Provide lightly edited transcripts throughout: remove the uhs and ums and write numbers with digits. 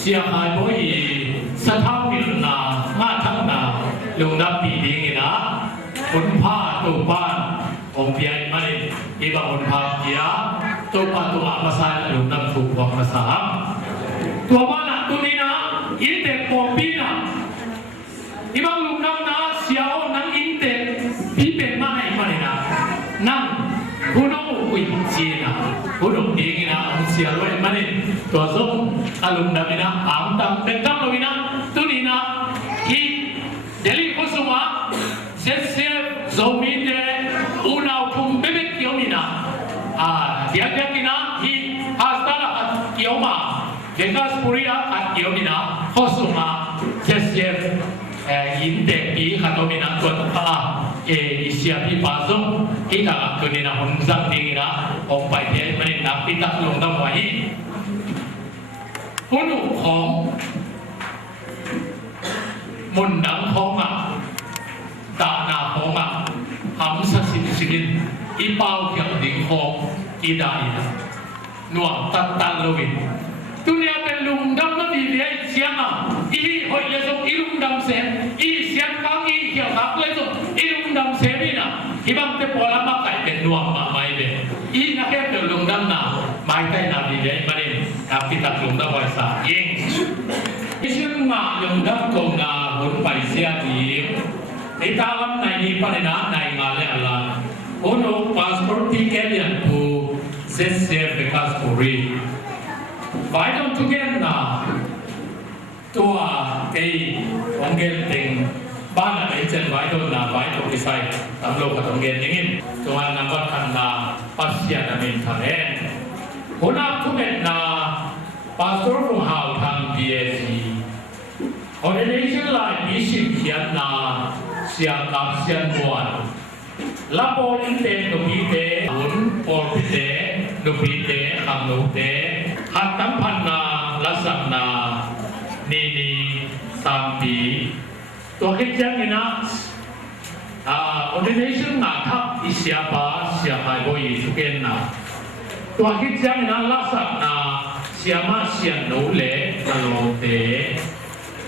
Siang hai boi sathau ni na nga thang na lung na pi ding na un pha tu pa ong piai mai iba un pha kia tu pa tu a masa lung na thu wa masa tu ma na tu ni na in te ko pi na iba lung na siao nang in te pi pe ma mai na nang kuno ui chi na kuno ding na ong sia loi mani to song alum da mina am tam tekam lo mina tu ni na hi Delhi kusuma se zomin de una pum bebek yomina dia dia kina hi hastala at yoma dekas puria at yomina kusuma se inde pi hatomina tu ta isia pi bazong kita kunina hunzang dingira opai dia mani nak pitak long dam wahi Hunu Hong Mun Dang Hong Ta Na Hong Ham Sa Sin Sin Ipao Kiao Ding Hong Ida Ida Nuang Tat Tan Lovin Dunia Pen Lung siang i hoi le so ilung dam se i siang kang i hiao tak le so ilung dam se ni na ibang te pola ma kai ben nuam ma mai be i na ke te lung dam na mai tai na di le ma ni tapi tak lung dam wa sa yeng isin ma lung dam ko na hun pai sia di ni ta lam nai ni pa na nai nga le ala ono passport ticket yan tu ZCF bekas puri vai dong tu gen na tua cái ông gen tình ban là ấy chân vai dong na vai dong isai tam lo ka ông gen dingin tua number kan na pasien na min tharen hona tu gen na pastor ru hao thang PSC ordination lai bi sim khian na sia kam sian muan la po in te no bi te hun por bi te no bi te kham no te hat tam phan na la sak na ni ni sam pi to ke chang ina ordination na thap i sia pa sia hai boi su ken na to ke chang ina la sak na sia ma sia no le ka lo te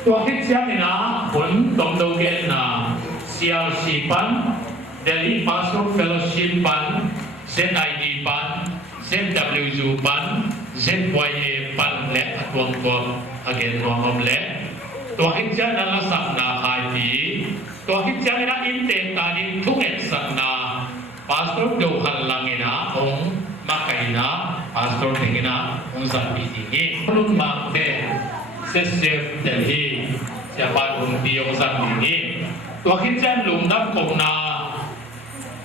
to ke chang ina hun tong do ken na sia si pan Delhi Pastor Fellowship Pan, ZID Pan, ZWU Pan, ZYA Pan le tuang tuang again tuang om le. Tuang hijau adalah sakna haji. Tuang hijau adalah intent tadi tunget sakna. Pastor dohan langina ong makaina. Pastor tingina ong sapi tinggi. Belum makde sesep Delhi siapa ong diong sapi tinggi. Tuang hijau belum dapat na.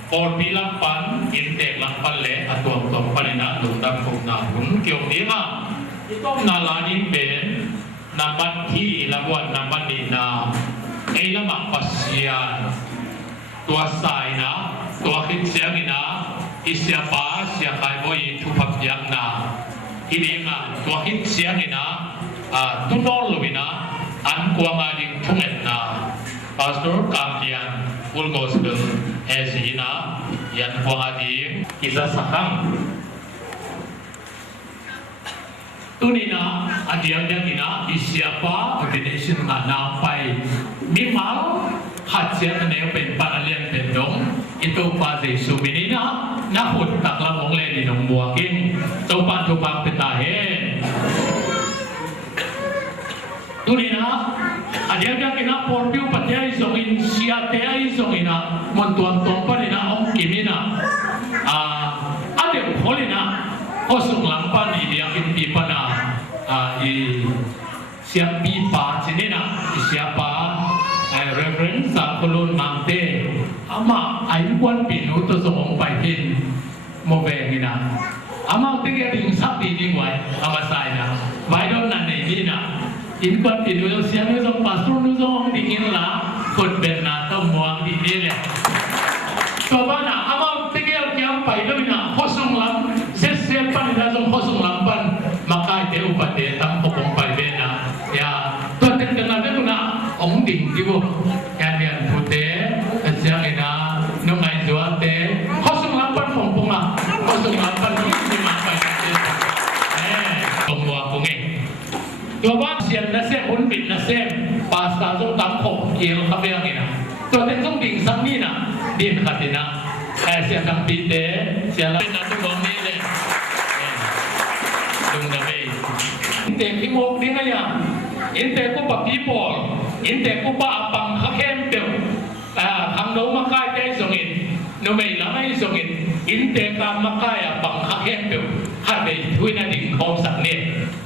Or bilang pan intek lang pale atong tong palina lungdam kong na hun kiong dia itong nalanin ben naman hi lawan naman ni na ay lamang pasyan tua sai na tua kinsiyang ina isya pa siya kay boy tupapyang na ini nga tua kinsiyang ina tunolo ina an kuang ading tunget na pastor kampian Ulgosbel Ezina yan kuang ading isa sakang tunina adiang ina isyapa ordination na napay mimal hatsya na yung penparalian pendong ito pa sa suminina na huntak lang mong leni ng buwakin tupang pitahin tunina adiang ina porpiu patyay songin siyatay songina montuang pa rin ang kimina adiang holina kosong lampan ideang hindi pa na siya pipa sinina siapa reference sa kulon mangte ama ay buwan pinuto sa mong paitin mo bengina ama tinggi ding sapi ding wai ama saya wai don na nei na in buwan pinuto siya no sa pastor no sa dingin la kon ben na to muang di ile so bana ama tinggi yang pai do na kosong lam sesel pan na sa kosong lampan maka te upate tam pokong pai bena ya to ten na de na ong ding di bo yan yan pute siang ina nung ay duate kosong lampan pong kosong lampan ni mapai pembuang kungeng coba siang nasi pun bin nasi pasta zong tam kong il kafe yang ina to ten zong ding sang ni na din katina siang sang pite siang lain na tu bong ni le dung na bay inte kimok di ngaya inte ko pa people inte ko pa apang hakem pe hang no makai dai songin no mai lamai songin inte ka makai apang hakem pe ha dei thuina ding khom sak ne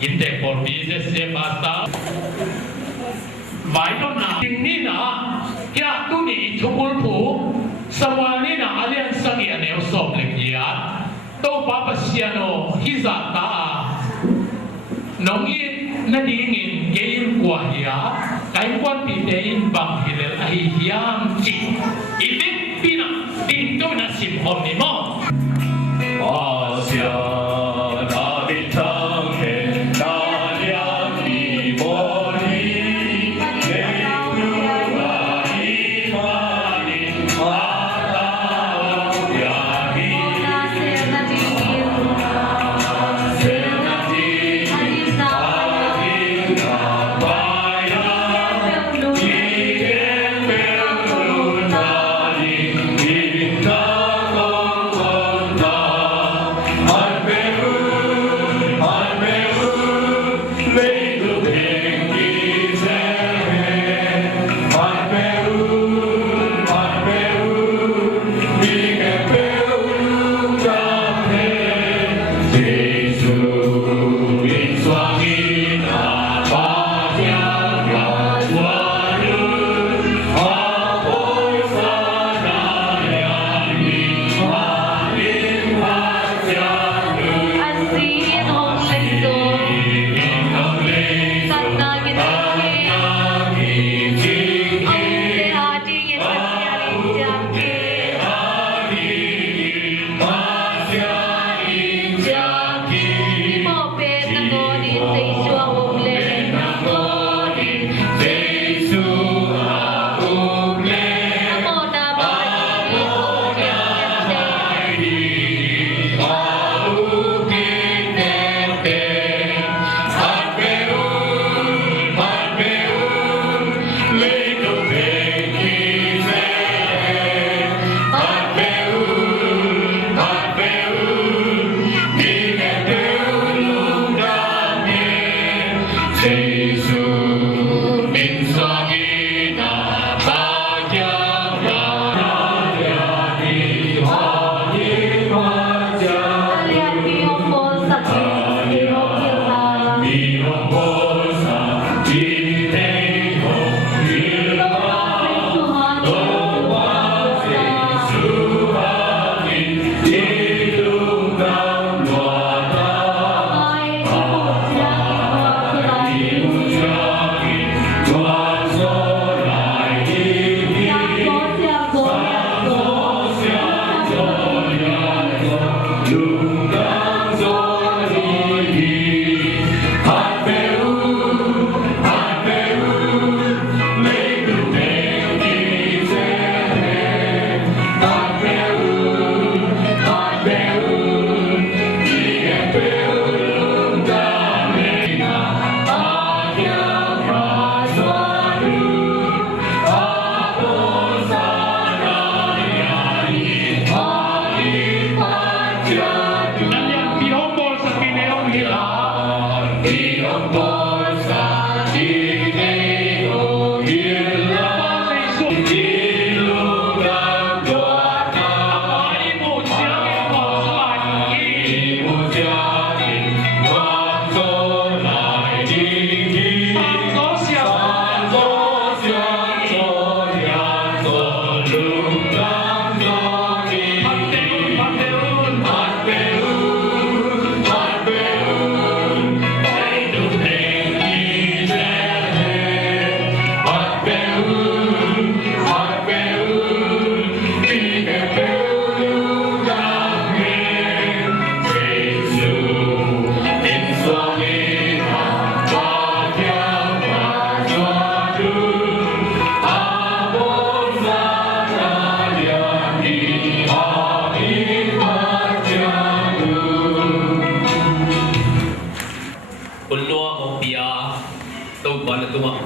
inte for business se pasta vai don na ding ni na ya tu ni chukul phu sawani na alian sangi aneu som lek ya to pa pasiano hizata nong i na dingin gain kwa ya kai kwan pi dein bang hilel ai hiam chi ibit pina ding to na sim hom ni mo asia na bitang he na liang ni bori ne ru la ni ma ni ma ta ya ni Bye.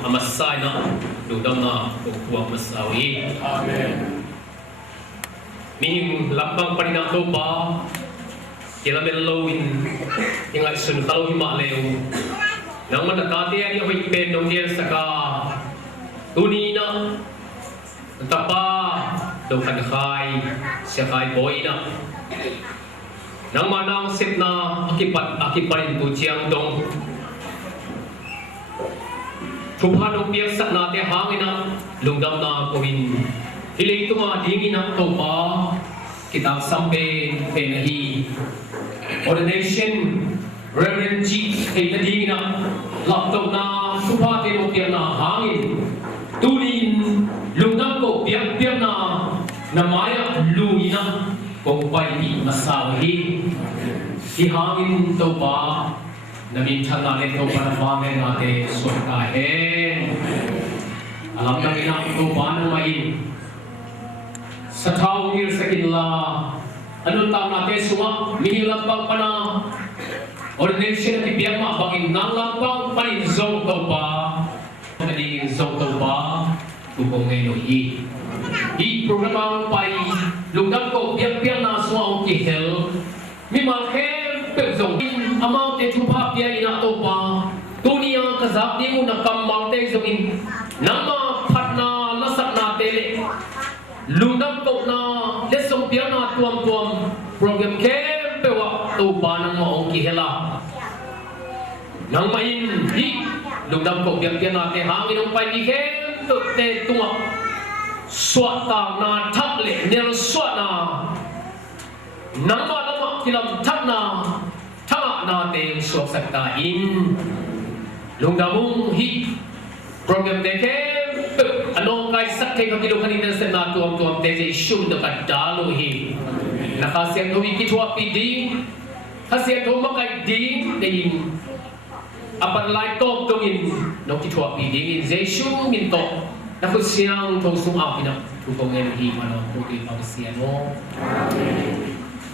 Amasay na dudam na kukuha masawi. Amen. Ming lambang paninato ba kila melawin ingat sun kalau himaleo nang mendekati yang wikpen dong dia saka tunina tapa dong kadkai siakai boy na nang manang sit na akiparin tu chiang dong Tuhan dong biasa na te hangina lungdam na kovin Hilay ito mga dingin ang topa, kitab sampai penahi. Ordination, Reverend Chief, kay na dingin ang laptop na supatin o kaya na hangin. Tunin, lungdam ko, biyak-biyak na maya lungin na kung pa'y masawi. Ihangin topa, namintan natin topa na pangin natin surkahin. Alam namin ang topa na main. Sa taong hir sa kinla, anong taong natin suma, minilabang pa na ordination at ibiyang mabangin ng labang paninzong daw ba, paninzong daw ba, tupong ngayon i programang pa'y lugdang ko, biyang na suma ang kihel, mimalkel, pegzong, amang tetupa piya inato pa, tuniyang kazap ni mo na kamarte zongin, nang mapat na lasak na tele, Lundam ko na lesong piya na tuam-tuam program kempe wa tuba ng maong kihela. Nang main di lundam ko piya na te hangin ang painikem te tunga swata na takle nel swata nang malama kilam takna tama na te swat saktain lundamong hi program te ano kay sakay kapilo kanina sa natuam-tuam teze issue na kadalo hi nakasiyang tumikitwa pidi kasiyang tumakay din dayin apan lai top tungin no kitwa pidi ze issue minto nakusiyang tosung apina tukongen hi mano tuki pagsiano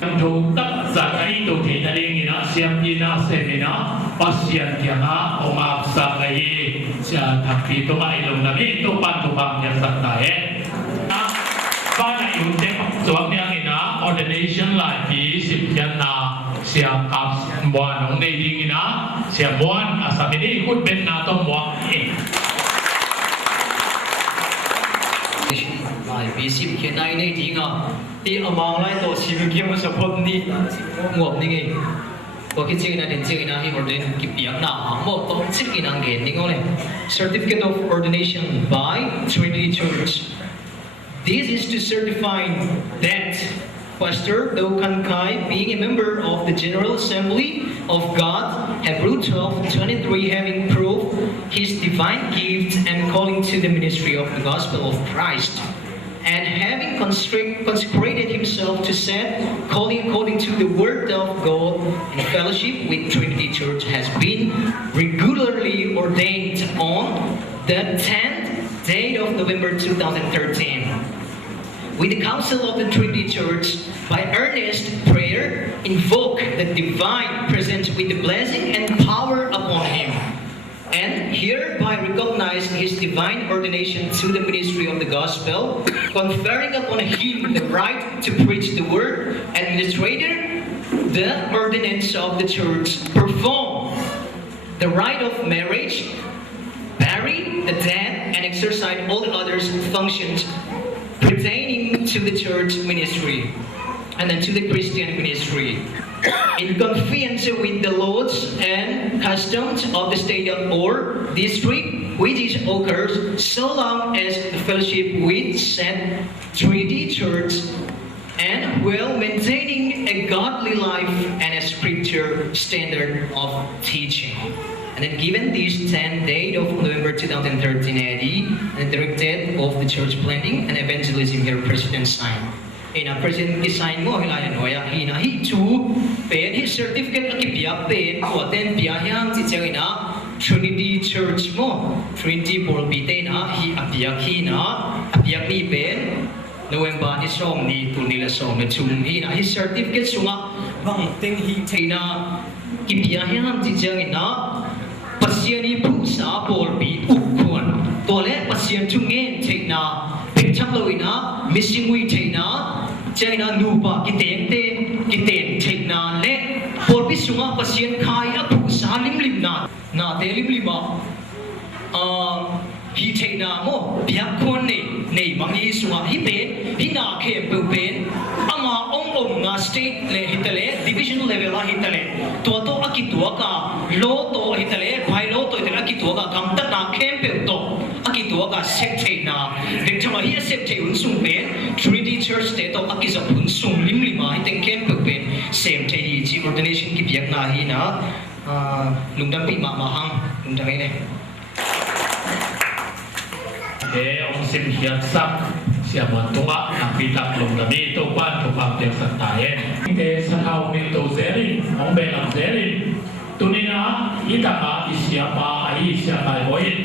Ang tak zakay to kinaling ina siyang ina semina pasyan kya nga umapsa kayi siya kapito mailong nabi ito patupang niya sa tae. Para yung so ang niyang ina ordination lagi sipyan na siyang kaps buwanong nailing ina เสียม้วนอาสามินีคุณเป็นนาต้องหวังเอง lại vì sim hiện nay này thì ngờ đi ở mong lại tổ sim kia mà support đi ngộp đi nghe có cái chuyện này đến chuyện này hoặc đến cái việc nào hỏng một tổ chức cái năng kiện đi nghe Certificate of Ordination by Trinity Church. This is to certify that Pastor Do Kan Kai, being a member of the General Assembly of God, Hebrew 12:23, having proved his divine gift and calling to the ministry of the gospel of Christ, and having consecrated himself to set calling according to the word of God in fellowship with Trinity Church, has been regularly ordained on the 10th date of November 2013. With the counsel of the Trinity Church, by earnest prayer, invoke the divine presence with the blessing and power upon him, and hereby recognize his divine ordination to the ministry of the gospel, conferring upon him the right to preach the word, administrator, the ordinance of the church, perform the rite of marriage, bury the dead, and exercise all the other functions pertaining to the church ministry and then to the Christian ministry, in conformance with the laws and customs of the state or district which it occurs, so long as the fellowship with said Trinity Church, and while maintaining a godly life and a scripture standard of teaching. And then given this 10th date of November 2013 AD, and directed of the church planting and evangelism here, President signed. In a president sign mo hilayan hoya hina hi chu pen his certificate akipia pen ko ten pia hyang chi changina Trinity Church mo Trinity Paul Pite na hi apia hina apia ni pen November ni som ni tunila som na chung hina his certificate sunga bang teng hi theina kipia hyang chi changina pasiani phu sa Paul Pi ukwan tole pasian chungen theina pekcham loina missing we theina China nupa kiteng chekna le porbi sunga pasien kaya pu salim limna na telim lima hi chekna mo biak kon nei mangi sunga hi pen hi na khe pe pen ama ong nga state le hitale division level la hitale to akitua ka lo to hitale bhai lo to hitale akitua ka kamta na khem pe to akitua ka sekte na dekchama hi sekte un sung pen Trinity Church state of akisa un sung lim lima hi teng khem pe pen same te hi chi ordination ki biak na hi na lungdam pi ma hang lungdam ne ông xin hiệp sắc sia một tung á nakita lồng đami tu quan tu phạm tiền sạch tài cái sát hậu mình tu zeri ông bè làm zeri tu ni na itaka isiapa ai isiapa hoin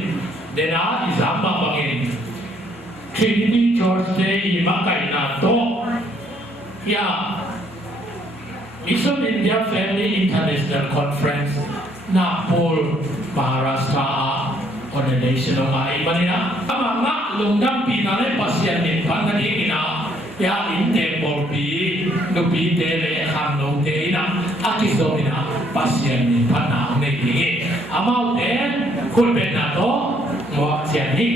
dena izamba bangin Trinity Church Day imakai na to ya Mission India Family International Conference Nagpur Maharashtra Ordination of Ibanina. Amanga lungdam pinale pasien din panani ina ya inte porbi nupi dele kham no deina akizomina pasien din pana ne ni amau de kulbena to mo siani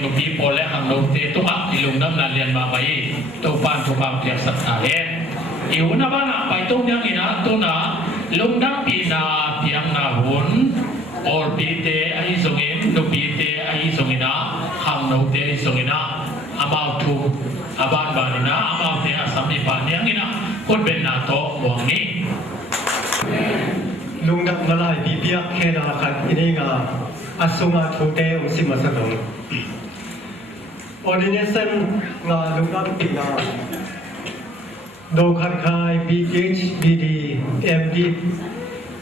หนุ่มพี่โปและหังลงเตตุกอิลุงน้ำนันเรียนมาไปตัวปานตัวปามเทียบสัตว์เองอิวนาบ้านไปตรงยังอินะตัวน่ะลุงน้ำปีนาเพียงนาหุนออปีเตไอสงินนุปีเตไอสงินะหังนุเตไอสงินะอามาทูอาบานบานินะอามาเตอสัมมิปานยังอินะคนเป็นนาโตหวังนี้ลุงดักมาลายบีเบียกแค่นาคันอินิงาอัศงาทูเตอุสิมาสดงออดิเนชันงาลุงดักปีนาโดคันคายบีเอชบีดีเอ็มดี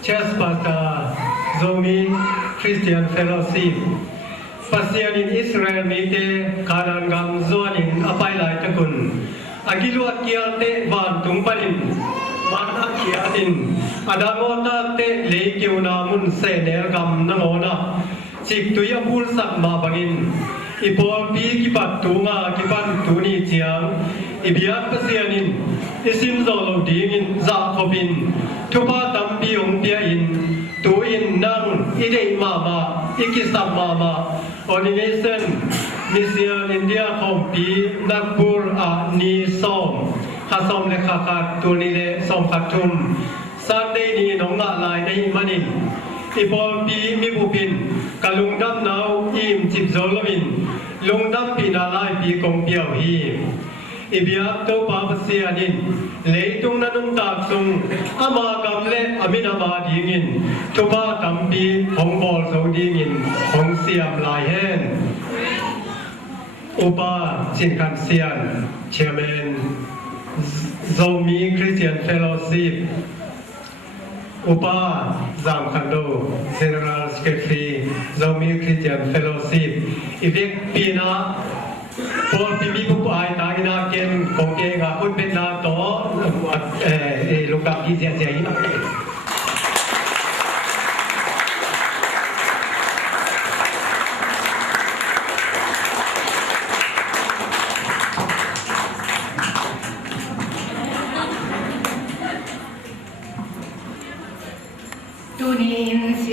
เชสปาตาโซมีคริสเตียนเฟโลซีปัสยานินอิสราเอลมีเตคารันกัมโซนินอภัยไลตะกุนอากิลวักเกียเตวานตุงปนินmana kiatin adamota te lekiuna mun se nergam nangona sik tuya pul sak ma bangin ipol pi ki patunga ki pan tuni chiang ibiak pasianin isim zolo dingin za khobin thupa tampi ong pia in tu in nang idei mama ikisam mama ordination mission india khompi nagpur a ni somข้าสมเลขาขาดตัวนี้เลยสมขัดทุมซาได้ดีน้องละลายในมันนินอีบอลปีมีบุปินกะลุงดำนาวอิมจิบโซลวินลุงดำปีนาลายปีกงเปียวฮีอีเบียเต้าปาปเสียนินเลยตุงนันุงตากซุงอามากำเล่อามินามาดีงินทุบ้าตัมปีของบอลโซดีงินของเสียมลายแห้งอุปาสินคันเซียนเชเมนZomi Christian Fellowship Upa Zam Khando General Secretary Zomi Christian Fellowship Ivek Pina Paul Pibi Pupu Ai Tagina Ken Kongke Nga Kun Betla To Lukap Ki Sia Sia Ina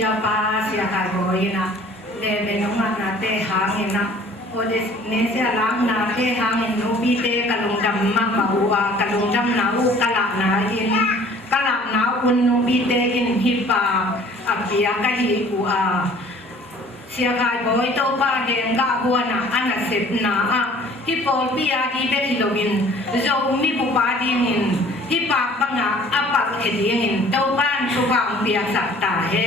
siapa siapa boina de nonga na te hangina o de ne se alam na te hangin nubi te kalung dam ma bawa kalung dam na u kala na un nubi te in hipa apia ka hi u a sia kai boy to pa den ga huana ana sep na a hi pol pia di be kilobin zo mi pu pa di min hi pa banga apa ke di ngin to ban su pa pia sak ta he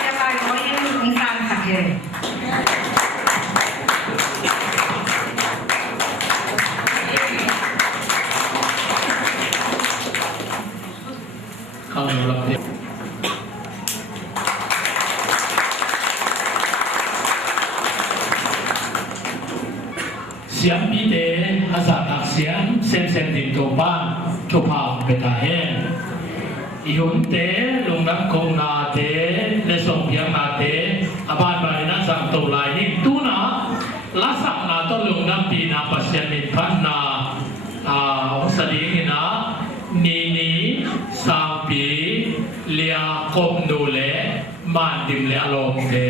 sia kai boy in ung san ka he Kami ulang dia. Siang bide asal aksian sen tim topan copang betahen. Ihun te lungan kong na te lesong piang na te aban barina sang tolai ni tuna lasak na to lungan pina pasien min pan na sading na ni sampi lia kom nule mandim le along te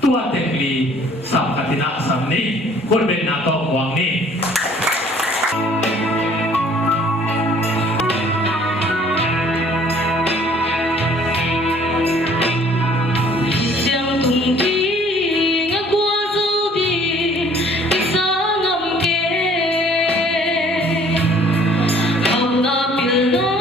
tua tengli sam katina sam ni kun ben na to wang ni Hãy subscribe cho kênh Ghiền Mì Gõ để không bỏ lỡ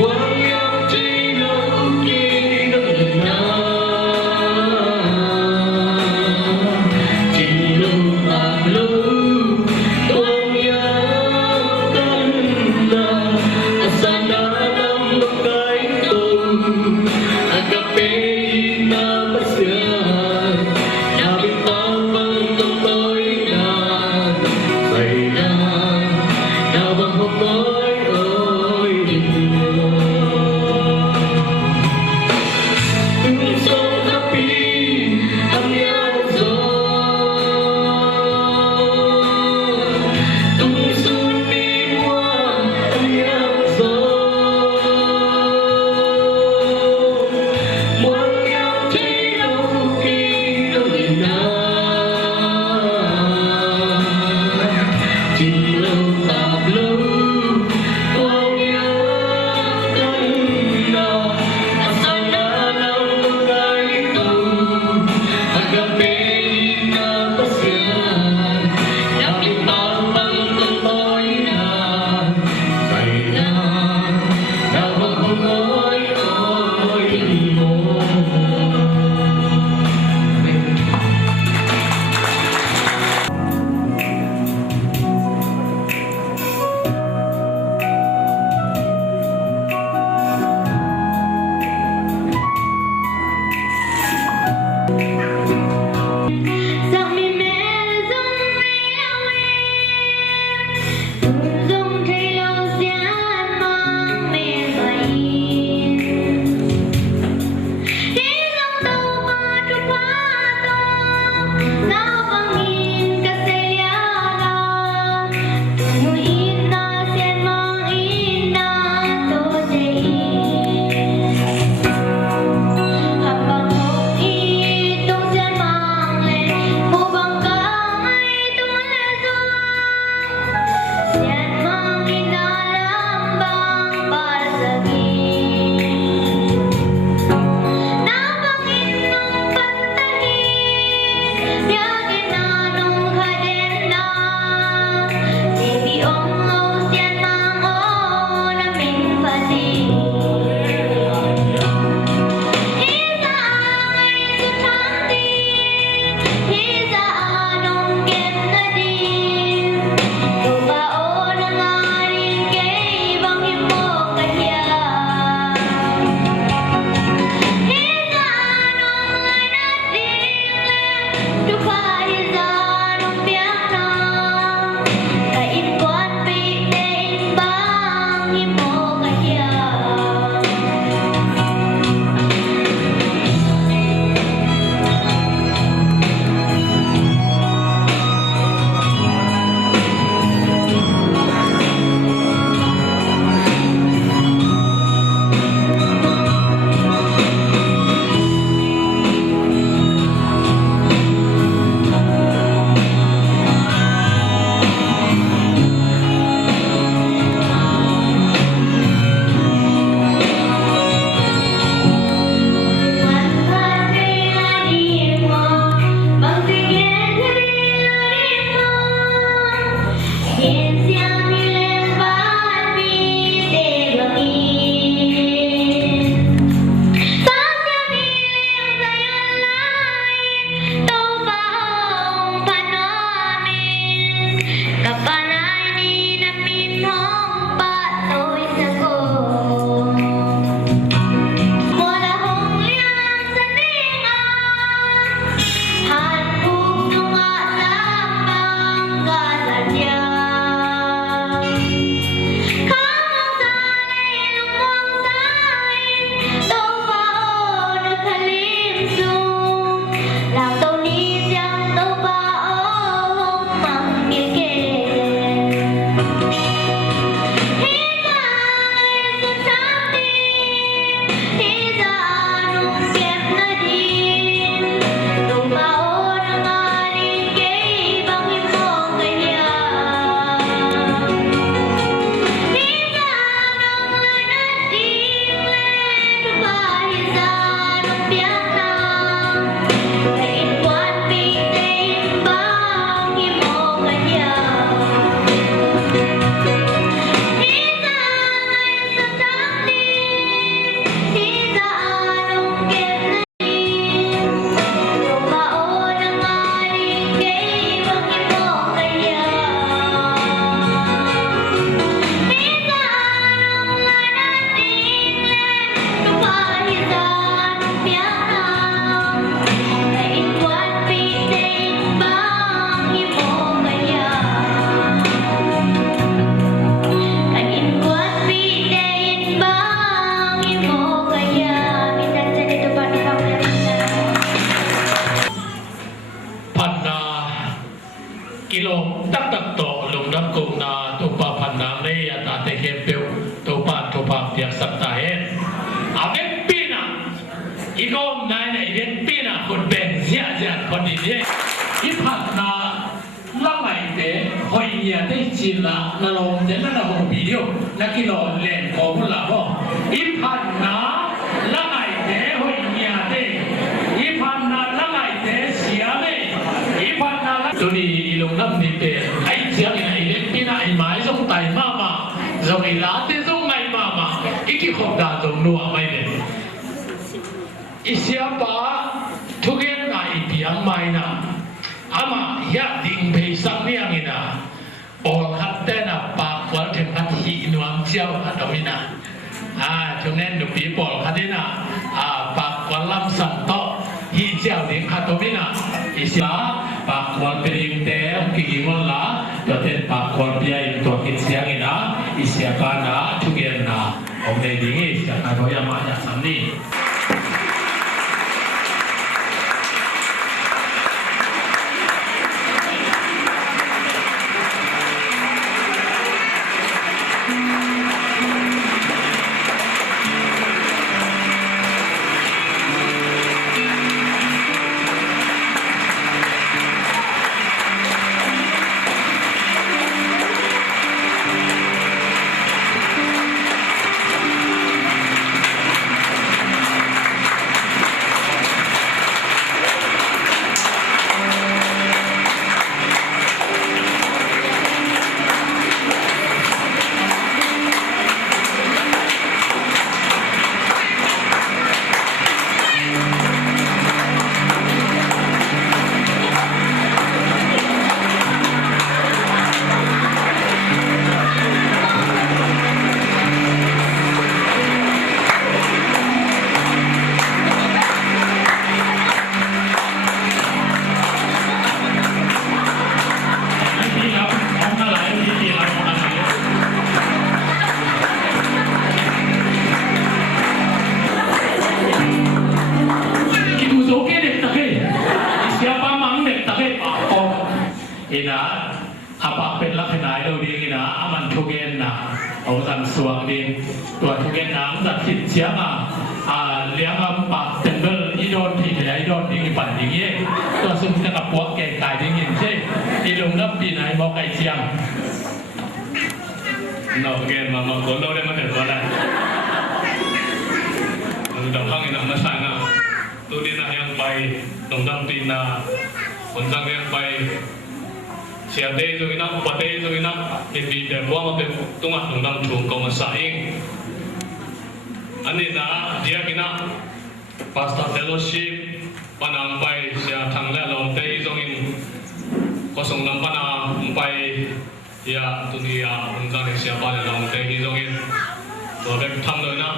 One เนี่ยอีพันนาละไงเตะหอยเนี่ยได้จีนละนรกเจนนั่นเราปีเดียวนักกีฬาเล่นของพวกเราบอกอีพันนาละไงเตะหอยเนี่ยเตะอีพันนาละไงเตะเสียเตะอีพันนาละตัวนี้ลงน้ำนี่เตะไอ้เสียงไอ้เล็กที่น่าไอ้ไม้ส่งไต่มาส่งไอ้ลาเตะส่งไงมาอีกที่ขอบดาส่งนัวไม่เนี่ยอีเสียป้าทุกอย่างไงเดียงไม่นะอามาอยากดิ่งไปสักเนี่ยนี่นะโอ้ขัดแต่น่ะปากวันถึงขัดหีนวมเจ้าขัดตรงนี้นะช่วงนั้นดูปีปอลขัดนี่นะปากวันลำสันโตหีเจ้าดิ่งขัดตรงนี้นะอีเสียปากวันเป็นยิงเตะกี่ยิงวันละตัวเต้นปากวันเบียร์ตัวกินเสียงนี่นะอีเสียกันนะทุกอย่างนะผมได้ดิ่งอีเสียกันโดยมาจากสันนี่ ina apa pen la khna do ding ina aman thogen na au san suang ding tua thogen nam da thit chiang liang am pa tengel i don thi thai don ding pan ding ye tua sum ta ka puak ke kai ding yin che i lung lap pi nai mo kai chiang no again ma ko lo de ma de ko la dong hang ina ma sa na tu di na yang pai dong dang tin naคนจังเรียนไปเสียเตยจุยนักปะเตยจุยนักเป็นดีแต่ว่ามันเป็นตัวหนุ่มดำถูกกองมาใส่อันนี้นะเดียกินะพาสต้าเฟลโลชิพปนังไปเสียทางและลงเตยจุยนก็ส่งนำปนังไปยาตุนียาคนจังเสียไปลงเตยจุยนตัวเด็กทำเลยนะ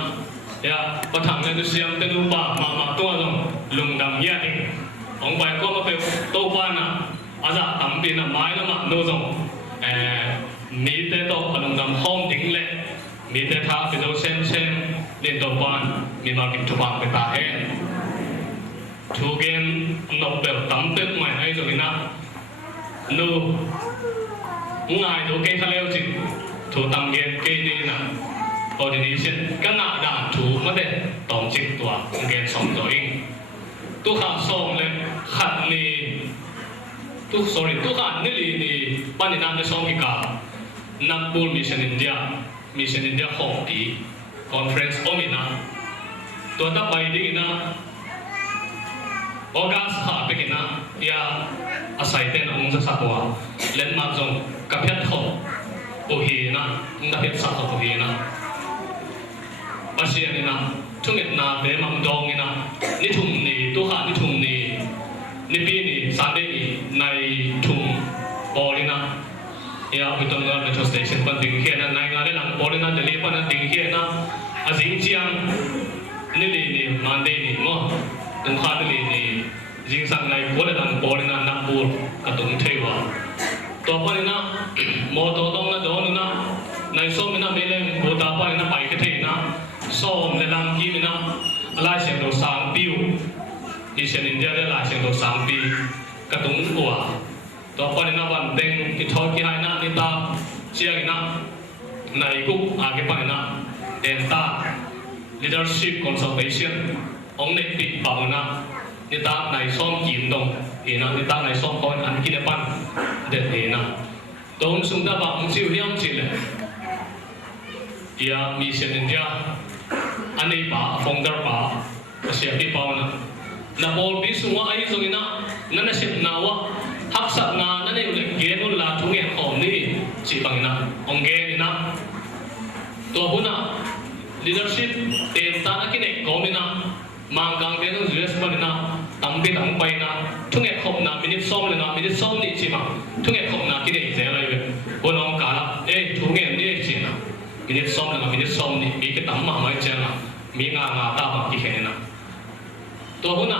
ยาปะทางเนี่ยเสียงเตยลูกบ้ามาตัวลงลุงดำเยี่ยนี่องไปก็มาเป็นโตบ้านนะอาจจะทำเป็นไม้ละมาโน้ตงมีแต่โตขนมดำห้องดิ้งเล็กมีแต่ท้าเป็นโตเส้นเล่นโตบ้านมีมากินทุบางไปตาเองทุกเกณฑ์นกแบบตั้มเต็มใหม่ให้ตรงนี้นะนูง่ายตัวเกณฑ์ทะเลจิถูกตั้งเกณฑ์เกณฑ์ดีนะพอดีนี้เช่นก็หน้าด่านถูกมาเด็ดต้องจิตตัวเกณฑ์สองตัวเองตัวขาส่งเลยขัดนี่ตัวขานี่ลีบ้านนี้นั่งในส่งพิการนักบุญมิชชันอินเดียหกปีคอนเฟรนซ์โอมินาตัวตั้งไปดีนะออกัสขาไปกินนะยาอาศัยเต้นองค์สักตัวเล่นมาจงกับเพื่อนเขาโอฮีนะนักเรียนสักตัวโอฮีนะอาเซียนนี่นะทุกเงินนาเดมังดองนี่นะนี่ทุ่มนี่ตัวขานี่ทุ่มนี่นี่ปีนี่สามเดือนนี่ในทุ่มบอลนี่นะยาไปตรงนั้นในสเตชันปันดิ่งเขียนนะในงานได้หลังบอลนี่นะเดี๋ยวนี้ปันดิ่งเขียนนะอาจิงเจียงนี่นี่มันเดนี่มั้งตรงขานี่จิงสังในบอลหลังบอลนี่นะนักบอลกระตุ้นเทวะตัวปันนี่นะมอตัวต้องนะโดนนะในส้มนี่นะไม่เล่นบูตาปันนี่นะไปกระเทนะส้มในลำกี้นี่นะลายเสียงตัวสามปิ้วที่เช่นอินเดียได้ลายเสียงตัวสามปีกระตุ้นหัวตัวปันนี่นะวันเด้งที่ทอดกี่ไห้นะนี่ตาเชียร์นะในกุ๊กอาเก็บปันนี่นะเดนต้า leadership consultation องค์ในติดเป่านะ ni ta này som kim dong ina ni ta này som kon an kin pan de ina don sung da ba ong chiu hiam chi le ya mission India anei ba founder ba asia pi paw na bol bi sunga ai so ina nana sip nawa hak sat na nane ule ge no la thung e khom ni chi bang na ong ge ni na to huna leadership tem ta na kine ko ni na mang gang de no US pa ni na tam bi tam pai na thung e khom na minute som le na minute som ni chi ma thung e khom na kine je lai we ko no ka la e thung e ni chi na minute som le na minute som ni mi ke tam ma mai che na mi nga ta ba ki he na to huna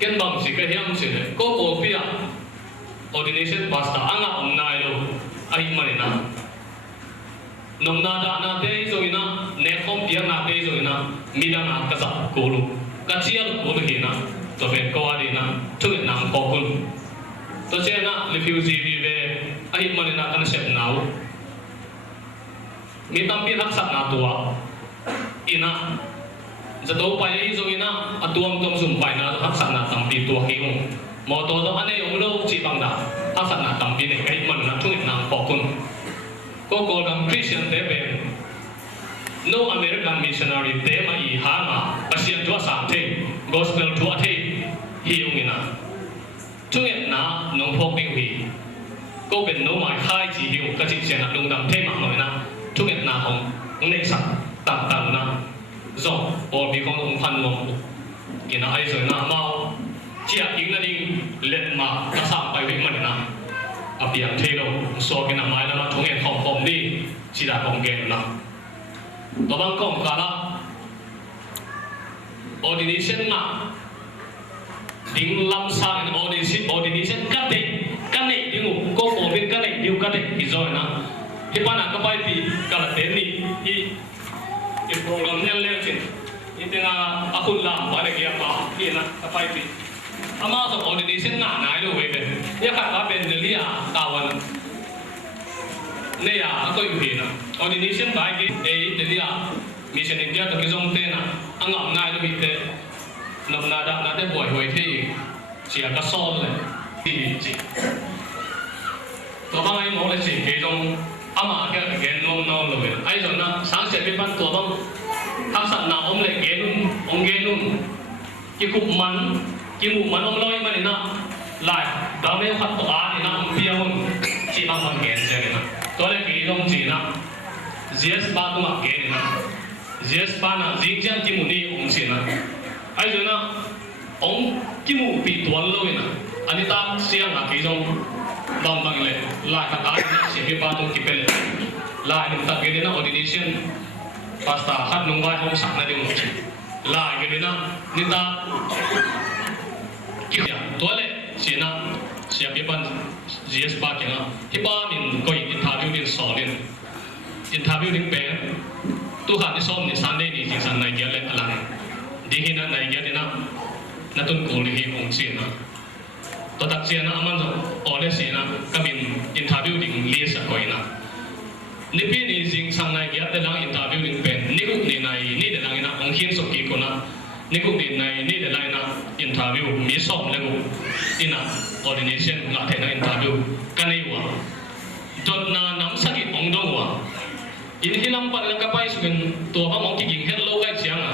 ken bang si ka hiam si le ko ko pia ordination pasta anga om nai lo ai mari na nong na da na te zo ina ne khom pia na te zo ina mi da na ka sa ko lu ka chia lu ko lu hi na to be ko ali na thu na ko kun to che na refugee vi ve ai mari na kan sep nau mi tam pi hak sa na tua ina zato pa ai zo ina atuam tom sum pa na hak sa na tam pi tua hi ong mo to do ane yong lo chi bang da hak sa na tam pi ne kai man na thu na ko kun ko ko dam Christian te be no American missionary te ma I ha ma Asian tua sa te gospel tua te hi yong ina thu na nong phok ding hi ko ben no mai khai chi hi ka chi chen na dong dam te ma no na thu na hong nei sa tam tam na zo or bi kong ong phan mong kina ai zo na mau chia ing na ding let ma ka sa pai wi man na apiang the lo so kina mai na thong e khom khom ni chi da kong gen na to bang kong ka la ordination na ding lam sa in ordination ka nei ding ko ko bin ka nei diu ka nei bi zo na hi pa na ka pai pi ka la te ni i program yang lecin itu nga akun lam pada kia pa ina kapai pi ama so ordination na na lo we ben ya ka ba ben le ya tawan ne ya ko yu hi na ordination ba ke e le ya mission India to ki jong te na angam na lo bi te nam na da na te boy hoi the chia ka so le ti chi to ba ai mo le chi ke jong ama ke gen nom no lo be ai zo na sang se be ban to bang hak sat na om le gen nun ki ku man om loi ma ni na lai da me khat to a ni na om pia om chi ma man gen se ni na to le ki dong chi na gs ba tu ma gen ni na gs ba na jing jan ki mu ni om chi na ai zo na om ki mu pi tuan lo na ani ta siang na ki dong bang bang le la ka ta ni se he ba tu ki pe le la ni ta ge na ordination pasta hat nong vai hom sak na ding la ge na ni ta ki ya to le si na sia pe ban gs ba ke na hi ba min ko interview din so len interview din pe tu ha ni som ni san de ni jing san nai ge le alang di hi na nai ge na na tun ko li hi ong si na to tak sia na aman zo ole si na kamin interview ding li sa ko ina ni pi ni jing sang nai ge te lang interview ding pen ni ku ni nai ni de lang ina ong hin so ki ko na ni ku ni nai ni de lai na interview mi som le ku ina ordination nga the na interview kanai wa dot na nam sa ki ong do wa in hilam pa lang ka pai su gen to ha mong ki ging het lo kai chiang a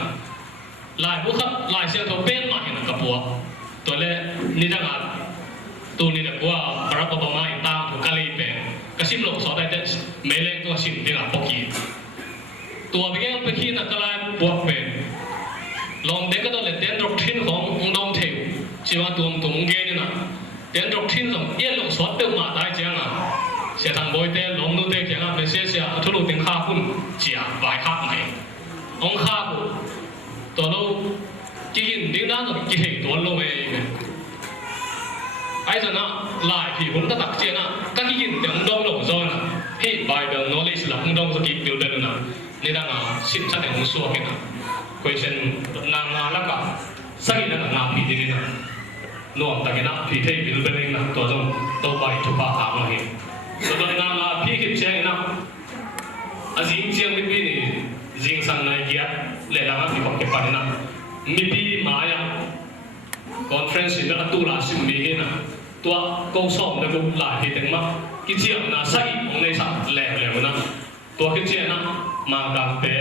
lai bu khap lai sia to pen ma hin ka puwa to le ni da nga tu ni da kwa Barack Obama in ta tu kali pe kasim lok so dai te meleng to sim ding a poki to bigel pe khi na kala puak pe long de ka do le ten doctrine khong ong dong theu chi wa tum tum ge ni na ten doctrine long ye long so te ma dai chiang a sia thang boy te long nu te chiang a pe sia thu lu ting kha kun chia vai khap mai ong kha ku to lo ki hin ding da no ki hei to lo me ai giờ na lại thì cũng đã đặc chia na các cái hiện tượng đông lộng do na hi bài the knowledge là không đông so kịp biểu đơn na nên là xin sát để không xua cái na question nàng là cả sai là nàng bị đi na nuông ta cái na thì thấy biểu đơn na tổ trong tổ bài chụp ba hàng là hiện rồi nàng là phi kịp chơi na à gì chơi mình đi này riêng sang này kia lẽ là cái việc cái phần na mi bi mà ya conference na atula sim mi hina tua ko som na gum la hi teng ma ki chiam na sai ong nei sa le na tua ki chiam na ma dang pe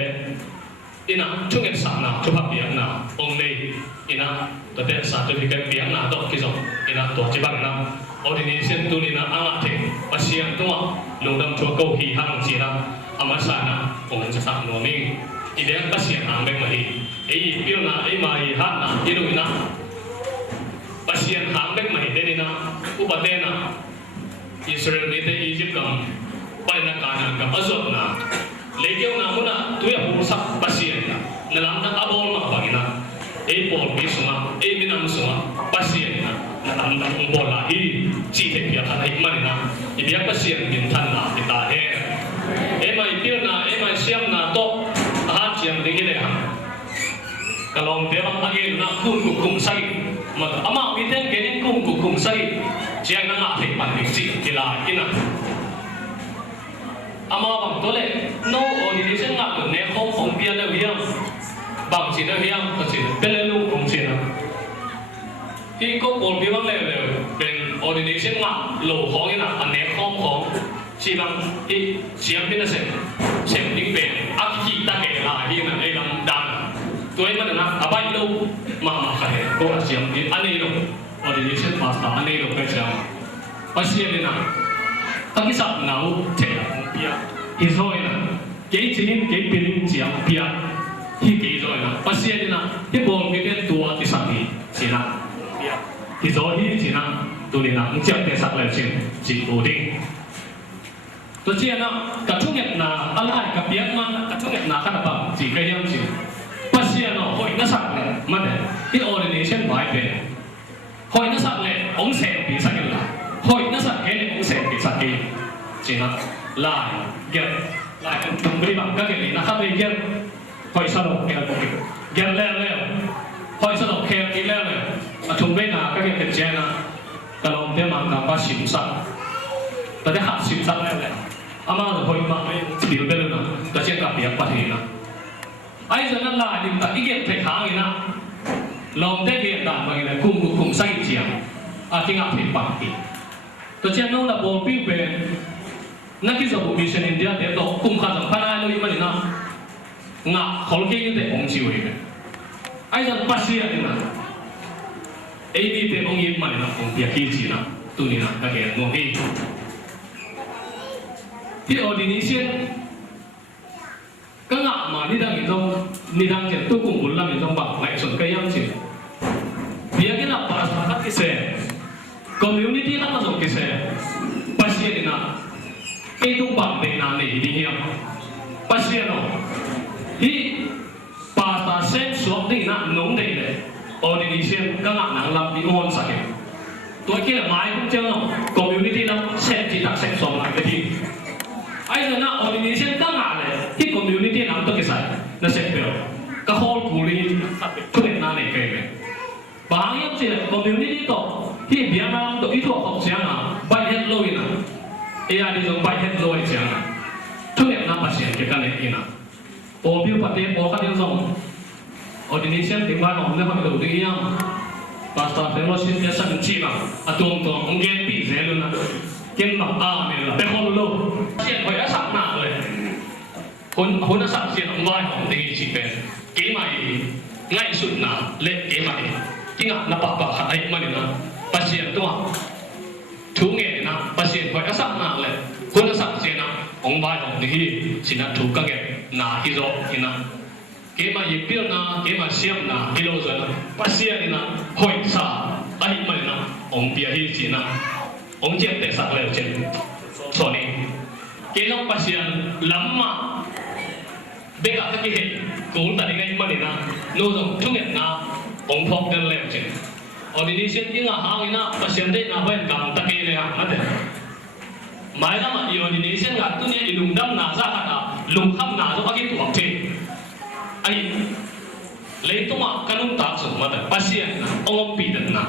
ina chunget sa na chu ha piang na ong nei ina to te certificate piang na do ki so ina to chi bang na ordination tu ni na anga the pasian tu lungdam chu ko hi hang chi na amasa na ong cha sa no mi ideng pasian ang beng ma hi ei pil na ei mai ha na iru ina pasian hang beng ma hi de ni na upate na Israel ni te Egypt kam pai na kana kam azot na legeu na muna tu ya hu sak pasian na lam na abol ma bagina ei bol bi sunga ei minam sunga pasian na lam na bola hi chi te pia tha hi man na ibia pasian min than na kita he ei mai pil na ei mai siam na to ha chiam ding le ha kalong te bang age na kum sai ma ama mi ten ke ning kum sai chiang na nga thei pan dik chi kila ina ama bang to le no ordination nga to ne khom khom pia le hiam bang chi le hiam to chi pele lu kong chi na hi ko bol bi bang le ben ordination nga lo khong ina an ne khom khom chi bang hi chiam pin na sem dik be ak chi ta ke la hi na ai lam dan tôi mà là abai đâu mà phải có xiêm thì anh ấy đâu ordination pastor anh ấy đâu cái sao bác sĩ này nè các cái sắp nào thế là không biết thì rồi nè cái chuyện cái biến chiang biết thì cái rồi nè bác sĩ này nè cái bộ cái cái tua thì sao thì là thì rồi thì là tôi này nè cũng chắc cái sắp lại chỉ ổn định tôi chia nó cả trung nghiệp là anh lại cả biết mà cả trung nghiệp là các bạn chỉ cái样chỉ pasian no hoi na sak le mate i ordination vai pe hoi na sak le ong se pi sak la hoi na sak ke le ong se pi sak ke china lai get lai kan tum bri bang ka ke ni na kha be get hoi sa ro ke ko get le hoi sa ro ke ki le a tum be na ka ke che na ka long te ma ka pa sim sak ta de ha sim sak le ama hoi ma me ti be le na ta che ka pi pa thi na ai giờ nó là những cái kiện thể khá người na lòng thế kiện đàn và người này cùng say chiang tiếng ngạc thể bằng kỹ tôi chỉ nói là bộ phim về nó cái dòng mission India để đó cùng khá rằng phải ai nói mà na ngạc khó cái như thế ông chịu vậy ai giờ bác sĩ này na ai đi thế ông yên mà na ông biết cái gì na tu ni na cái cái ngô hi thì ordination các ngạ mà đi đang chuyện tôi cũng muốn làm những trong bảng lại chuẩn cây âm chuyện vì cái là bà sản xuất cái xe community lắm mà dùng cái xe bác sĩ thì nào cái tung bảng để nào này đi hiểu bác sĩ nó thì bà ta xem xuống thì nào nóng đầy đấy ordination các ngạ năng làm bị ngon sạch tôi kia là máy cũng chơi nó community lắm xem chỉ đặt xem xuống lại cái gì ai giờ nào ordination các ngạ này cái community nào tôi cái sai nó sẽ biểu cái whole community có thể nào này cái này bằng những gì community đó thì bây giờ tôi ít thuộc học sinh nào bài hết lôi nào ai đi dùng bài hết lôi chẳng nào có thể nào phát triển cái này kia nào bộ biểu phát triển bộ phát triển dùng ordination thì bài học nó không đủ tự nhiên pastor fellowship cái sản chỉ mà tuồng ông nghe bị dễ luôn nào kiến bảo mình là bé con luôn chuyện phải đã sẵn nào rồi hôn đã sẵn chuyện ông vai ông tình chỉ về kế mày ngay suốt nào lên kế mày cái ngạc là bà khát ấy mà đi nào bác sĩ tôi chú nghe nào bác sĩ phải đã sẵn nào rồi hôn đã sẵn chuyện nào ông vai ông tình chỉ là chú các cái nào đi rồi thì nào kế mà gì biết nào kế mà xem nào đi đâu rồi bác sĩ thì nào hỏi sao ấy mà đi nào ông bia hi chỉ nào ông chết để sạc lều trên số này cái lòng bác sĩ lắm mà bây giờ cái gì cũng tại ngay mà nè nó dùng chung nhận nào ông phok đến lều trên ordination những người hàng na bác sĩ đấy nào bên cầm tắc cái này à đấy mai là mà ordination là tôi nghe lùng đâm na ra hả lùng khăm na cho cái tuổi trên ai lấy tôi mà cái lùng tạc xuống mà đấy bác sĩ ông bị đần na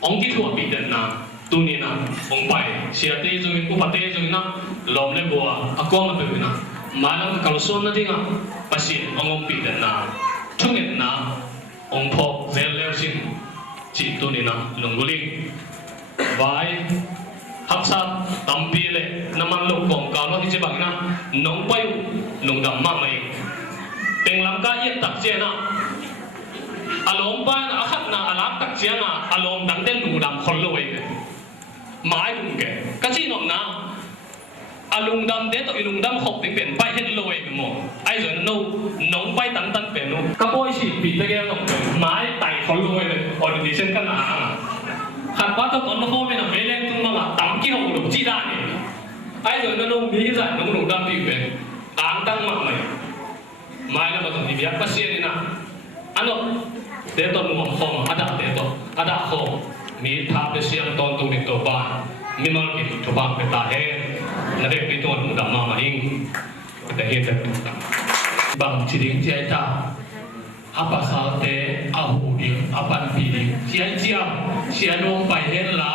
ông cái tuổi bị đần na tu ni na ông bài xia tê rồi mình cũng phải tê rồi na lom lên bùa à con là bởi na mà nó kalau xuân nó đi na bác sĩ ông bị đần na chung nhận na ông phok dễ leo xin chỉ tu ni na lungguling vai hấp sát tầm pi lệ năm ăn lục quảng cáo nó thì chỉ bằng na nóng bay lùng đầm mà mày bên làm cái yết tắc chia na alom ba na khát na alam tắc chia na alom đắng tên lùng đầm khôn lôi mãi cũng kể cái gì nó na alung đầm đến tụi lùng đầm học tiếng biển bay hết lôi mà ai rồi nó nóng bay tấn tấn biển nó cái bôi xịt bị cái cái nóng mãi tay khôn lôiเลยorganization cái nào khát quá tao còn nó không biết là mấy lên tung mà tắm cái hồng lục chi ra này ai rồi nó nung như vậy nó lùng đầm bị về áng tăng mà mày mai là batong ibiyak pa siya nina ano deto mo khom ada khom mi tha pe siya ton tu nito ba mi mal ki to ba pe ta he na de pi ton mu dam ma hing ta he ta bang chiding chai ta apa salte ahu di apan pi di sia sia nong pai hen la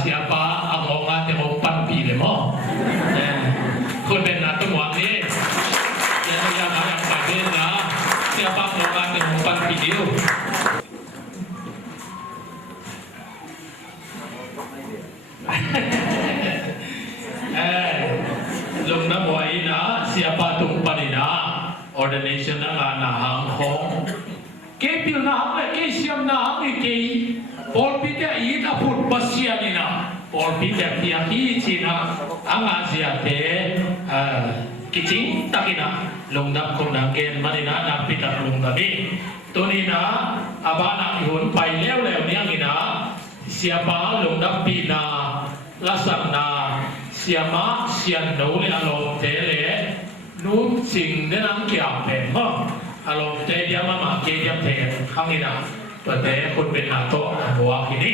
siapa amonga te hong pan pi le moคนเป็นนักตัวนี้yang pada siapa melakukan umpan video lung na buai na siapa tumpan ina ordination na hang hong ke pil na hang ke siam na hang ke por pite i ta put pasian ina por pite pia ki china anga sia te kicing takina lung dam kong na gen manina na pita lung dami tunina abana ihun pai leo niang ina siapa lung dam pina lasang na siama sian no le alom te le nu sing de nang kia pe mo alom te dia mama ke dia te khangina to te kun ben na to wa kini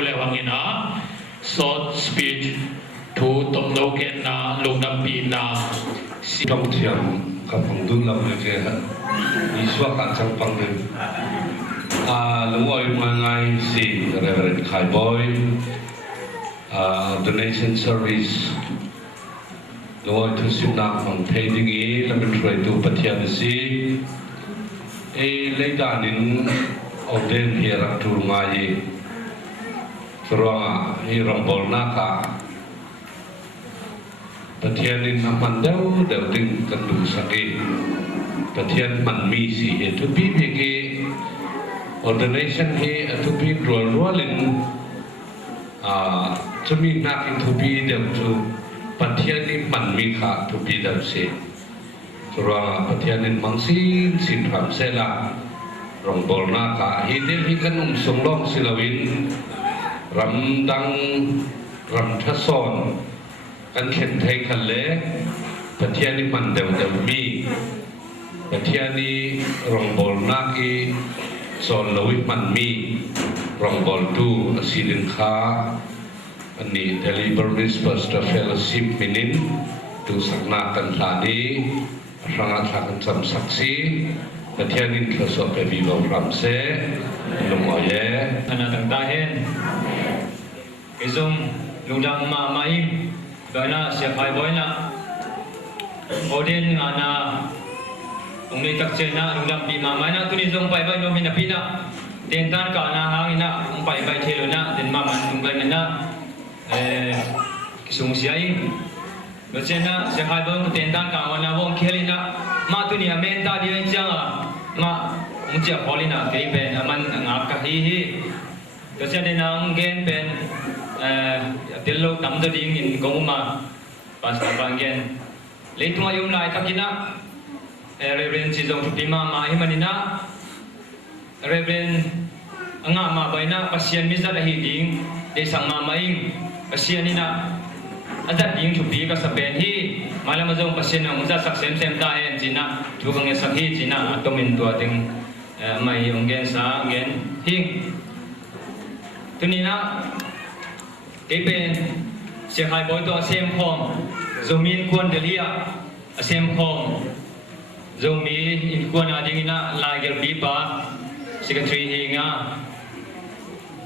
le wangina short speech thu tom no ken na lungdam pi na Trong thiền gặp phòng đun làm được kìa đi suốt cả trong phòng đêm lúc ấy mà ngay xin Reverend Khai Boy donation service lúc ấy thu xếp nạp phòng thay đi nghĩ là mình phải tu bát thiền sĩ lấy đàn đến ông đến hiện ra tu ngay rồi hi rong bol na ka Pathianin naman daw din kandu sakit. Pathian man mi si itu pi ke ordination he itu pi rualin chumi nak itu pi daw tu pathianin man mi kha tu pi daw se. Surang pathianin mangsin sin ram sela rong bol na ka hidil hi kanum songlong silawin ram dang ram thason kan khen thai khan le pathiani man dew dew mi pathiani rong bol na ki son lowi man mi rong bol tu asilin kha ani deliverance pastor fellowship minin tu sakna kan thani ranga thakan sam saksi pathiani thloso pe vivo ramse lumoye ana tang ta hen izong lungdam ma mai Gana siya khai boy na Odin nga na Ungni takse na Nunglam pi mama na Tuni zong pai bai no minapina Tentan ka na hangin na Ung pai bai chelo na Den mama nunglan na Kisung siya in Kasi na siya khai boy Tentan ka wana wong keli na Ma tuni amen ta di rin siya nga Ma Ung siya poli na Kaya pen aman ngap ka hihi Kasi din ang gen pen Dillo tam da ding in goma pasta banggen leitung ayum lai takina reverend chizong pima ma himanina reverend anga ma baina pasian mizat hi ding de sang ma maing pasianina adat ding chupi ka saben hi malam azong pasien ang uza sak sem sem ta en jina thugang sakhi jina atomin tua ding mai onggen sa gen hi tunina cái bên sẽ hai bối to xem phong zoom in quân để lia xem phong zoom in quân ở đây na lại cái bí ba secretary hình à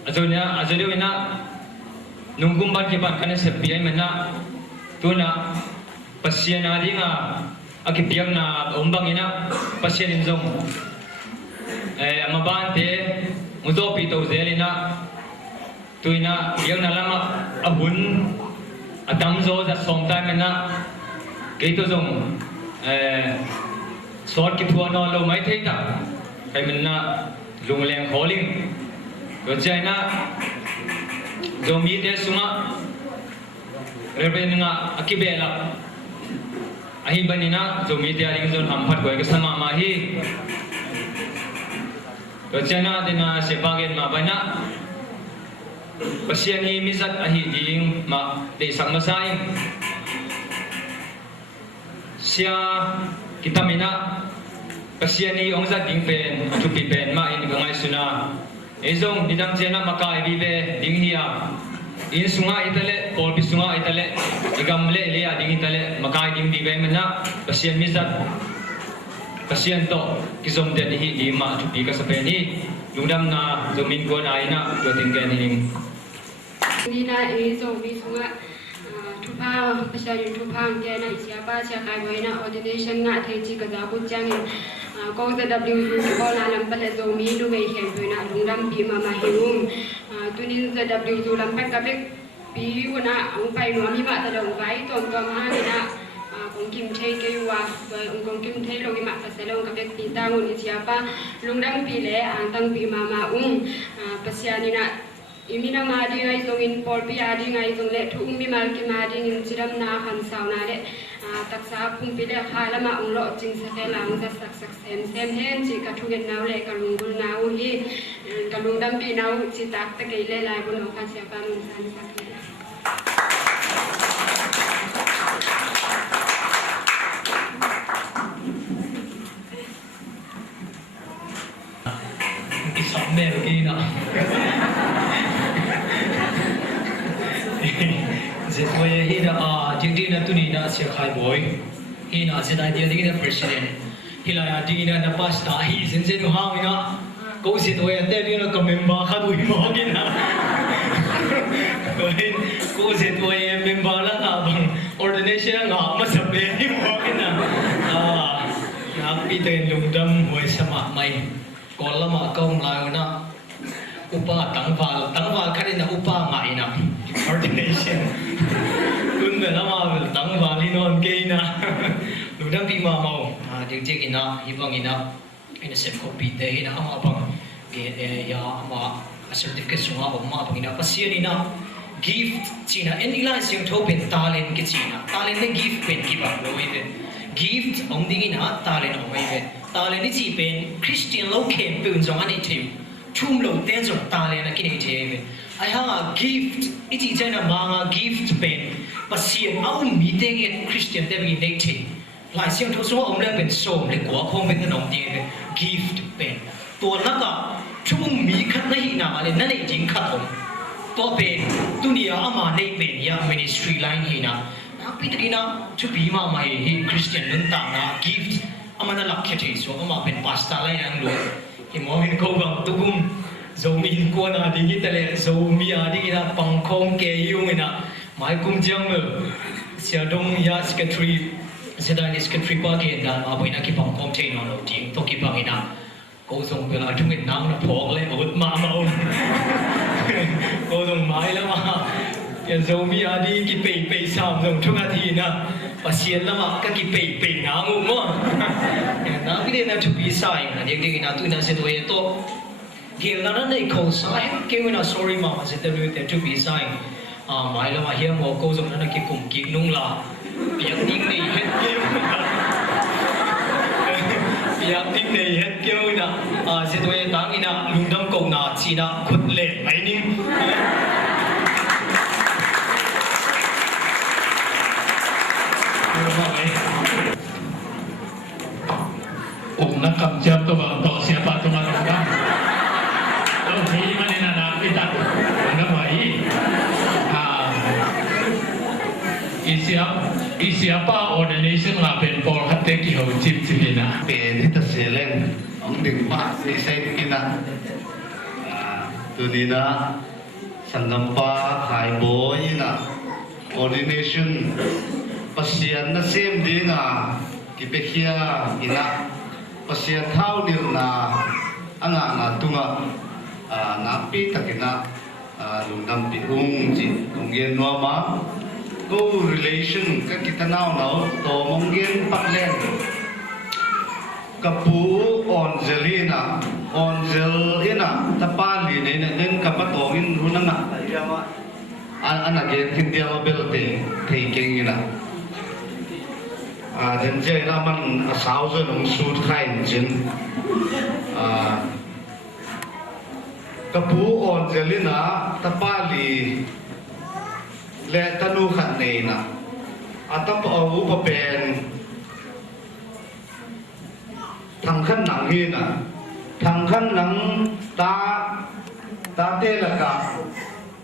rồi đây na nung kumban cái bạn cái sếp bia mình na tu na pasien ở đây cái bia na ombang ina pasien in zoom mà bạn thế một số bị tàu dễ na tôi na yang na lama abun atam zo za som ta mena ke to zong sort ki thua no lo mai thei ta kai men na lung leng kholing ko chai na zo mi de sunga reben nga akibela ahi banina zo mi de aring zon ham phat goi ka sama ma hi ko chai na de na se bagen ma bana Pasian ni misat ahi ding ma de sang masain sia kita mina pasian ni ong za ding pen chupi pen ma in gangai suna ezong didang chena makai bibe ding hiya in sunga itale pol bi sunga itale igam le le ding itale makai ding bibe mena pasian misat pasian to kizom de hi di ma chupi ka sapen hi lungdam na zomin ko na ina do tingken hing Nina iso biswa tupa pasari tupa ngena siapa siapa goina ordination na thechi ka jabu changin ko the w ko na lam pale zo mi du gai hen goina lungdam bi mama hingum tunin the w lam pa ka bek bi wona ang pai no mi ba ta dong vai tom tom ha na kong kim thei ke wa kong kim thei lo ki ma pa se lo ka bek pi ta ngun siapa lungdam pi le ang tang bi mama pasiani na Imina madi ngai zongin polpi adi ngai zong le thu mi mal ki madi ngin chiram na khan saw na le taksa phung pi le khala ma ong lo ching sa te lang sa sak sak sem sem hen chi ka thu gen naw le ka lung gul naw hi ka lung dam pi naw chi tak ta ke le lai bu no ka sia pa mun san sak cái sóng mèo kia nọ Zet boy hi na ding na tu ni na sia khai boy hi na zet idea ding na president hi la ding na pasta hi zen ha ina ko zet boy ate ding na member kha du mo gin na ko zet boy member la na bang ordination nga ma sa pe ni mo gin na na pi ten lung dam hoi sama mai ko lama kong la na upa tang va khari na upa mai na ordination kun me lama tang va li non ke na lu dam pi ma mau ding je ina ibang ina ina sem ko pi te ina ama bang ge ya ama certificate sunga ma bang ina pasian ina gift china en ila sing thopen talent ke china talent ne gift pen ki ba lo ide gift ong ding ina talent ong mai talent ni chi pen Christian lo kem pe un jong ani thim chum lo ten jong talent na ki ni the ai ha gift iti china ma nga gift pen pasian au mi te nge Christian te bi nei thi lai siang tho so ong le pen som le kwa khom pen nong ti gift pen to na ka chum mi khat na hi na ma le na nei jing khat om to pen dunia ama nei pen ya ministry line hi na Pitrina to be ma mai hi Christian nun ta na gift amana lakhe thi so ama pen pasta lai ang lo hi mo hin ko bang tugum zo min ko na ding ki tele zo mi a ding ina pang khong ke yung ina mai kum jang me sia dong ya secretary sedang secretary pa ke na ma boina ki pang khong chain no ting to ki pang ina ko zong pe la thung in nang na phok le ot ma ma om ko zong mai la ma ya zomi adi ki pe sam zong thunga thi na pasien lama ka ki pe nga mu mo na bi de na thu bi sai na de de na tu na se to ye to gel na na nei khol sai ke na sorry ma se te lu te thu bi sai mai lama hiam mo ko zong na ki kum ki nung la piak ding nei het ke piak ding nei het ke na se to ye tang ina lungdam ko na chi na khut le mai ning nak siap tu untuk siapa tu malam kan? Oh, ini mana nak kita? Mana baik? Isiapa ordination lah penpol hati kau cip cipina. Pen itu seleng, ang digma si saya kita. Tu ni na sangampa khai boy na ordination pasien na same dia na kipekia ina. Pasien thau nil na anga na tunga na pi takina lungdam pi ji onggen no ma go relation ka kita nau to monggen patlen kapu onzelina onzelina tapali ne den kapatongin runanga ana gen kindia mobelte theiking dan je naman sauze nung sud kain jin kapu on jelina tapali le tanu khat nei na atap au pa pen thang khan nang hi na thang khan nang ta te la ka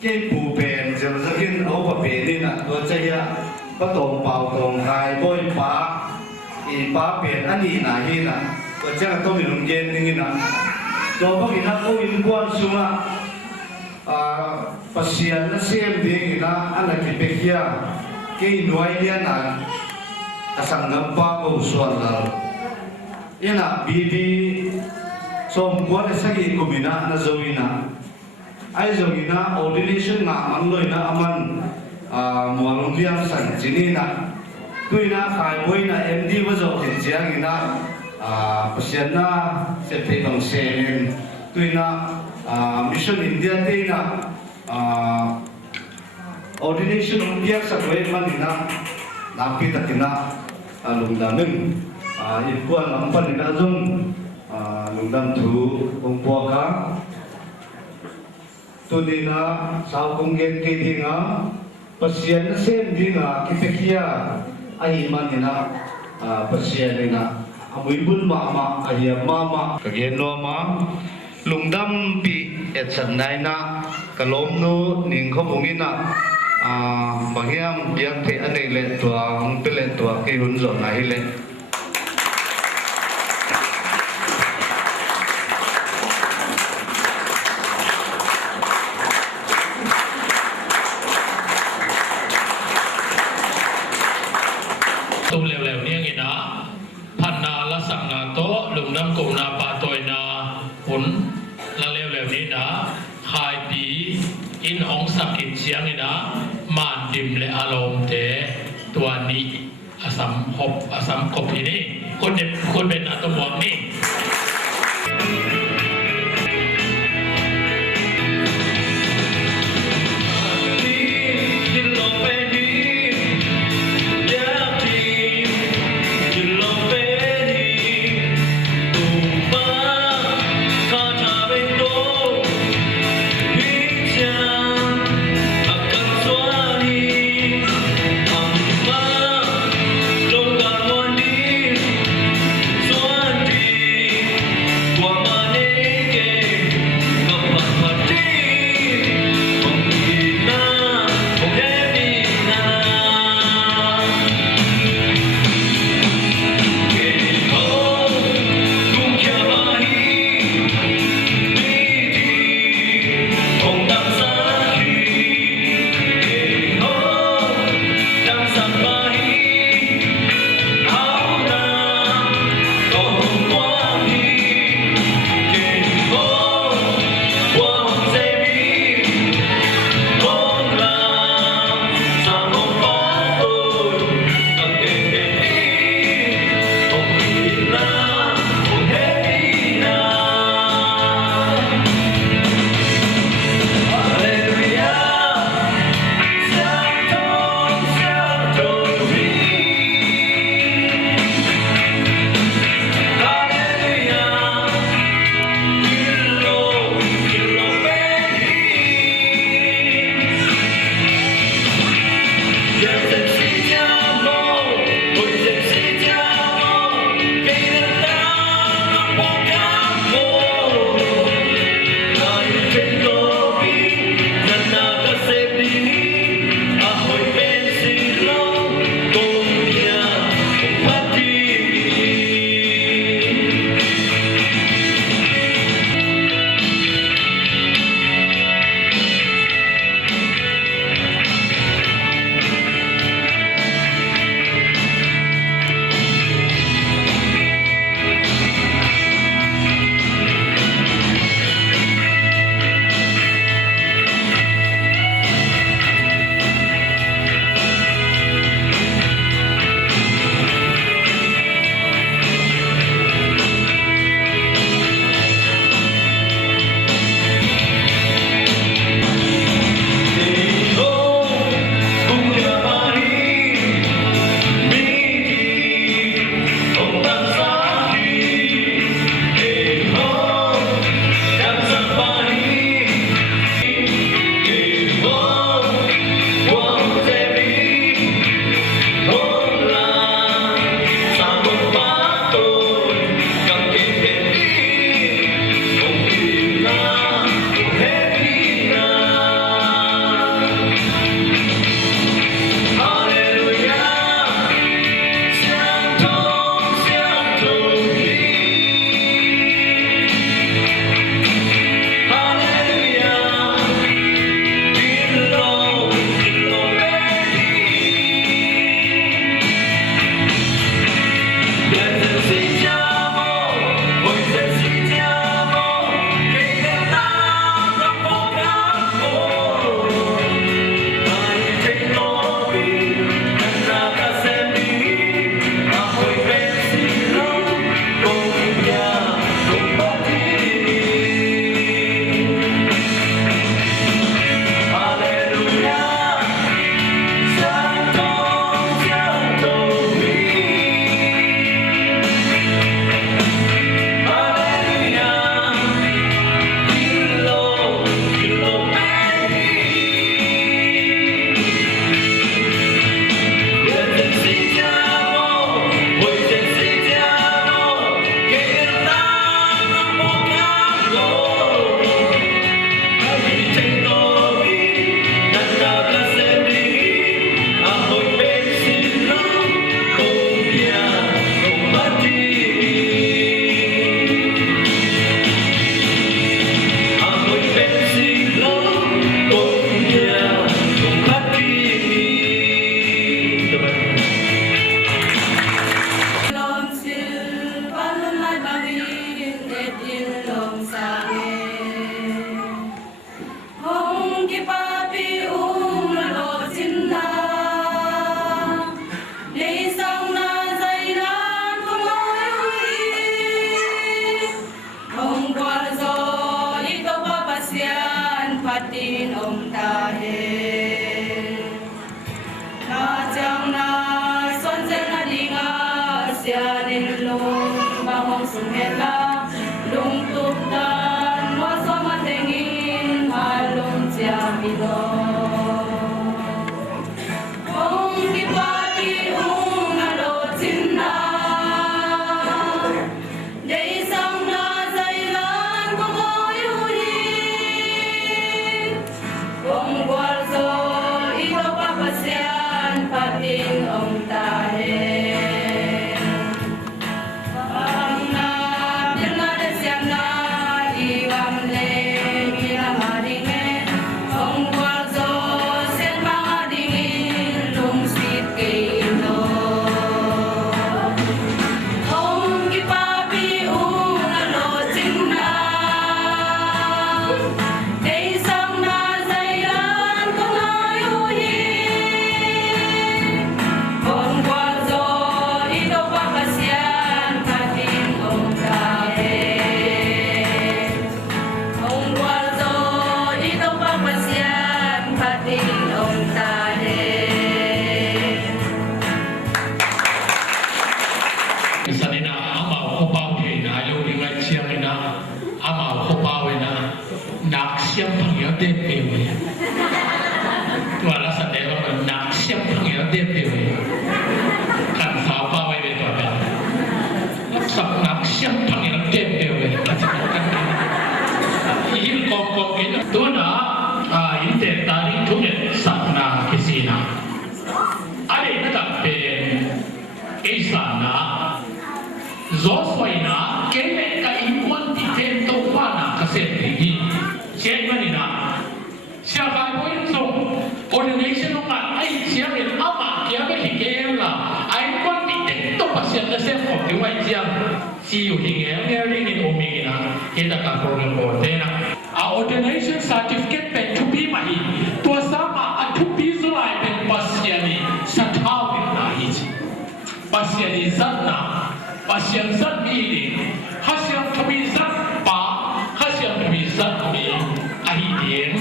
ke pu pen jel zakin au pa pe ni na to chayaก็ตรงเป่าตรงไทยบ่อยป้าอีป้าเปลี่ยนอันนี้นะฮีนะก็จะต้องมีลงเย็นนี่นะตัวพวกนี้นะพวกอินกวนสุมาปัสยานนั่นเสียมดีนะอันนั้นเป็นเพียงแค่หน่วยเดียวนะกษัตริย์ป้าก็ส่วนเราเนี่ยนะบีสมควรจะสักกี่กุมินะนั่นโจวินะไอ้โจวินะ ordination งานเลยนะอามันมัวลงเลี้ยงสันจีนี่นะตุยนะขายบวยนะ MD ว่าจะเห็นเสียงนะเปอร์เซ็นต์นะเศรษฐีบางเซนตุยนะมิชชั่นอินเดียตีนะordination เรียกสักเวมันนี่นะนับพิจารณาลุงดำหนึ่งอีกคนลำพันนี่นะจงลุงดำถูองค์ปวกะตัวนี้นะสาวคงเงินเกดิงะpasien sem dinga kipekia ai manina pasien dinga amuibul mama ayya mama kageno ma lungdam pi etsan naina kalom no ning khomungina bằng hiểm biếc thì anh ấy lệ tua không biết lệ tua cái hun rộn này lệ tu lèo lèo nia nghe na pan na la sang na to lùng nam cùng na pa toy na hun la lèo lèo ni na khai pi in ong sakit siang nghe na man dim le alom te tua ni asam hop asam kopi niคนเป็นอัตมวงนี่ chiang in ama kia be hi ke la ai kon bi te to pasien da se ko ti wai chiang si yu hi nge ring in omi na ke da ka program ko te na a ordination certificate pe to be mai to sama a to be zo ai pe pasiani sathau na hi chi pasiani zatna pasian zat mi ni hasiam to be zat pa hasiam to be zat mi ai dien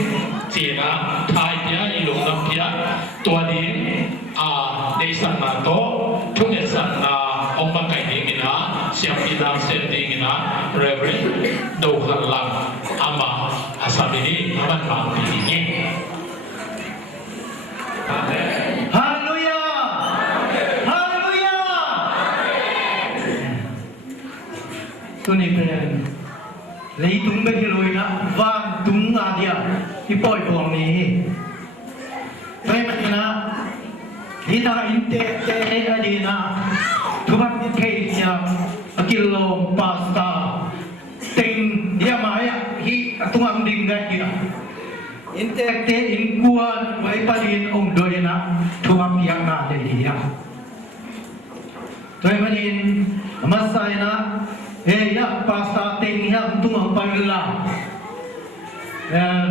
chena thai pia ni lo nam pia to din a de san na to thung ne san na ong ba kai ding ina siam pi nam se ding ina reverend do khan lang ama asabini aman ma pi ni Hallelujah! Hallelujah! Tôi nàyเป็นlấy tungไปที่ลอยนะวางตุ้งอาเดียที่ปล่อยดวงนี้ไปมันนะที่ตาอินเตอร์ดีนะทุกวันที่เที่ยงกิโลพาสต้าติงเดียมาyaที่ตุ้งอันดิ่งกันที่นะอินเตอร์อินกวนไว้ปรินองค์โดยนะทุกวันที่ยังนาได้ดีนะโดยมันอินมาใส่นะya pasta ting ya tung pagla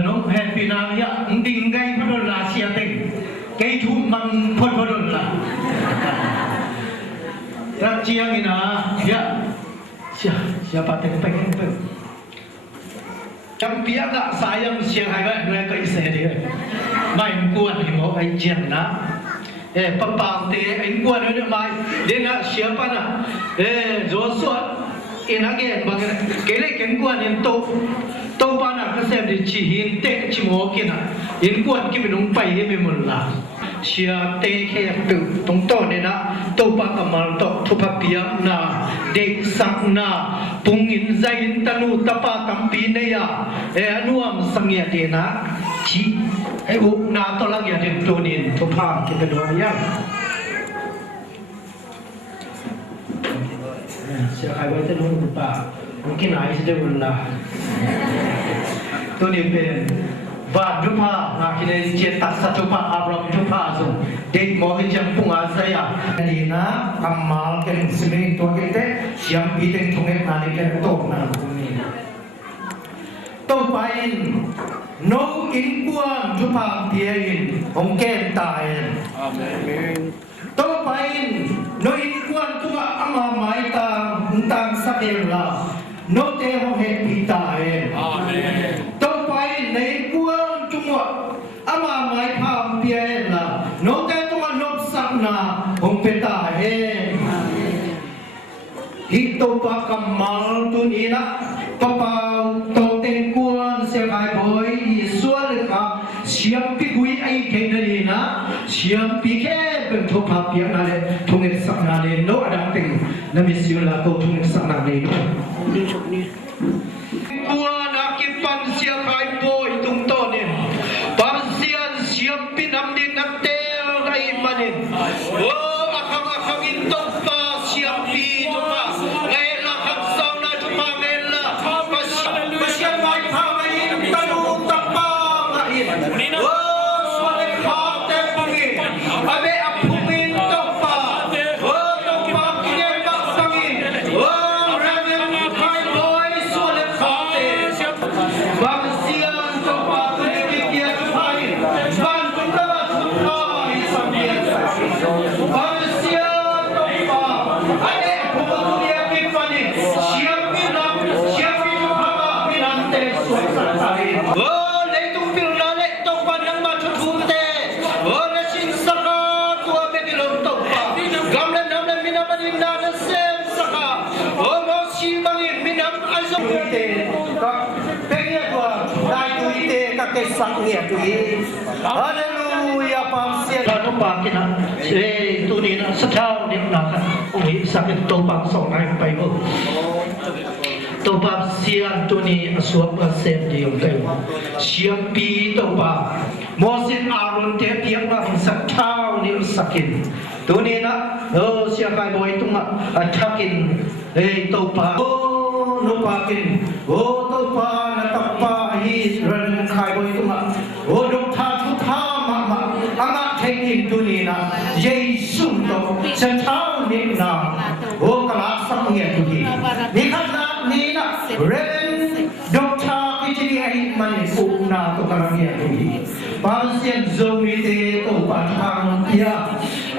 no happy na ya ding gai padol la sia ting kai thu mang phot padol la ya chiang ina ya siapa teng pengen pe champia ga sayang siang hai ba noi kai se de mai kuan ni mo ai chiang na papa te ai kuan ne mai de na siapa na zo so in again baga kele ken kuan in to pa na ka sem di chi hin te chi mo kina in kuan ki binung pai he me mun la sia te khe tu tong to ne na to pa kamal to thupa pia na de sak na pung in zain tanu tapa tampi ne ya anuam sangya de na chi ai u na to lang ya de to nin thupa ki be do ya siapa yang itu lupa mungkin ayah sudah berulah tu ni pen bad lupa nak kini cetak satu pak abram lupa so dek mau kecampung saya Dina amal kan seming tu kita siang biting tunggek nari kan tok nang bumi tu pain no in kuan lupa tiain mungkin tain amen tu pain no in kuan tu ama mai tang sakil la no te ho he pita amen to pai nei kuang chungwa ama mai pham pia la no te to no sakna hong peta he hito pa kamal tu ni na papa to ten kuan se kai boy sual ka siam pi gui ai ke ni na siam pi ke ben to pa pia na le thong e sakna le no adang ting na misyon la ko thong e sakna le no kuan akipan sia kai boy tung to ni parsian siam pi nam din na tel kai manin o akang in to pa siam pi to pa ngai la kham sau na to pa ngai la pasian mai pa ngai tanu tapa ngai o swale kha te pangi abe apungin to pa o to pa kye pa pangi o ramen kai boy swale kha te parsian to pa kye kye pai ban to ta pai sambian parsian to pa ade apungin dia ki pani siapin pa pinante swale o leitung pilna le to pa nang ma thu te o na sin saka tua be dilom to pa gamle namle minapanin na na sem saka o mo si mangin minam azo te ka pengya tua dai tu ite ka ke saknya tu haleluya pamsia ka pa kina tu ni na sathau ni na ka o hi sakit to pa song nai pai go to pa sian tu ni asuap sem di yong te siam pi to pa mosin aron te piang na sak thau ni sakin tu ni na sia kai boy tu ma athakin to pa no pa kin to pa na ta pa hi ran kai boy tu ma dok tha thu tha ma anga in tu ni na Yesus to setau ni na o kala sak ni tu hi ni khat na ni na Reverend Dr. Kitri ai man ku na to kala ni tu hi pasien zo mi te to pa thang pia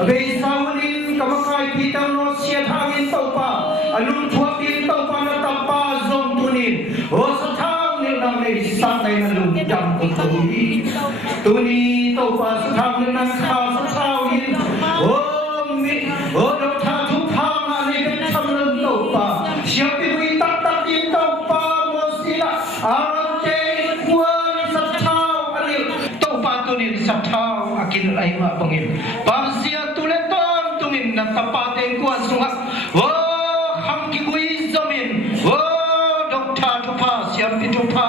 be saunin kamakai pitang no sia thangin to pa alun thuakin to pa na tampa zong tunin o setau ni na ni sang nei na lun jam ko tu hi tu ni to pa setau ni na kha setau hin o mi o do tha thu tha ma ni be tham lun to pa sia pi wi tak tak tin to pa mo sila aron te kuan setau ani to pa tunin setau akin ai ma bangin pa sia tu le ton tunin na tapate kuan sunga o ham ki kui zamin o dokta thu pa sia pi thu pa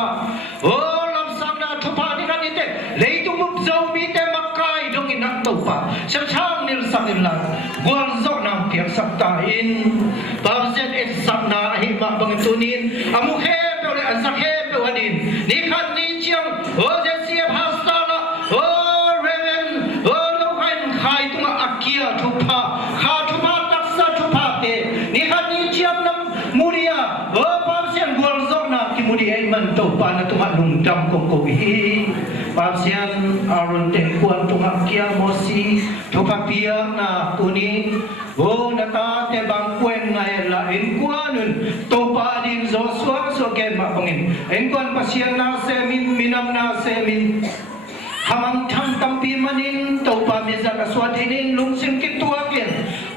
o lam sang na thu pa ni kan ite lei tu mup zo mi te makai dong in nak to pa sia chang nil sang in la guan zo na piak sak ta in pa sia et sak na hi ma bangin tunin amu he pe le an sak he pe wadin ni khat ni chiang o je sia pastor na o reverend o lo kain khai tu ma akia thu pa kha thu pa tak sa thu pa te ni khat ni chiang nam muria o pa sia guan zo na ki muri ai man to pa na tu ma lung dam ko ko hi pa sia aron te kuan tu ma kia mo si thu pa pia na tu ni o na ta te bang kwen ngai la en kuanun to pa din zo swak so ke ma pangin en kuan pa sia na se min minam na se min hamang tham tampi manin to pa me za ka swadinin lung sim ki tua ken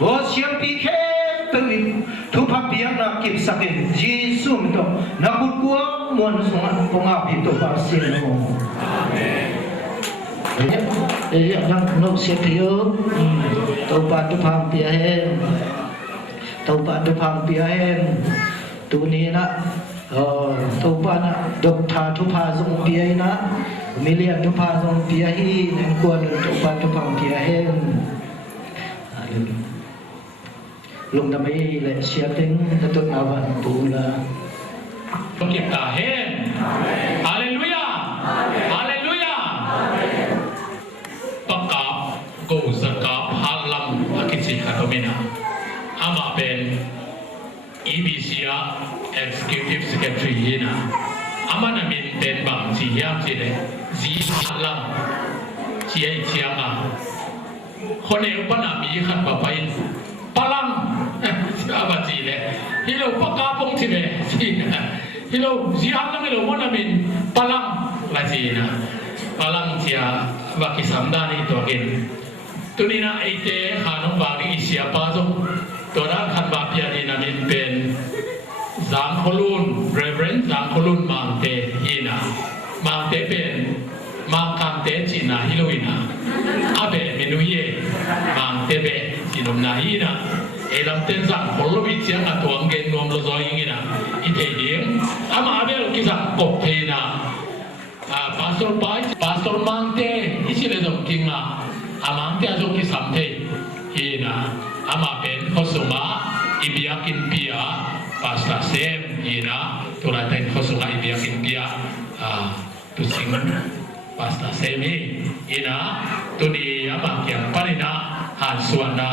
o siam pi khe pewin thu pa pia na kip sakin jisu to na kut kwa mon sunga ponga pi to pa sia no amen yang nok se pio to pa tu phang pia hen to pa tu phang pia hen tu ni na to pa na dok tha thu pha zong pia na million tu pha zong pia hi nen kwa to pa tu phang pia hen lung da mai le sia teng ta tu na van tu la kita hen haleluya haleluya pakap go zakap halam akisi hatomena ama ben EBCA executive secretary hina ama namin ten bang si yam si le zi halam si ai chianga khone upana mi khat pa pai palang aba si le hilo pakapong si le si hilo zi halam hilo mo namin palang la si na palang sia baki samdani to kin tunina ite hanong bagi siapa zo toran khan ba pia ni namin pen zang kholun reverend zang kholun mangte hina mangte pen mangkam te china hiloina abe menuye mangte be sinom na hina elam ten zang kholowi chiang atwang gen nom lo zo ingina ite ding ama abe kisang kop thena pastor mangte isile dom kinga amangte azo ki samte hina ama pen khosuma ibiakin pia pasta sem hina turaten khosuma ibiakin pia tu sing pasta semi hina tuni ama kyang panina han suana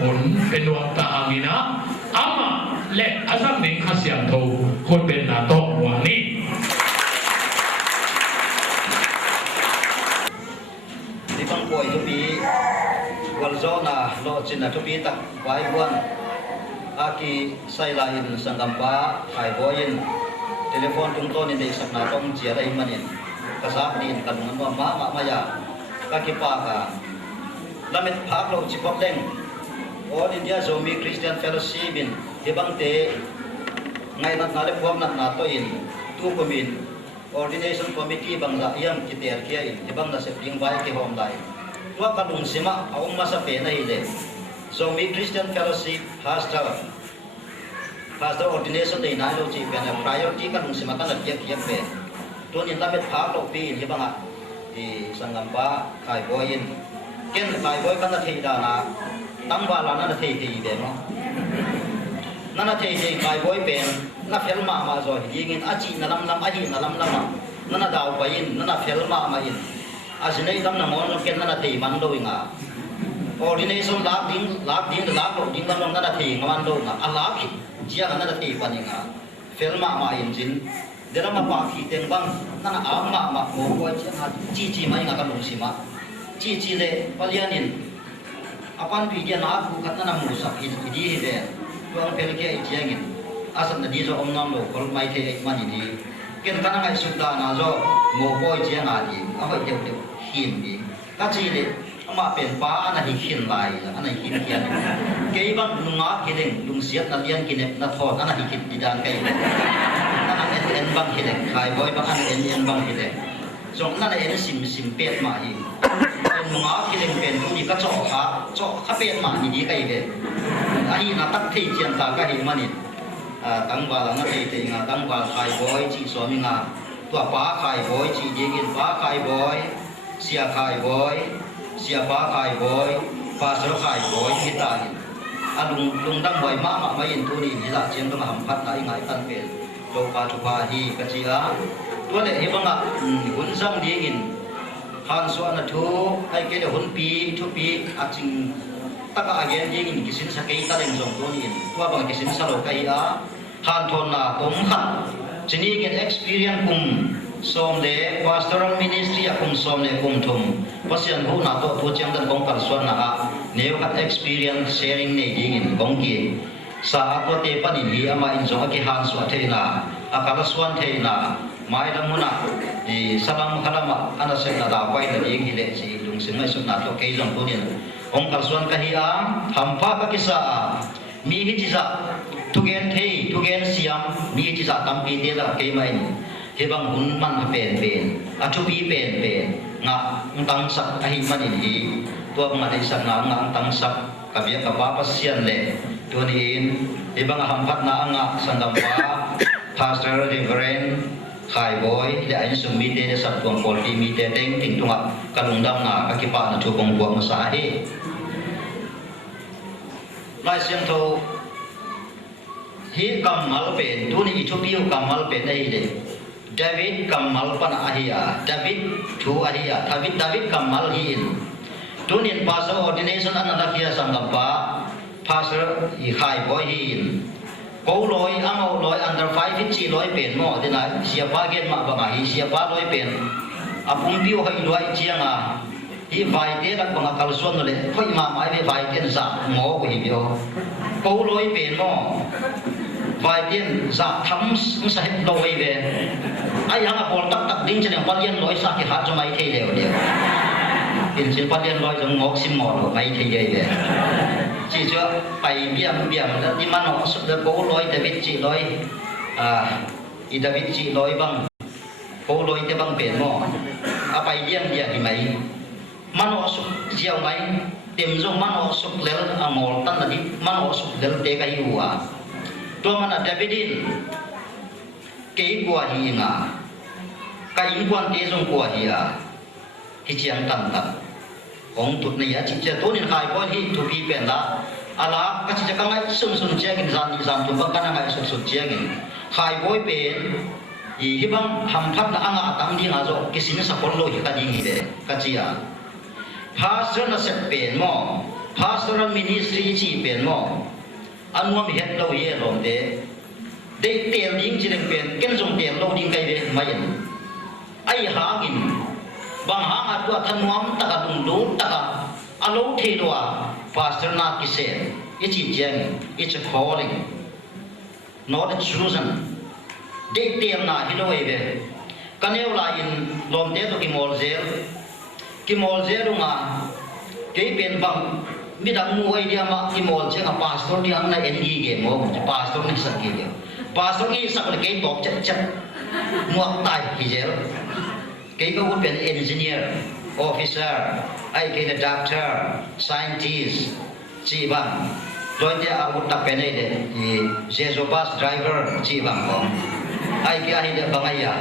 on penwak ta angina ama le azam ning khasyam tho khon ben na to wani bang boy tu pi wal zona lo chin tu pi tak wai wan aki sai lain sangampa kai boyin telefon tung ton ni sak na tong chia dai manin kasak ni kan ma ya ka pa ka lamet phak lo chi pok leng all India Zomi Christian Fellowship in hebang te ngai na le phok na to in tu komin ordination committee bangla yam kiter kia in hebang na se ping bai ki hom lai tua kanung sima aung masa pe na ile Zomi Christian Fellowship has the ordination dei na lo chi ben priority kanung sima kan kia kia pe to ni lamet phak lo pi hebanga di sangampa kai boyin ken kai boy kan na thei da na tang ba la na thei thei de no na thei thei kai boy pen na fel ma zo yingin achi na lam a hi na lam na daw pa in na fel ma in asinay dam na mon ken na ti man do inga ordination lak ding lo ding man na ti man do nga alaki jia na ti paninga filma ma injin dera ma pa ki teng bang na ama ma mo ko chi mai nga ka lung sima chi le palianin apan pi dia na ku kat na mu sa di de tuang pel ke jiangin asam na di zo om nam lo kol mai the man ni ken kana ngai su da na zo mo ko jiang a di a hoi de hin di ka chi le ama pen pa ana hi hin lai ana hin kian ke bang nunga ki deng lung siat na lian ki ne na thon ana hi kit di dan kai ana en bang ki deng khai boy bang ana en bang ki deng so na en sim pet ma hi nunga ki deng pen tu ni ka cho kha pet ma ni di kai de ai na tak thei chian ta ka hi mani tang ba la na thei te nga tang ba khai boy chi so mi nga tua pa khai boy chi ding pa khai boy sia khai boy sia pa khai boy pa so khai boy hi ta ni lung dang boy ma ma yin tu ni la chen dong ham phat na i ngai tan pe to pa tu pa hi ka chi a to le he banga hun sang ding in han so na thu ai ke de hun pi thu pi a ching taka again ding in kisin sa kai ta leng jong to ni tua bang kisin sa lo kai a han thon na tom khat chini gen experience kum som le pastoral ministry akum som le kum thum pasian hu na to thu chang dan kong kal suan na ha neu hat experience sharing nei ding in kong ki sa ko te panin hi ama in zo ki han so the na akala suan the na mai dam muna di salam kalama ana se na da pai na ding hi le chi lung sin mai su na to ke jong to ni ong kal suan ka hi a hampa ka kisa mi hi chi za tu gen siam mi hi chi za tam pi te la ke mai he bang hun man pen a chu pi pen nga tang sak a hi man hi to ma dei sak nga tang sak ka bia ka pa pasian le to ni in he bang ham phat na nga sangam pa pastor reverend khai boy le ai sum mi te sat tuang pol ti mi te teng ting tunga kalung dam na ka ki pa na chu bong ma sa hi lai sian tho hi kamal pen tu ni Ethiopia kamal pen ai le David kamal pan ahia David thu ahia David kamal hin tunin pastor ordination an la kia sangapa pastor i khai boy hin ko loi amau loi under 5 chi loi pen mo dina sia pa gen ma ba hi sia pa loi pen apung piu hai loi chianga hi vai te la bang kal suan le khoi ma mai ve vai ten sa ngo ko hi bio ko loi pen mo vai ten za tham sa het loi ve ai hang apol tak ding chen pal yen loi sa ki ha cho mai the le in chen pal yen loi jong ngok sim mo mai the ye ve chỉ cho bảy biam đó đi man họ sụp được cố lối David chỉ lối David chỉ lối băng cố lối te băng biển mò bảy biam dia thì mấy man họ sụp chiều mấy tìm dùng man họ sụp lên mol tan là đi man họ sụp lên te cái hua to man David in cái qua hi nga cái quan te dùng qua hi hi chiang tan tan ong tut nei a chi che to nin khai ko hi tu pi pen la ala ka chi ka ngai sun che ngin zan tu bang kana ngai sun che ngin khai boy pen hi bang ham phat na anga tam ding a zo kisin sa kon lo hi ka ding hi de ka chi a pastor na se pen mo pastoral ministry chi pen mo anwam het lo ye lom de tel ding chi ding pen ken jong tel lo ding kai de mai ai hangin bang hang atwa thanwam taka dungdu taka alo thedwa pastor na kise ichi jeng it's a calling not a chosen de tem na hiloi be kaneu la in lom de to ki mol zel ma ke pen bang mi dang mu ai dia ma ki mol che ka pastor ni ang na NE ge mo pastor ni sak ge pastor ni sak le ke top chat muak tai ki zel cái cóเป็น engineer officer ai cái là doctor scientist chi bang rồi dia aku tak penai de Jesu bus driver chi bang ko ai cái ai de bang ya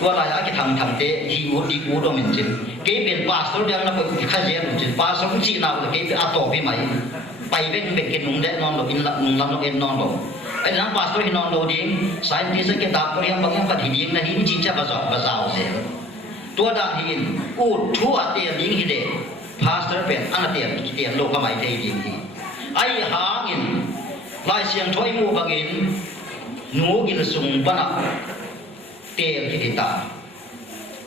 tua la ya ki thang te hi u di u do min chin cáiเป็น pastor dia na ko kha je lu chin pastor chi na ko cái ato bi mai pai ben be ken nung de non lo in la nung lam no en non lo ai na pastor hi non lo ding scientist ke doctor yang bang ka di ding na hi chi cha ba zao je tua dan hin u thua tiền ding hi de pastor pen ana tiền lo ka mai thei ding hi ai hangin lai siang thoi mu bangin nu gil sung bana tiền hi ta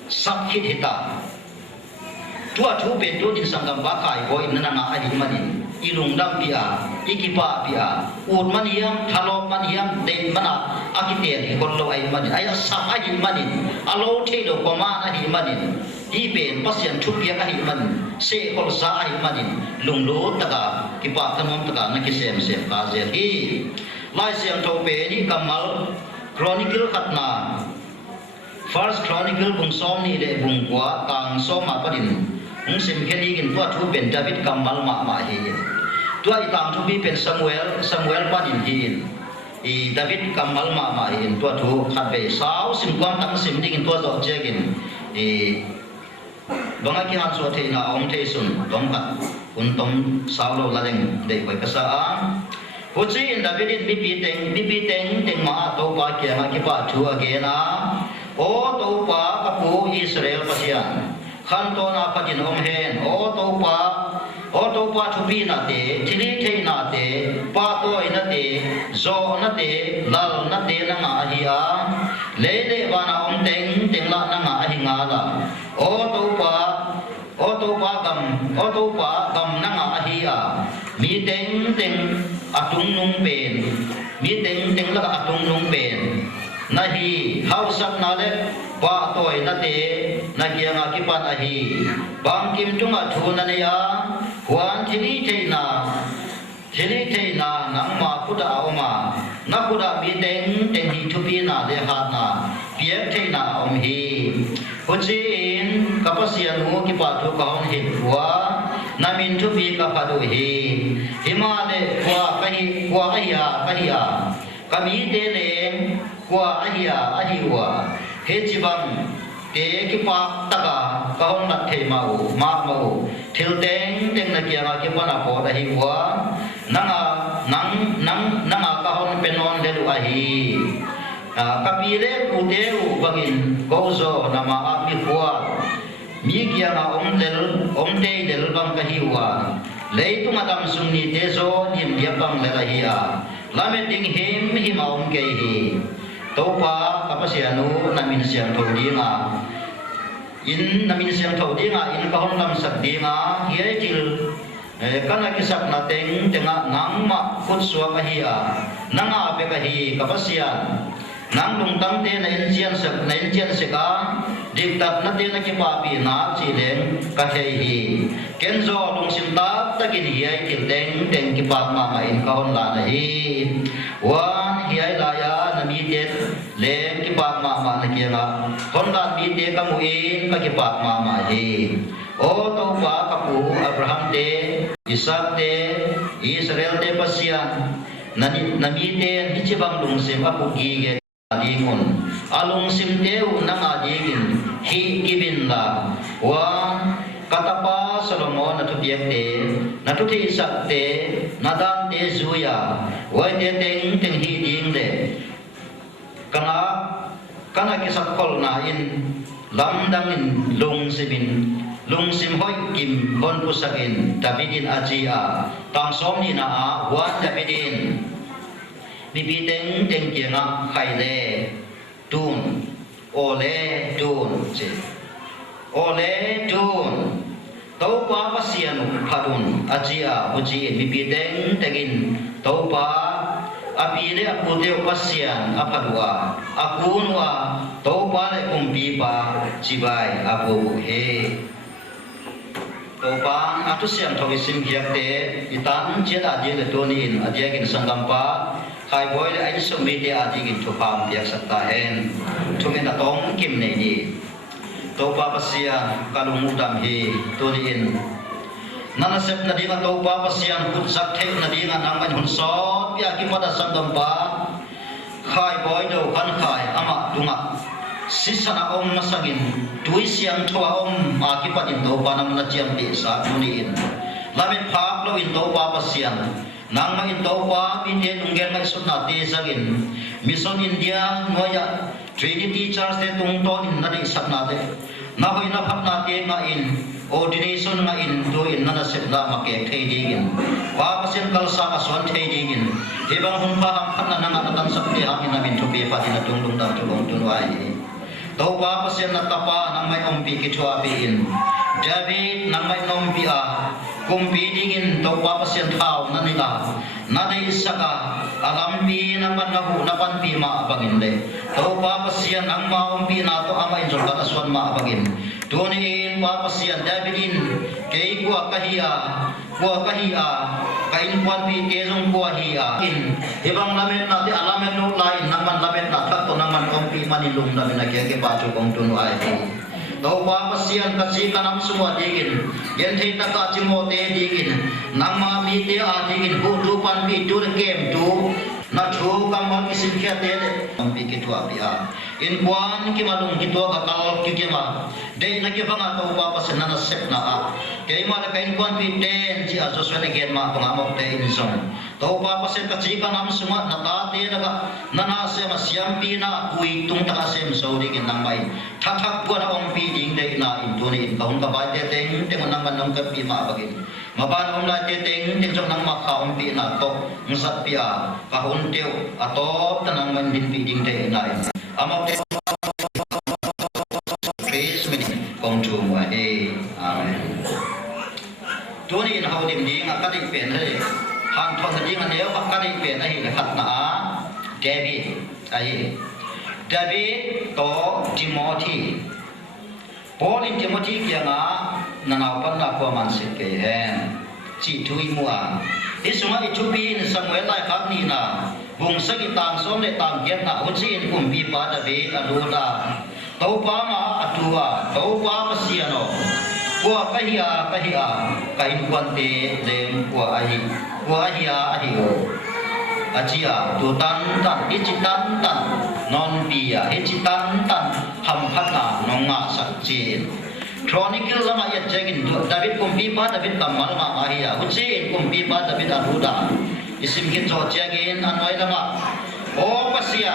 sap hi ta tua thu pen tu din sangam ba kai boy nana nga ai manin ilung dam pia ikipa pia ut maniam thalok maniam den mana akiten hi kon lo ai manin ai sap ai manin alo the do koma na hi manin hi pen pasien thu pia ka hi manin se kol sa ai manin lung lo taka kipa thanom taka na ki sem ka je hi lai siam tho pe ni kamal chronicle khatna first chronicle bung som ni le bung kwa tang som ma padin ung sim kheli gin tua thu ben David kamal ma hi tua i tang thu bi pen Samuel padin hi i David kamal ma hi tua thu khat be sao sim kwam tang sim ding tua zo che gin i banga ki han so the na ong the sun dong khat un tom sao lo la leng de bai ka sa a ho chi in David bi pi teng ma to pa ke ma ki pa thu age na o to pa ka pu Israel pasian khan to na padin om hen o to pa thu pi na te thili thei na te pa to ina te zo na te lal na te na nga hi a le ba na om teng la na nga hi nga la o to pa gam na nga hi a mi teng atung nung pen mi teng la atung nung pen na hi hausak na le pa toy na te na kia nga ki pan a hi bang kim tunga thu na ne ya huan thili thei na nang ma kuda oma na kuda mi teng hi thu pi na le ha na pia thei na om hi Hujin kapasian mu ki pa thu ka hon hi wa namin thu pi ka pa du hi himale kwa ahiya kami te le kwa ahi wa he chibang te ki pa taka ka hon na thei mau thil teng na kia nga ki pa na po da hi wa nanga ka hon penon le lu ahi kapile uteu bangin kozo nama api kwa mi kia na om te del bang kahiwa leitu madam sumni tezo nim dia bang le lahia lame ding him om ke hi topa kapasianu namin siang thodinga in kahon lam sak dinga hiai til kana kisak na tenga nangma khut suwa kahia nanga pe kahi kapasian nang lung tang te na injian se ka diktat na te na ki pa pi na chi leng ka thei hi kenzo lung sim ta takin hiai til teng ki pa ma in ka hon la na hi wan hiai la ya na mi te leng ki pa ma na ki nga hon la mi te ka mu in ka ki pa ma hi o to pa ka pu Abraham te Isaac te Israel te pasian na mi te hi chi bang lung sim apu gi ge dingon alung simteu nanga digin hi gibin la wan katapa Solomon na tupiakte na tuti sakte nadan te zuya wai te teng hi ding le kana kisak kol na in lamdangin lung sim hoi kim hon pusakin Davidin ajia tang som ni na a wan Davidin bibi teng kia nga khai le tun ole tun tau pa pasian khadun ajia uji bibi tengin tau pa api le aku teu pasian apadua akunwa tau pa le kumpi pa cibai aku he tau pa atu siang thogi sim giak te itan jeda dia le tonin adia gin sangam pa khai boy le ai so mi te adi gin thu pam biak sakta hen thu men atong kim nei ni to pa pasia kalung udam hi to ni in nana sep na dinga to pa pasia kut sak the na dinga nang man hun so pia ki pada sangam pa khai boy do kan khai ama dunga sisana om masagin tui siang thoa om ma ki padin to pa nam na chiam ti sa tu ni in lamet phak lo in to pa pasia nang ma in to pa mi te ungen mai sut na te sagin mission India noya Trinity Church te tung to in na ri sak na te na hoi na phap na te nga in ordination nga in do in nana set la ma ke thei digin pa pasien kal sa ka son thei digin hebang hun pa ham phat na nga tan sak te ham in min thupi pa in tung tung dam chubong tun wai to pa pasien na tapa nang mai om pi ki thua pi in David nang mai nom pi a kumpi dingin to pa pasien thau na ni la na dei saka alam pi na pan na hu na pan pi ma bangin le to pa pasien ang ma om pi na to amai jol ka aswan ma bangin tunin pa pasien Davidin kei kwa kahia kain kwan pi te jong kwa hiya in hebang lamet na te alamet no lain naman lamet na thak to naman om pi manilung na na ke pa chu kong tunu ai to pa pasien ka si kanam suwa digin gen thei ta ka chimo te digin nang ma mi te a digin hu tu pan pi tu kem tu na thu kam ma ki sin kya te om pi ki tu a pi a in kwan ki malung ki to ka kal ki ke ma de na ki banga to pa pasien na sep na a ke ma la kain kwan pi ten chi a so so ne gen ma banga mo te in zong to pa pasien ka chi kanam suwa na ta te na ka na na se ma siam pi na kui tung ta sem so digin nang mai thak thak ko na om pi ding de na in tu ni in kaun ka bai te teng te nang man nang ka pi ma bagin ma ban om la te teng te jong nang ma ka om pi na to ngat pi a ka hun teu a to ta nang man din pi ding de na ama te praise me kong chu wa e amen tu ni in hau dim ding a ka ding pen he han thon ding a neo ka ding pen a hi khat na David ai David to Timothy Paul in Timothy kia nga nanau pan na ko man sit ke hen chi thui mua isuma ichupi in Samuel lai khak ni na bung sagi tang som le tang gen na uchi in kum bi pa David adula to pa ma atua to pa pasiano ko kahia kain kwante lem ko ahi achia tu tan ichi tan non pia ichi tan ham phatna nonga sakchin chronicle lama ya jegin David kumpi pa David tamal ma ahia uchi kumpi pa David aruda isim ki cho jegin anoi lama o pasia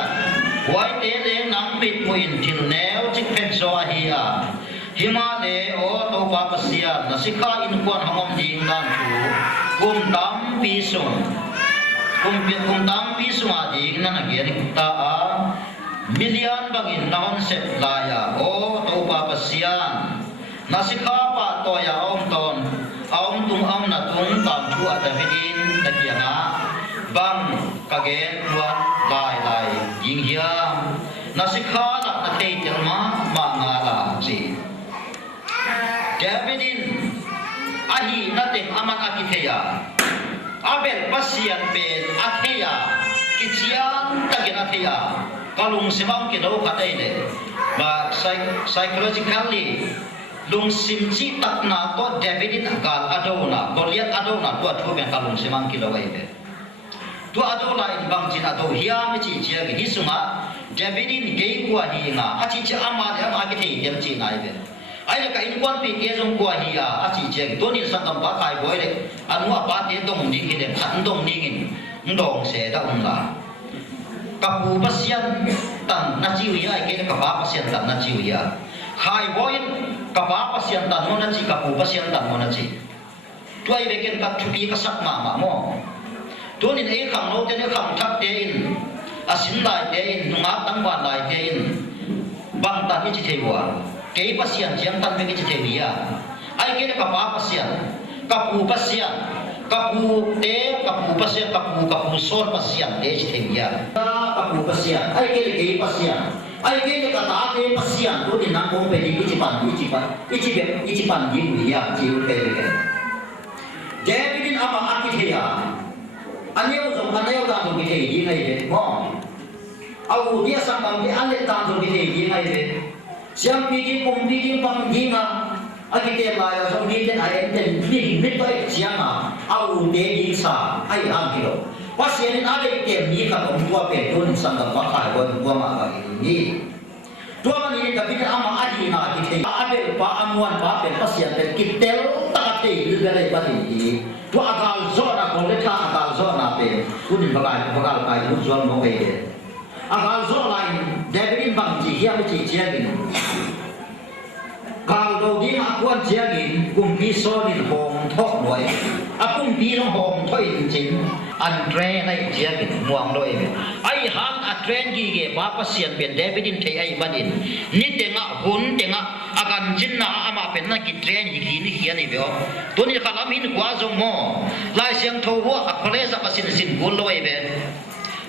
wai te le nang pit mo in til neo chik phen so ahia hima le o to pa pasia nasikha in kwan hamom ding dan thu kum tam pi son kum tam pi suma ding na nagyan ta a million bangin na concept laya o to pa pasian nasikha pa to ya om ton om tung om na tung tam thu Davidin na kiana bang kagen luan lai ying hiam nasikha na thei telma ma nga la chi Davidin ahi na te aman akitheya Abel pasian ben atheya kichian tagin atheya kalung simang kido kadai le ba psychologically lung simchi takna to Davidin agal adona Goliath adona to thu ben kalung simang kido ai le to adola in bang jin ado hiam chi chia gi hisuma Davidin gei kwa hi nga achi chi ama le ama ki thei dem chi nai be ai le ka in kwan pi ke jong kwa hi a achi che to ni sang kam ba kai boy le anu apa te dong ding ki le phan dong ning in ndong se da ung la ka pu pasian tan na chi wi ai ke ka ba pasian tan na chi wi a khai boy ka ba pasian tan mo na chi ka pu pasian tan mo na chi tu ai be ken ka thu pi ka sak ma mo to ni ei khang no te ne khang thak te in asin lai te in nunga tang ba lai te in bang ta ni chi thei wa kei pasian chiang tan me ki chi thei ya ai ke ka pa pasian ka pu pasian ka pu pasian ka pu son pasian te chi thei ya ka pu pasian ai ke kei pasian ai ke ka ta te pasian to ni na ko pe ni chi pan di ya chi u pe ke Davidin ama akithea aneu da do ki thei di ngai de mo au dia sang kam de ale ta do ki thei di ngai de siam pi ki kum pi ki pang di nga akite la ya so ni den ai den ni ni pai siam ma au de di sa ai am ki lo pasien ale ke ni ka ko tua pe to ni sang kam pa kai ko tua ma ka ni tua ma ni da bi ama adi na ki thei ade pa amuan pa pe pasien pe kitel ta te lu ga le pa ni tu agal zona ko le tha agal zona pe kunin bagai kai lu zon mo pe agal zona in Davidin bang ji ya chi chia ni Kalau kau di akuan siangin, kumpi sonin hong thok loi, kumpi long hong thoi jin, Andre nai siangin muang loi be. Ai hang Andre gige bapa sian ben Davidin thei ai banin, ni tenga hun tenga akan jinna ama pen na ki train hi ni hian be. Tuni khalam hin kwa jong mo, lai siang tho wa akole za pasin sin gol loi be.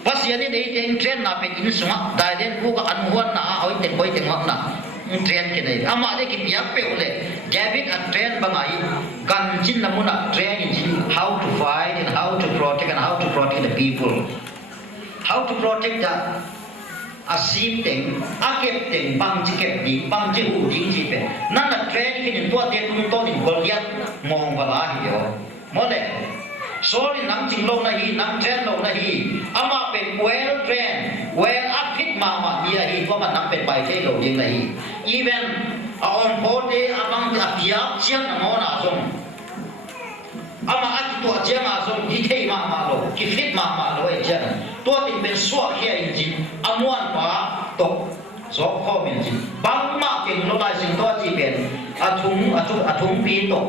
Pasian ni dei teng train na pen in sunga, dai den ku ka an huan na oi teng koi teng mak na. Train ke nei ama de ki piak pe ole David a train bangai kan jin namuna train in how to fight and how to protect and how to protect the people, how to protect the asim teng akep teng bang jikep di bang ji hu ding ji pe nan la train ki ni to te tung to ni Goliath mong bala hi yo mo le sorry nang jing lo na hi nang train lo na hi ama pe well train well akit mama dia hi ko ma nang pe bai te lo ding na hi even on pode among the apia chiang na na song ama ati to chiang a song ki thei ma lo ki fit ma lo e chiang to tin ben so here in jin amuan pa to so ko min jin bang ma ke lo lai sing to ji ben athung pi to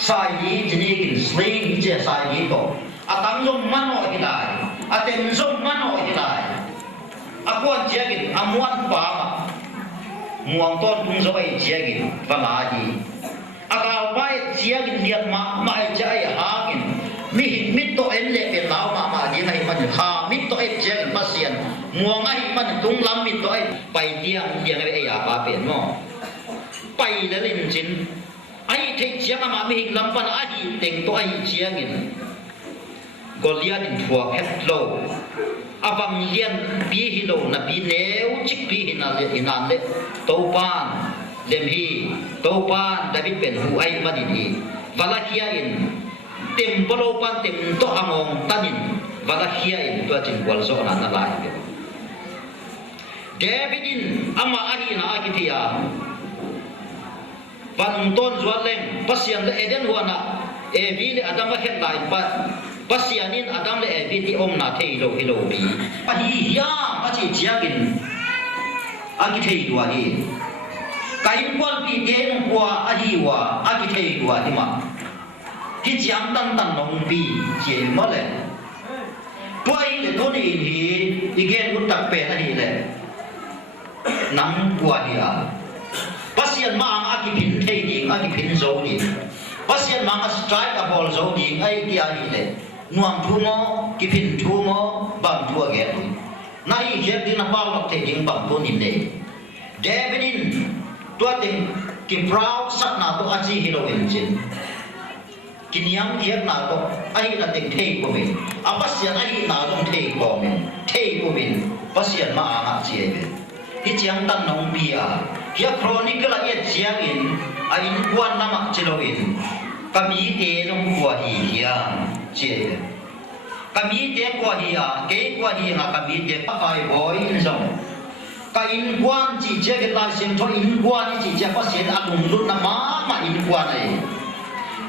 sai yi jini kin sling je sai yi to atang jong man ho hi dai aten jong man ho hi dai akuan chiang amuan pa ma muang ton tung so ai chiang vala ji akal bai chiang liat ma mai chai hangin mit to en le pe lau ma ji nai man kha mit to ai chiang pasian muang ai man tung lam mit to ai pai tiang ai ya pa pe no pai le lin chin ai thei chiang ma mi hing lam pan a hi teng to ai chiang in Goliath in thua het lo abang lian pi hi lo na pi neu chik pi hi na le inan le to pan lem hi to pan David ben hu ai ma di valakia in tem polo pan tem to among tanin valakia in to chin kwal so na la hi David in ama ahi na akitia pan ton zwaleng pasian le eden huana e vi le adama het lai pa pasianin adam le ebi ti om na thei lo hi bi a hi ya a chi chiagin a ki thei duwa hi kain kwal pi te no kwa a hi wa a ki thei duwa ti ma ki chiang tan tan nong pi che mo le toi le to ni hi igen ut tak pe a hi le nang kwa hi a pasian ma a ki phin thei ding a ki phin zo ni pasian ma a strike a ball zo ding ai ti a hi le nuam thu mo ki phin thu mo bang thu ge nai je din na ba lok te ding bang thu ni ne David in tua ting ki proud sat na to aji hero in chin kiniam diet na to ai na ting thei ko min apasian ai na dong thei ko min pasian ma a chi be hi chiang tan nong pi a hia chronicle a yet chiang in a in kwan na ma chi lo in kami te nong kwa hi hiang che kami te kwa hi a ke kwa hi nga kami te pa ai boy in zong ka in kwan chi che ke la sim tho in kwan chi che pa sen a lung lut na ma in kwan ai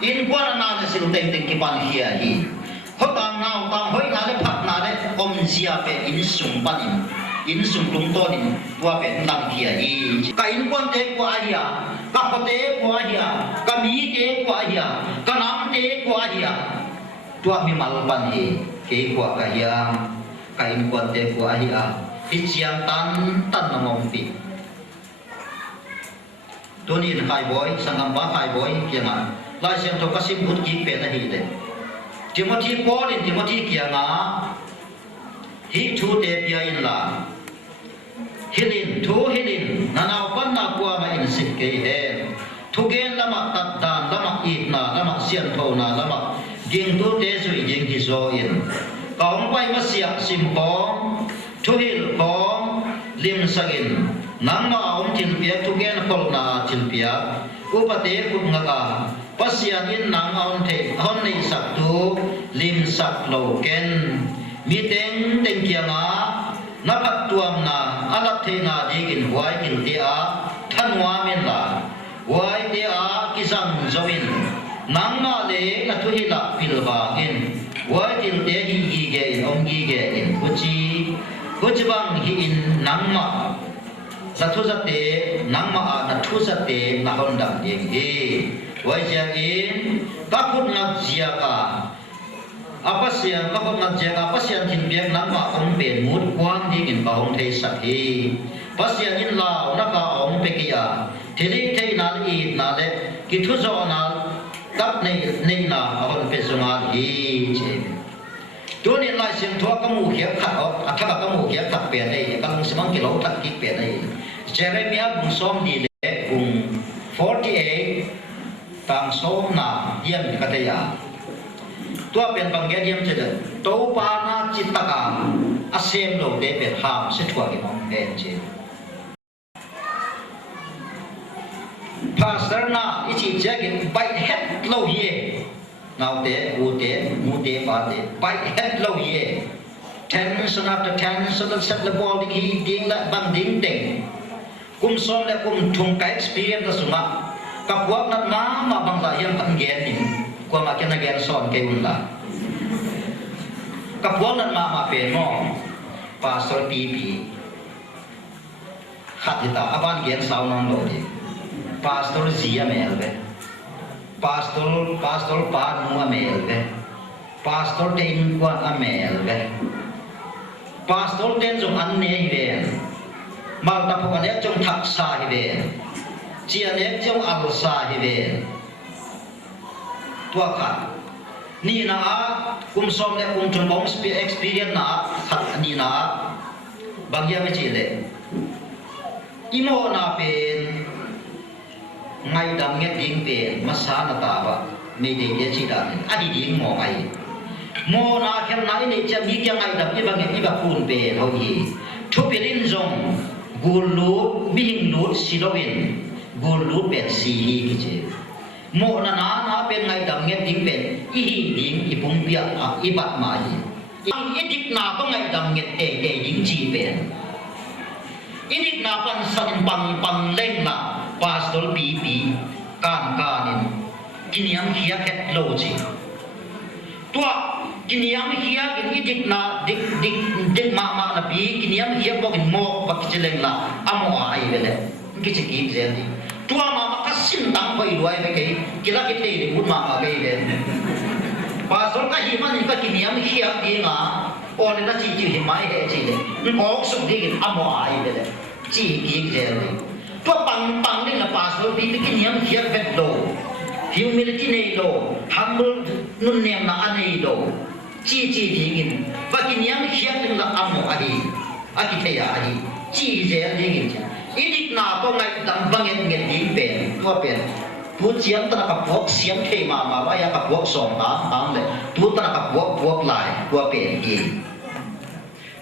in kwan na le sil teng teng ki pan hi a hi ho tang nau tang hoi na le phat na le om sia pe in sum pan in sum tung to ni tua pe nang hi a hi ka in kwan te kwa hi a ka pa te kwa hi a ka mi te kwa hi a ka nam te kwa hi a tua mi mal pan hi ke kwa ka ya ka in kwan te kwa hi a hi chiang tan na ngom pi tu ni khai boy sangam ba khai boy kia ma lai siang to kasim phut ki pe na hi le Timothy Paul in Timothy kia nga hi thu te pia in la hilin nanau pan na kwa ma in sip ke he thu gen lama tat dan lama it na lama sian tho na lama ging tu te zui ging ki zo in kaung pai ma siak sim kong thu hil kong lim sagin nang ma om til pia thu gen kol na til pia upate kut nga ka pasian in nang on the hon nei sak tu lim sak lo ken mi teng kia nga na pat tuam na alat the na digin wai kin te a thanwa men la wai te a kisang zomin nang na le na thu hi la pil ba kin wai til te hi ge om gi ge in kuchi bang hi in nang ma thu giật tế nắng mà na thu giật tế na hôn đầm điên hi vậy giờ in các phút ngặt chia cả apasian các phút ngặt chia cả apasian thìn biếng nắng mà ông bền mút quan đi in cả ông thấy sắc hi pasian in lao na cả ông bê kia thì đi thấy na đi na lệ cái thu gió na các này na hôn bê sung al hi chếตัวนี้ลายเสียงทั่วก็มูเขียขัดออกถ้าก็มูเขียขัดเปลี่ยนได้ก็ลงสมองกิโลขัดกิ๊กเปลี่ยนได้เจเรมียบุญส้มดีเลยบุญ48ต่างส้มนาเยี่ยมกัตยาตัวเป็นบางแง่เยี่ยมจะเดินโตปานาจิตตกาอาเซมโลเดเป็นหามสิทวกิมองเป็นเจภาษาหน้าอิจิเจกินใบเฮ็ดโลเยnào thế, u thế, mu thế, ba thế, bay hết lâu ye, tension after tension, let's set the ball đi đi lại bằng đỉnh đỉnh, cùng xong lại cùng thùng cái experience đó suma, các quốc nát mà bằng lại yang bằng gen đi, qua mà cái này gen son cái bún la, các quốc nát mà bền mò, pastor pipi, khát thì ta, aban gen sao non đồ đi, pastor zia mel về. pastor pa mu amel ve pastor ten kwa amel ve pastor ten jong an ne ve mal ta pho ne jong thak sa hi ve chia ne jong al sa hi ve tua kha ni na kum som ne kum chung bong experience na khat ni na bagya me chi le imo na pen ngay đam nghe tiếng về mà xa nó ta ba mấy đề cái gì đó anh đi tiếng mò na khen nãy này chỉ biết cái ngay đam như vậy như vậy phun về thôi gì chụp về lên rong gulu binh lút xí đâu bên gulu bên xí cái gì mò na bên ngay đam nghe tiếng về ý tiếng ý bung bia ý bát mà gì ý đích na có ngay đam nghe tệ những gì về ý đích na pan sang pan lên na pastor pipi kanin kiniam hiya ket loji tua kiniam hiya gini dik ma na pi kiniam hiya bokin mo bakcheleng la amo ai vele kichi ki zendi tua ma kasin tang koi luai me kai kila ki te mut ma gai le pastor ka hi man ka kiniam hiya ki nga on na chi hi mai he chi le mo sum di amo ai vele chi ki zendi tua pang ni la pastor pi cái niệm hiệp vet do humility nei do humble nun niệm na anei do chi dingin và cái niệm hiệp ni la amo adi thầy adi chi je dingin idik na ko ngai dam banget nget di pen tua pen tu chiam ta ka pok siam thei ma wa ya ka pok som ta le tu ta ka pok lai tua pen ki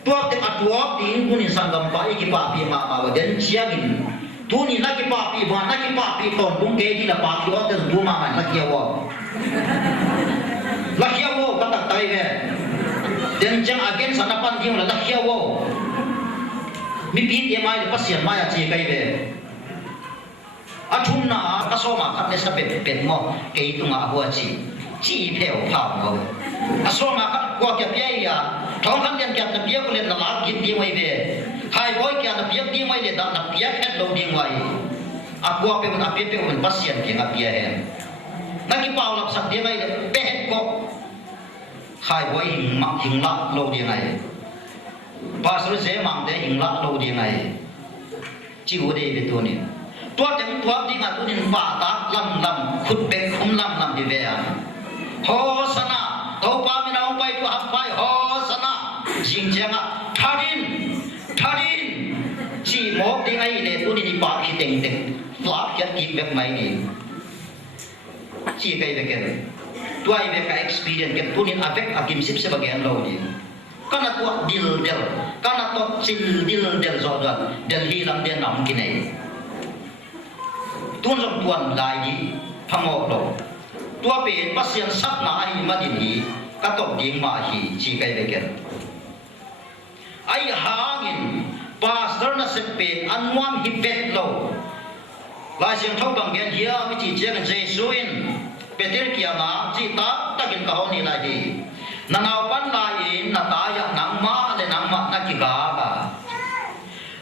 tua te atuak ding kunin sangam pa iki pa pi ma wa den chiagin tu ni lagi papi ton bung ke di la papi o te tu ma man lagi awo kata tai ve den jang again sanapan di la lagi awo mi pi ye mai le pasian mai a chi kai ve athum na asoma khat ne sa pen mo ke tu nga ho chi pheo phao ngo asoma khat ko ke pi ya thong kan den kya na pi ko le na la git di mai ve hai boy kia na piak di mai le da na piak het lo ding mai akwa pe na pe un pasien ki na pia hen na ki paw lap sak di mai le pe het ko hai boy hing la lo ding ai pastor se mang de hing la lo ding ai chi wo de be to ni tua dem tua di nga tu nin pa ta lam khut be khum lam di ve an ho sana to pa mi na pai tu hap pai ho sana jing jenga tharin chỉ một tiếng ấy để tôi đi bảo khi tình flop cái kịp việc máy này chỉ cái việc này tôi ai việc cái experience cái tôi nên avec akim sip sebagai lâu đi karena tôi deal karena tôi chill deal rồi dan hilang dia nam kini tôi làm tuan lại đi phamok lo tôi bị pasien sắp na ai mà đi các tổ điểm mà chỉ cái việc này ai hangin pastor na sepe anwam hipet lo la siang thau bang gen hia mi chi cheng jesu in peter kia na chi ta takin ka honi la hi na ngau pan la in na ta ya nang ma le nang ma na ki ga ba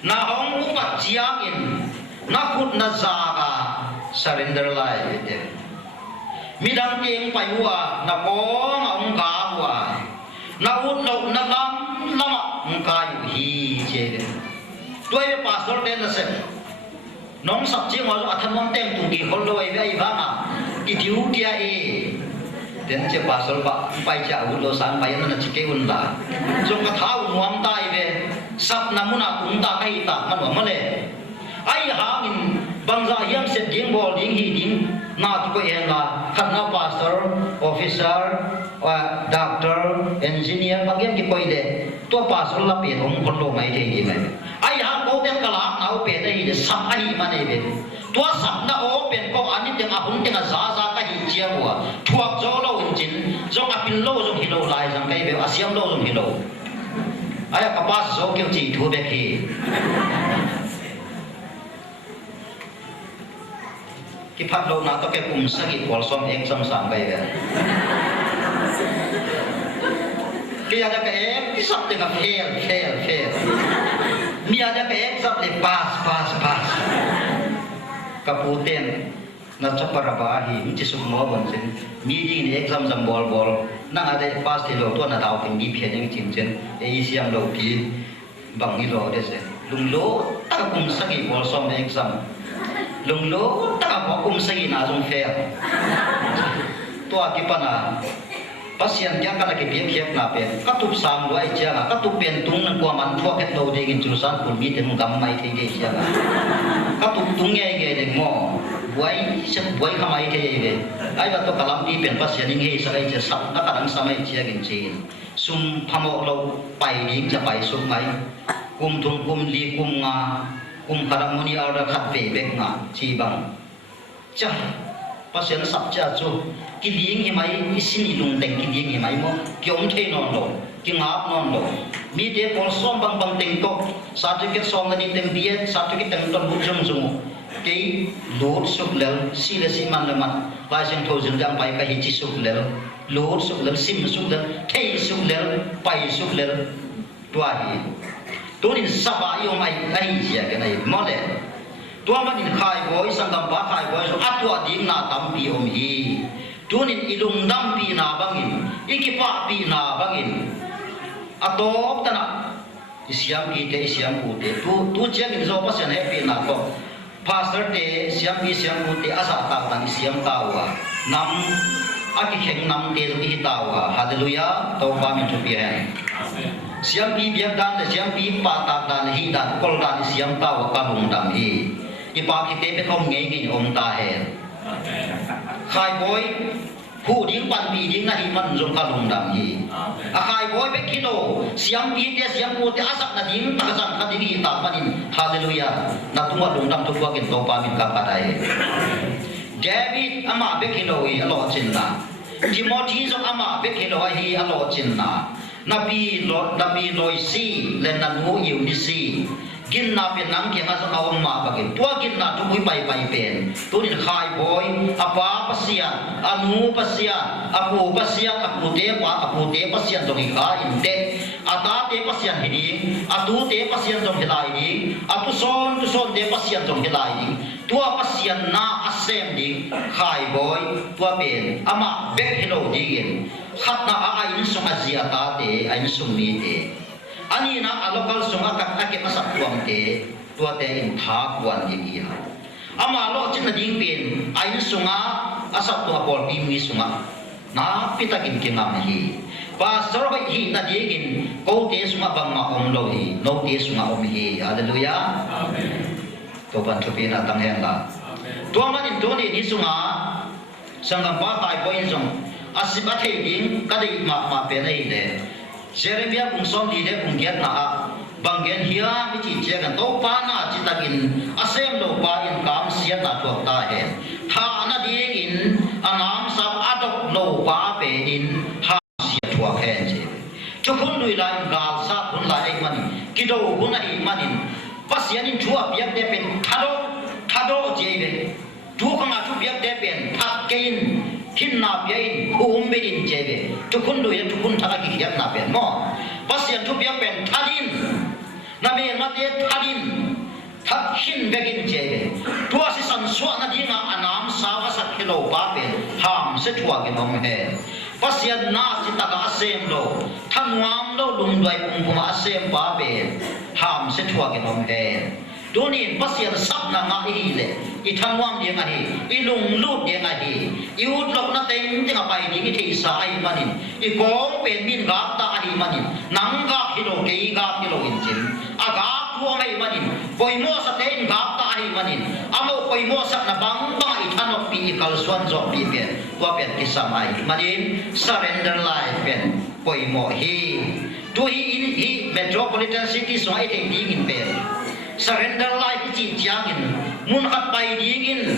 na hong upat chiangin na kut na zaga surrender lai ite midang tieng payua na ko ngong ka wa na ut lo na lam lama ngka yu hi che toy pastor den na se nong sap chi ngo athan mong teng tu ki hol loi ve ba ma ki diu dia e den che pastor ba pai cha u lo san pai na chi ke un la jong ka thau nuam tai ve sap namuna tung ta kai ta man ma le ai ha min bangza yam se ding bol ding hi ding na tu ko en la khat na pastor officer wa doctor engineer bagem ki koi de to pastor la pe hom kon lo mai the ki mai ai ha ko den kala na o pe dai de sap ai ma ne be to sap na o pen ko ani te a hun te nga za za ka hi chia wa thuak zo lo in chin zo a pin lo zo hi lo lai jang kai be asiam lo zo hi lo ai ka pas zo kyo chi thu be ki ki phat lo na to ke kum sa ki pol som ek sam sam kai ve ki ada ke ek ki sap te ka fail mi ada ke ek sap le pass ka puten na chapara ba hi mi chi su mo bon chen mi di ni exam jam bol na ada pass te lo to na dau pin bi phe ni chin chen e siam lo pi bang ni lo de se lung lo ta kum sa ki pol som exam lung lo ta ko kum sa ki na jong fail to a ki pa na pasien kya kana ke bi khep na pe ka tup sam lo ai cha ka tup pen tung na ko man thua ke lo de gin chu san pun mi te mu gam mai the ge cha ka tup tung nge ge de mo buai se buai ka mai the ge ai ba to kalam pi pen pasien nge sa ai cha sap na ka dang samai cha gin chin sum phamo lo pai ding cha pai sum mai kum thung kum li kum nga kum kadam muni ar da khat pe bek nga chi bang cha pasien sap cha chu ki ding hi mai isini lung teng ki ding hi mai mo ki om the non lo ki ngap non lo mi de pol som bang teng to certificate som ni teng bie certificate teng ton bu jong jong ke lot suk lel si le si man le man lai sing tho jing jang pai ka hi chi suk lel lot suk lel sim suk lel thei suk lel pai suk lel tua hi to ni saba yo mai ai sia ke nai mo le tua man in khai boy sangam ba khai boy so atwa ding na tam pi om hi tunin ilung dam pi na bangin ikipa pi na bangin atop tana isiam ki te isiam ku te tu chiang in zo pasien he pi na ko pastor te siam ku te asa ta tan isiam ta wa nam aki kheng nam te zo hi ta wa hallelujah to ba min thu pi hen siam pi biak dan le siam pi pa ta dan hi dan kol dan isiam ta wa ka lung dam hi ipa ki te pe kom nge ngi om ta he khai boyผู้ดิ้งปันปีดิ้งนะฮิมันจงกะลงดำฮีอาkhai boyไปคิดโอเสียงปีเตเสียงปูเตอาสักนะดิ้งตะจังคัดดิ้งฮีตาปันินฮาเลลูยานะตุงว่าลงดำทุกว่ากินโตปามินกับปะไดเดวิดอามาเบคิโลอีอลอจินนะทิโมธีจงอามาเบคิโลฮีอลอจินนะนบีโลยซีและนันูยิวนิซีกินนาเป็นนังเกียงอาสเอามาปะกินตัวกินนาทุกวิไปเป็นตัวนี้ขายบอยอาปาปัสยาอานูปัสยาอาปูปัสยาอาปูเตปะอาปูเตปัสยาตรงอีกาอินเตอาตาเตปัสยาหิดีอาตูเตปัสยาตรงเฮลายดีอาตุซอนเตปัสยาตรงเฮลายดีตัวปัสยานาอาเซมดีขายบอยตัวเป็นอามาเบกเฮโลดีกินขัดนาอาอินสุมาซีอาตาเตอาอินสุมีเตอันนี้นะอารมณ์สงฆ์กับนักเก็บมาสักตัวเตตัวเตอินทากวันยิ่งยาวอามาโลจินดิ่งเป็นไอ้สงฆ์อาสักตัวบอลปีมีสงฆ์น้าพิตากินเก่งามฮีภาษาเราฮีนาดีกินโกเตสงฆ์บางมาอมโลฮีโนเตสงฆ์อมฮีฮาเลลูยาตัวบันทุปีนาตั้งแห่งละตัวมันอินตัวนี้สงฆ์สังกัมบ้าตายบ่อยสงฆ์อาศิบะเทดิ่งก็ได้มาเป็นอะไรเดเซเรเบียบุงสอมดีเดบุงเกียรนาบางเกียรเฮียมิจิเจกันโตปานาจิตากินอาเซมโลปาอินกามเสียนาตัวตาเห็นท่านาดีกินอานามสับอาดกโลปาเปดินท่าเสียทัวแค่เจจุคุณดุยลายกาลซาคุณลายมันกิโดคุณไอมันปัสยานิชัวเบียกเดเป็นทัดโดเจเวทุกขณะทุกเบียกเดเป็นทักเกนหินนาเปียนภูมิเป็นเจเวทุกคนดูยันทุกคนทักกิจยันนาเปียนมอปัสยันทุกอย่างเป็นทัดิน na me ma te tharin thak hin begin che tua si san swa na dinga anam sawa sa khelo pa pe ham se thua ke nom he pasian na si taka asem lo thanwam lo lungdoi pungpuma asem pa pe ham se thua ke nom he doni pasian sap na nga hi le I thangwam dia ngahi I lung lut dia ngahi I utlok na teng tinga pai di ki thei sa ai manin I kong pen min ga ta ai manin nang ga kilo ke ga kilo in chin aga tu mai manin poi mo sa ten ga ta ai manin amo poi mo sa na bang ba I thanok pi kal swan zo pi pe tua pen ki samai manin surrender life pen poi mo hi tu hi metropolitan city so ai thei ding in pen surrender life chi chiangin mun khat pai dingin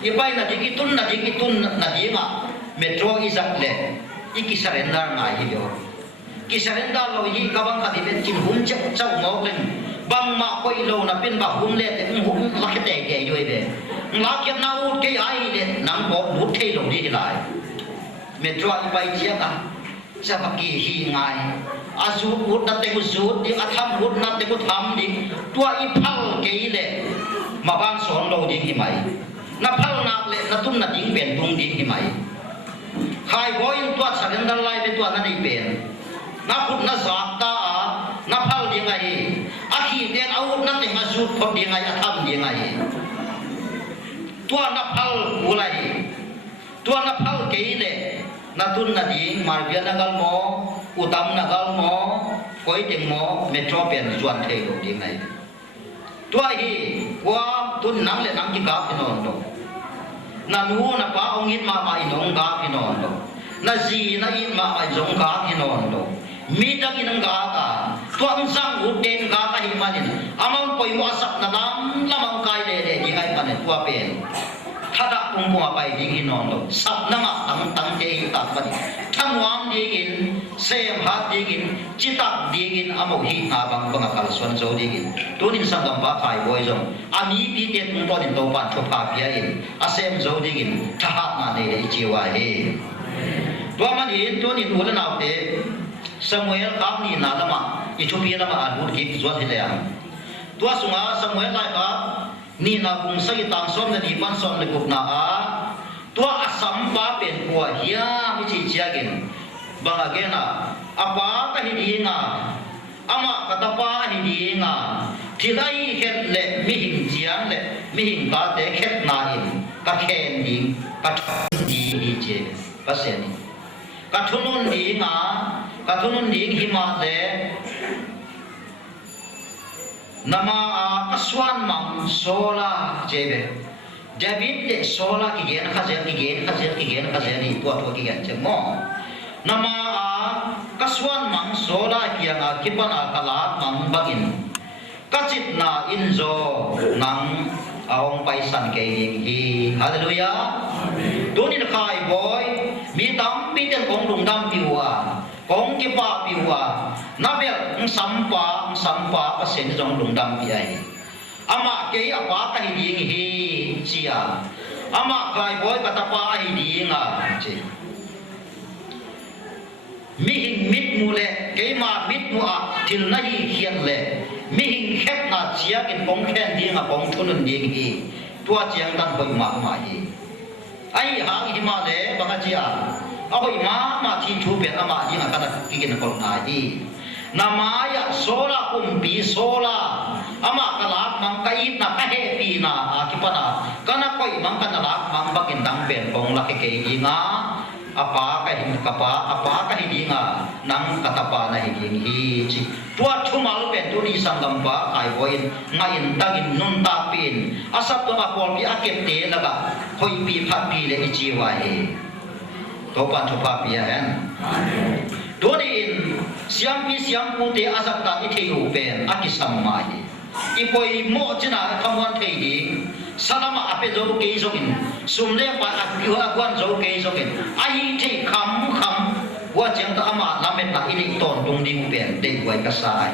ipai na dingitun na dinga metro izak le iki surrender ngai hi yo ki surrender lo hi kabang khati ben chin hum chau ngok len bang ma koi lo na pin ba hum le te hum la ke te ke yoi be la ke na u ke ai le nang bo bu thei lo di lai metro ipai chianga sa ki hi ngai azu ut na te ku zut di atham ut na te ku tham di tua I phal ke le ma bang son lo ding hi mai na phal na le na tum na ding ben tung ding hi mai khai boy tua surrender lai be tua na nei ben na khut na zak ta a na phal ding ai a khi ten au na te ma zut phot ding ai atham ding ai tua na phal ulai tua na phal ke le na tun na ding mar bia na gal mo utam na gal mo koi ting mo metro pen chuan thei lo ding ai tua hi kwa tun nang le nang ki ga pinon do na nu na pa ong it ma ma inong ga pinon do na ji na it ma ma jong ga pinon do mi da kinang ga ka tuang sang u ten ga ka hi manin amang poi wa sak na nam lamang kai le le di ai manin tua pen thada pung pung pai ding inon do sap na ma tang te ta pa ni thangwam digin sem hat digin chitak digin amo hi na bang bang kal swan zo digin tunin sangam ba khai boy zong ami pi te tung to din to pan tho pa pia in asem zo digin thahat na ne I chiwa he to man in tunin ul na te Samuel kam ni na lama Ethiopia lama adut ki zo hi le to sunga Samuel lai ka ni na kung sa itang som na di pan som le kup na a tua asam pa pen kwa hiya mi chi chiagin bang agena apa ka hidinga ama katapa hidinga thilai het le mi hing chiang le mi hing ka te khet na in ka khen ding ka di hi che paseni ka thunun ding hima le nama kaswan mang sola jebe David le sola ki gen khazel ni tua ki gen chemo nama kaswan mang sola kianga kipana kalat mang bagin kachit na inzo nang aong paisan ke hi hallelujah tunin khai boy mi tam pi ten kong lung dam piwa kong ki pa piwa nabel sampa pasen jong lung dam pi ai ama ke apa ka hi ding hi chia ama khai boy katapa ai dinga che mi hing mit mu le ke ma mit mu a til na hi khiat le mi hing khet na chia kin kong khen dinga kong thunun ding hi tua chiang dan hoi ma hi ai hang hi ma le banga chia ahoi ma thi thu pe ama dinga kana ki kin kol na hi namaya sola kumpi sola ama kalak mang kait na kahe pi na akipana kana koi mang kanalak mang bakin dang ben kong la ke inga apa ka hidinga nang katapa na hiding hi chi tua thumal pe tu ni sangam ba ai boin ngain tangin nun ta pin asap to apol pi akep te laga hoi pi phat pi le chi wa he to pan thu pa pi han donin siam pu te asap ta I thei u pen akisam mai ipoi mo china thamwan thei ding salama ape zo ke zo in sumle pa akwa kwan zo ke zo in ai thei kham wa chang ta ama lamet na ini ton tung ding pen de wai ka sai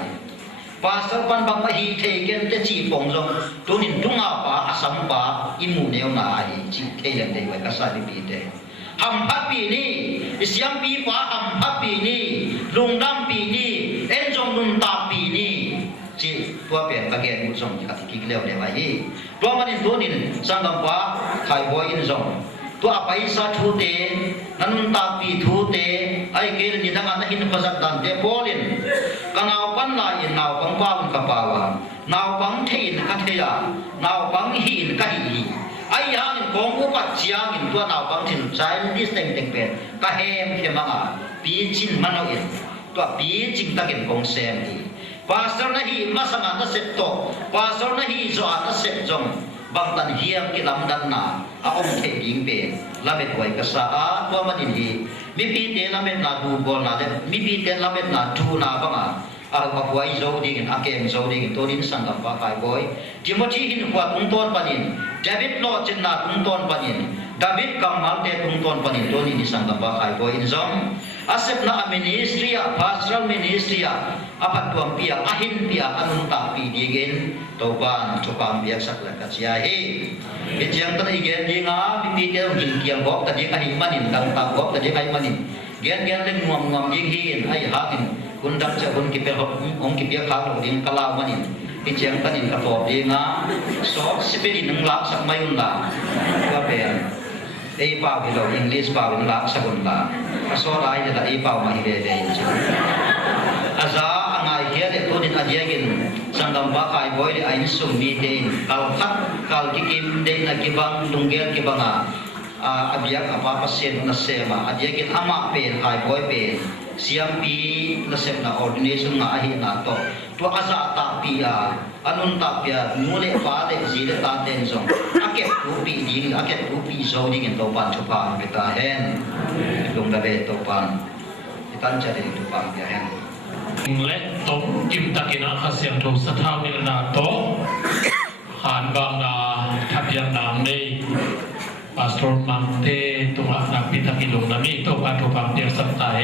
pastor pan bang hi thei ken te chi pong zo tunin tunga pa asam pa imu neu na ai chi thei le de wai ka sai pi te ham happy ni siam pi pa ham happy ni lungdam pi ni enjong nun ta pi ni chi ตัวเปลี่ยนกระเกณฑ์มุสงที่กติกิเลวเดี๋ยวไอ้ตัวมันอินตัวนี้สังกัมปะไข่บอยอินสงตัวไปซาทูเตนันตาปีทูเตไอ้เกลนี่ทั้งนั้นหินภาษาดันเตโพลินกันเอาปันลายนาวปังป้ามันกระปาวานาวปังเทียนกะเทียนาวปังหินกะหีไอ้ยังกองอุปัจจามินตัวนาวปังถิ่นใจดิสเต็งเต็งเป็นกะเฮมเขมังอ่ะปีจินมันเอาเองตัวปีจิงตะเก็นกองเซมดีpastor na hi masanga na setto pastor na hi zo na set jong bang tan hiam ki lam dan na a om the ding be lamet wai ka sa a to ma din hi mi pi te lamet na du bol na de mi pi te lamet na tu na ba ma a ba wai zo ding a kem zo ding to din sang ba kai boy timothy hin kwa tung ton panin david lo chen na tung ton panin david kamal te tung ton panin to ni sang ba kai boy in zong asep na ministry a pastoral ministry a apat tuam pia ahin pia anun ta pi digen toban chopam biak sak la ka sia he ke jang tan igen dinga pi pi te jing kiam bok ta ding ai manin tang ta bok ta ding ai manin gen gen len ngom ngom jing hin ai hatin kun dak cha kun ki pe hok ong ki pia kha lo ding kala manin ke jang tan in ka top dinga so sipeli nang lak sak mayun la ka pe ei pau ki lo english pau in lak sakun la so lai da ei pau ma hi be be aza angai kia de to din adiagin sangam ba kai boy de ain sum mi tein kal khat kal ki kim de na ki bang dunggel ki banga abiak apa pasien na sema adiagin ama pen kai boy pen siam pi na sem na ordination na ahi na to aza ta pia anun ta pia mule pa de ji de ta ten song aket rupi ding aket rupi zo ding en to pan chopa beta hen lung da be to pan itan cha de to pan ya henและตบจิมตะกินะขเสียงถูกสะท้ามิลนาโตหานบางนาทับยันนามในปาสโตรมังเตตุงนักพิทักษ์ลงนามีโตปันทุพังเดียสัมตาเอ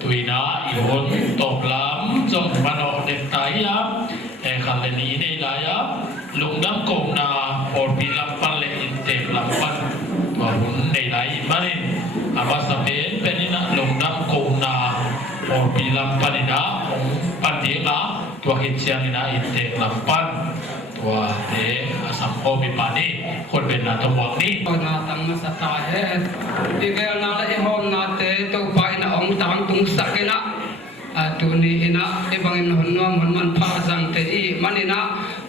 ตุยนาอิโอนตบลำจงมันออกเด็กตายยาคันเลนีในลายาลุงดังกงนาปอดปีลำปันเลอินเตปลำปันตัวหุ่นในลายมันอาบาสเปนเป็นนะลุงดังกงนาโอปีลำปันนะองปันเดียละตัวหินเชียงนะอินเตลำปันตัวเดสัมโอมิปานีคนเป็นนาตวังนี้ na tang sa ta he igel na la e hom na te to pai na ong tang tung sakena tu ni ina e bangin honnom honman pha sang te I manina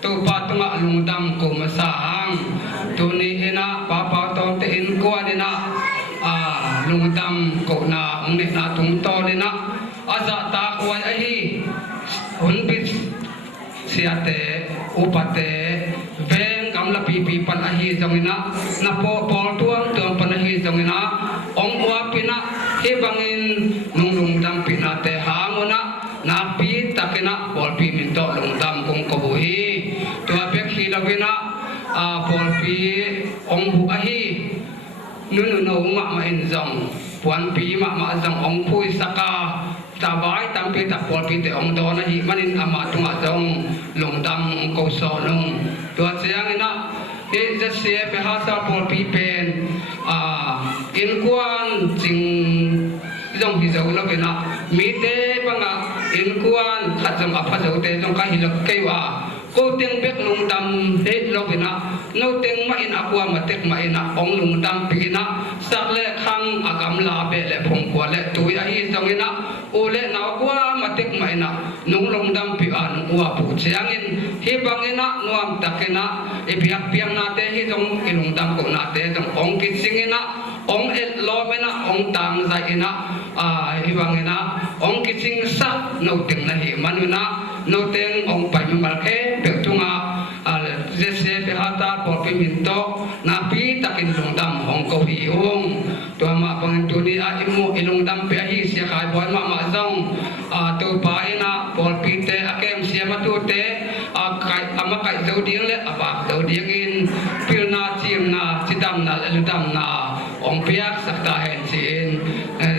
to pa tunga lungdam ko masahang tu ni ina pa pa to te in ko anina lungdam ko na ong ni na tung to ni na aza ta ko ai hun bit siate upate veng kam la pi pan ahi jongina na po pol tuang tuang pan ahi jongina ong kwa pina he bangin nung dam pina te hangona na pi takena pol pi min to lung dam kong ko hi to apek hi lawina pol pi ong bu ahi nu ma ma in jong puan pi ma jong ong phui saka tabai tampi tak pol pi te ong do na hi manin ama tunga jong lung dam ko so lung to chiang ina e ja se pe ha sa pol pi pen in kwan jing jong hi zo lo ke na mi te banga in kwan khat jong a pha zo te jong ka hi lo ke wa ko teng bek lung dam he lo ke na no teng ma in akwa ma tek ma ina ong lung dam pi na sak le khang agam la be le phong kwa le tu ya hi jong ina ole na kwa ma tek ma ina nung lung dam pi an wa pu chiang in hi bang ina nuam takena e biak piang na te hi jong ilung dam ko na te jong ong ki sing ina ong et lo mena ong tang za ina hi bang ina ong ki sing sa no teng na hi manuna no teng ong pai mal ke pe tunga je se pe hata por pi min to na pi takin lung dam ong ko hi ong to ma pang tu ni a imu ilung dam pe hi sia khai boy ma jong to pa ina por pi te akem sia ma tu te kai ama kai zo ding le apa zo ding in pil na chim na chidam na lu dam na ong piak sakta hen chin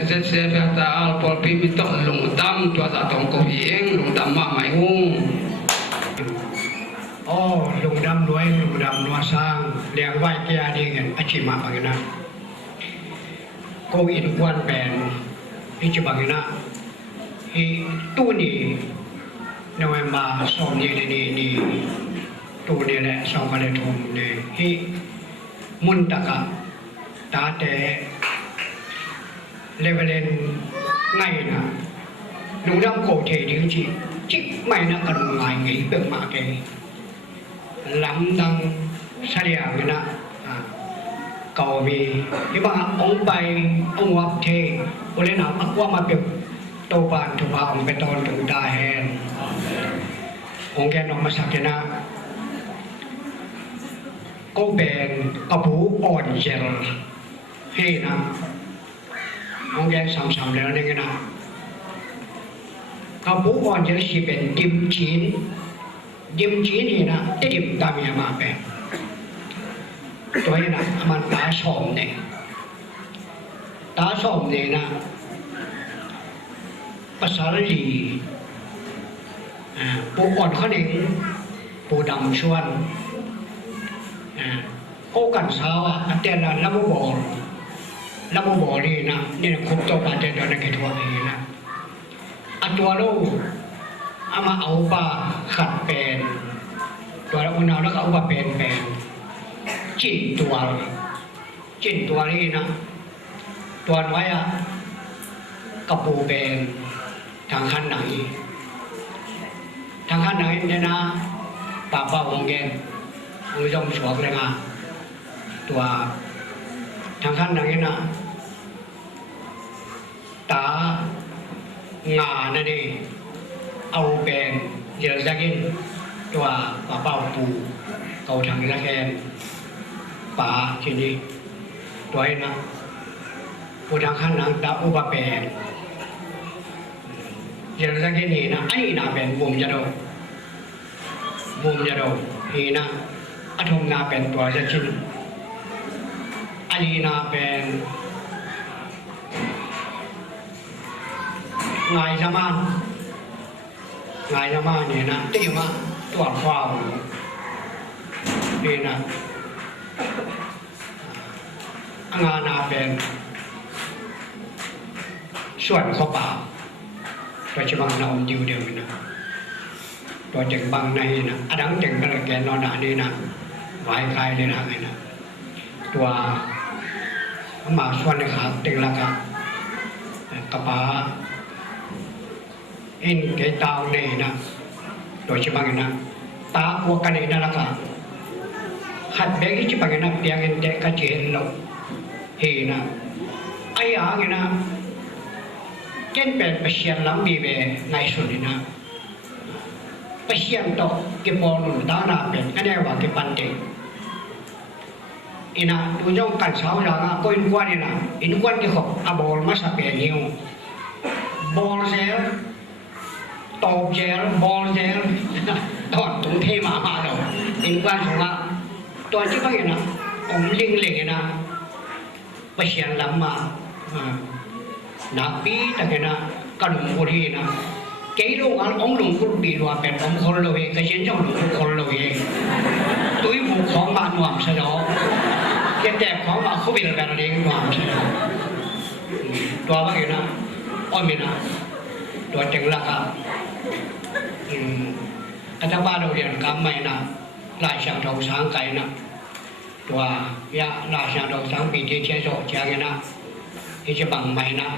je se pe hata al por pi mi to lung dam to za tong ko hi eng lung dam ma mai hung lung dam nuai lung dam nuai sang liang vai kia ding achi ma bangina ko in kwan pen ichi bangina hi tu ni โนเวมบาสองนี่นี่ตัวนี่แหละสองกันเลยทุ่มเนี่ยฮิมุนตะกะตาแต่เลเวลไงนะหนูดำโกเทดิ้งจีจิกไม่นะกันไงไงเปิดมาแกลำดังเฉลี่ยกันนะเก่ามีที่ว่าองไปองวับเทโอเลนาอักว่ามาเปียกโตบานถูกเอาองไปตอนถึงได้แฮนองแกนออกมาสักนะก็เป็นกระปูอ่อนเจลให้นะองแกซ้ำๆแล้วนี่นะกระปูอ่อนเจลที่เป็นดิมจีนนี่นะดิมตามยามาเป็นตัวนี้นะมันตาสมเนี่ยนะภาษาลีปูอ่อนข้าวเหนียวปูดำชวนโอ้กันสาวอันเดียนละมุบอลนี่นะนี่คุบตัวปลาเจดอนในทั่วนี้นะอันตัวลูกเอามาเอาปลาขัดเป็นตัวละอุณหภูมิแล้วก็เอาปลาเป็นจิ้นตัวนี้นะตัวน้อยอะกระปูเป็นทางขั้นไหนเนี่ยนะป่าของแกมือจมสวกเลยนะตัวทางขั้นไหนนะตางานั่นเองเอาเป็นเดี๋ยวจะกินตัวป่าปูเกาทางละแกนป่าที่นี่ตัวนี้นะผู้ทางขั้นนั้นตาอุปเปนเดี๋ยวจะกินนี่นะอันนี้นะเป็นมุมจะดูนี่นะอธมนาเป็นตัวจะกินอันนี้นะเป็นไงจะมาเนี่ยนะตีมาตัวฟ้าวนี่นะงานาเป็นส่วนข้อป่าตัวจะบังเราอยู่เดียวนะตัวจึงบังในนะอันนั้นจึงกระแกนนอนนี่นะไว้คลายเลยนะไงนะตัวมาส่วนในขาตึงละกระป๋าอินเกตาวเลยนะโดยเฉพาะนะตาวัวกันเลยนะละกันขัดเบกที่เฉพาะนะเพียงเด็กกระเจี๊ยบเราเฮนะไอ้ยาเงี้ยนะเก่งเป็นเปอร์เซียนล้ำบีเบในส่วนนี้นะเปอร์เซียนโตเก็บบอลหนุนด้านหน้าเป็นก็ได้ว่าเก็บปันเด็กอินะดูเจ้ากันสาวอย่างอ่ะก็อินกวนนี่นะอินกวนที่เขาเอาบอลมาสับเป็นนิ้วบอลเซลตบเจลบอลเจลตอดตรงเทมาเราอินกวนของเราตัวที่เขาเห็นนะองลิงเล็กนะเปอร์เซียนล้ำมานักปีแต่เนะกระดุมบุรีนะเกี่ยวกับองค์หลวงปู่ปีว่าเป็นองค์คนเราเองก็เช่นเจ้าหลวงปู่คนเราเองตุ้ยบุกของบ้านหวานเสนอแก่ของบ้านเขาเป็นแบบนี้หวานเสนอตัวว่าไงนะอ้อมนะตัวจังละครับอาจารย์บ้านเราเรียนกรรมไม่นะลายช่างทองช้างไก่นะตัวยาลายช่างทองช้างปีที่เชี่ยวชาญเชียงนะที่จะบังไม่นะ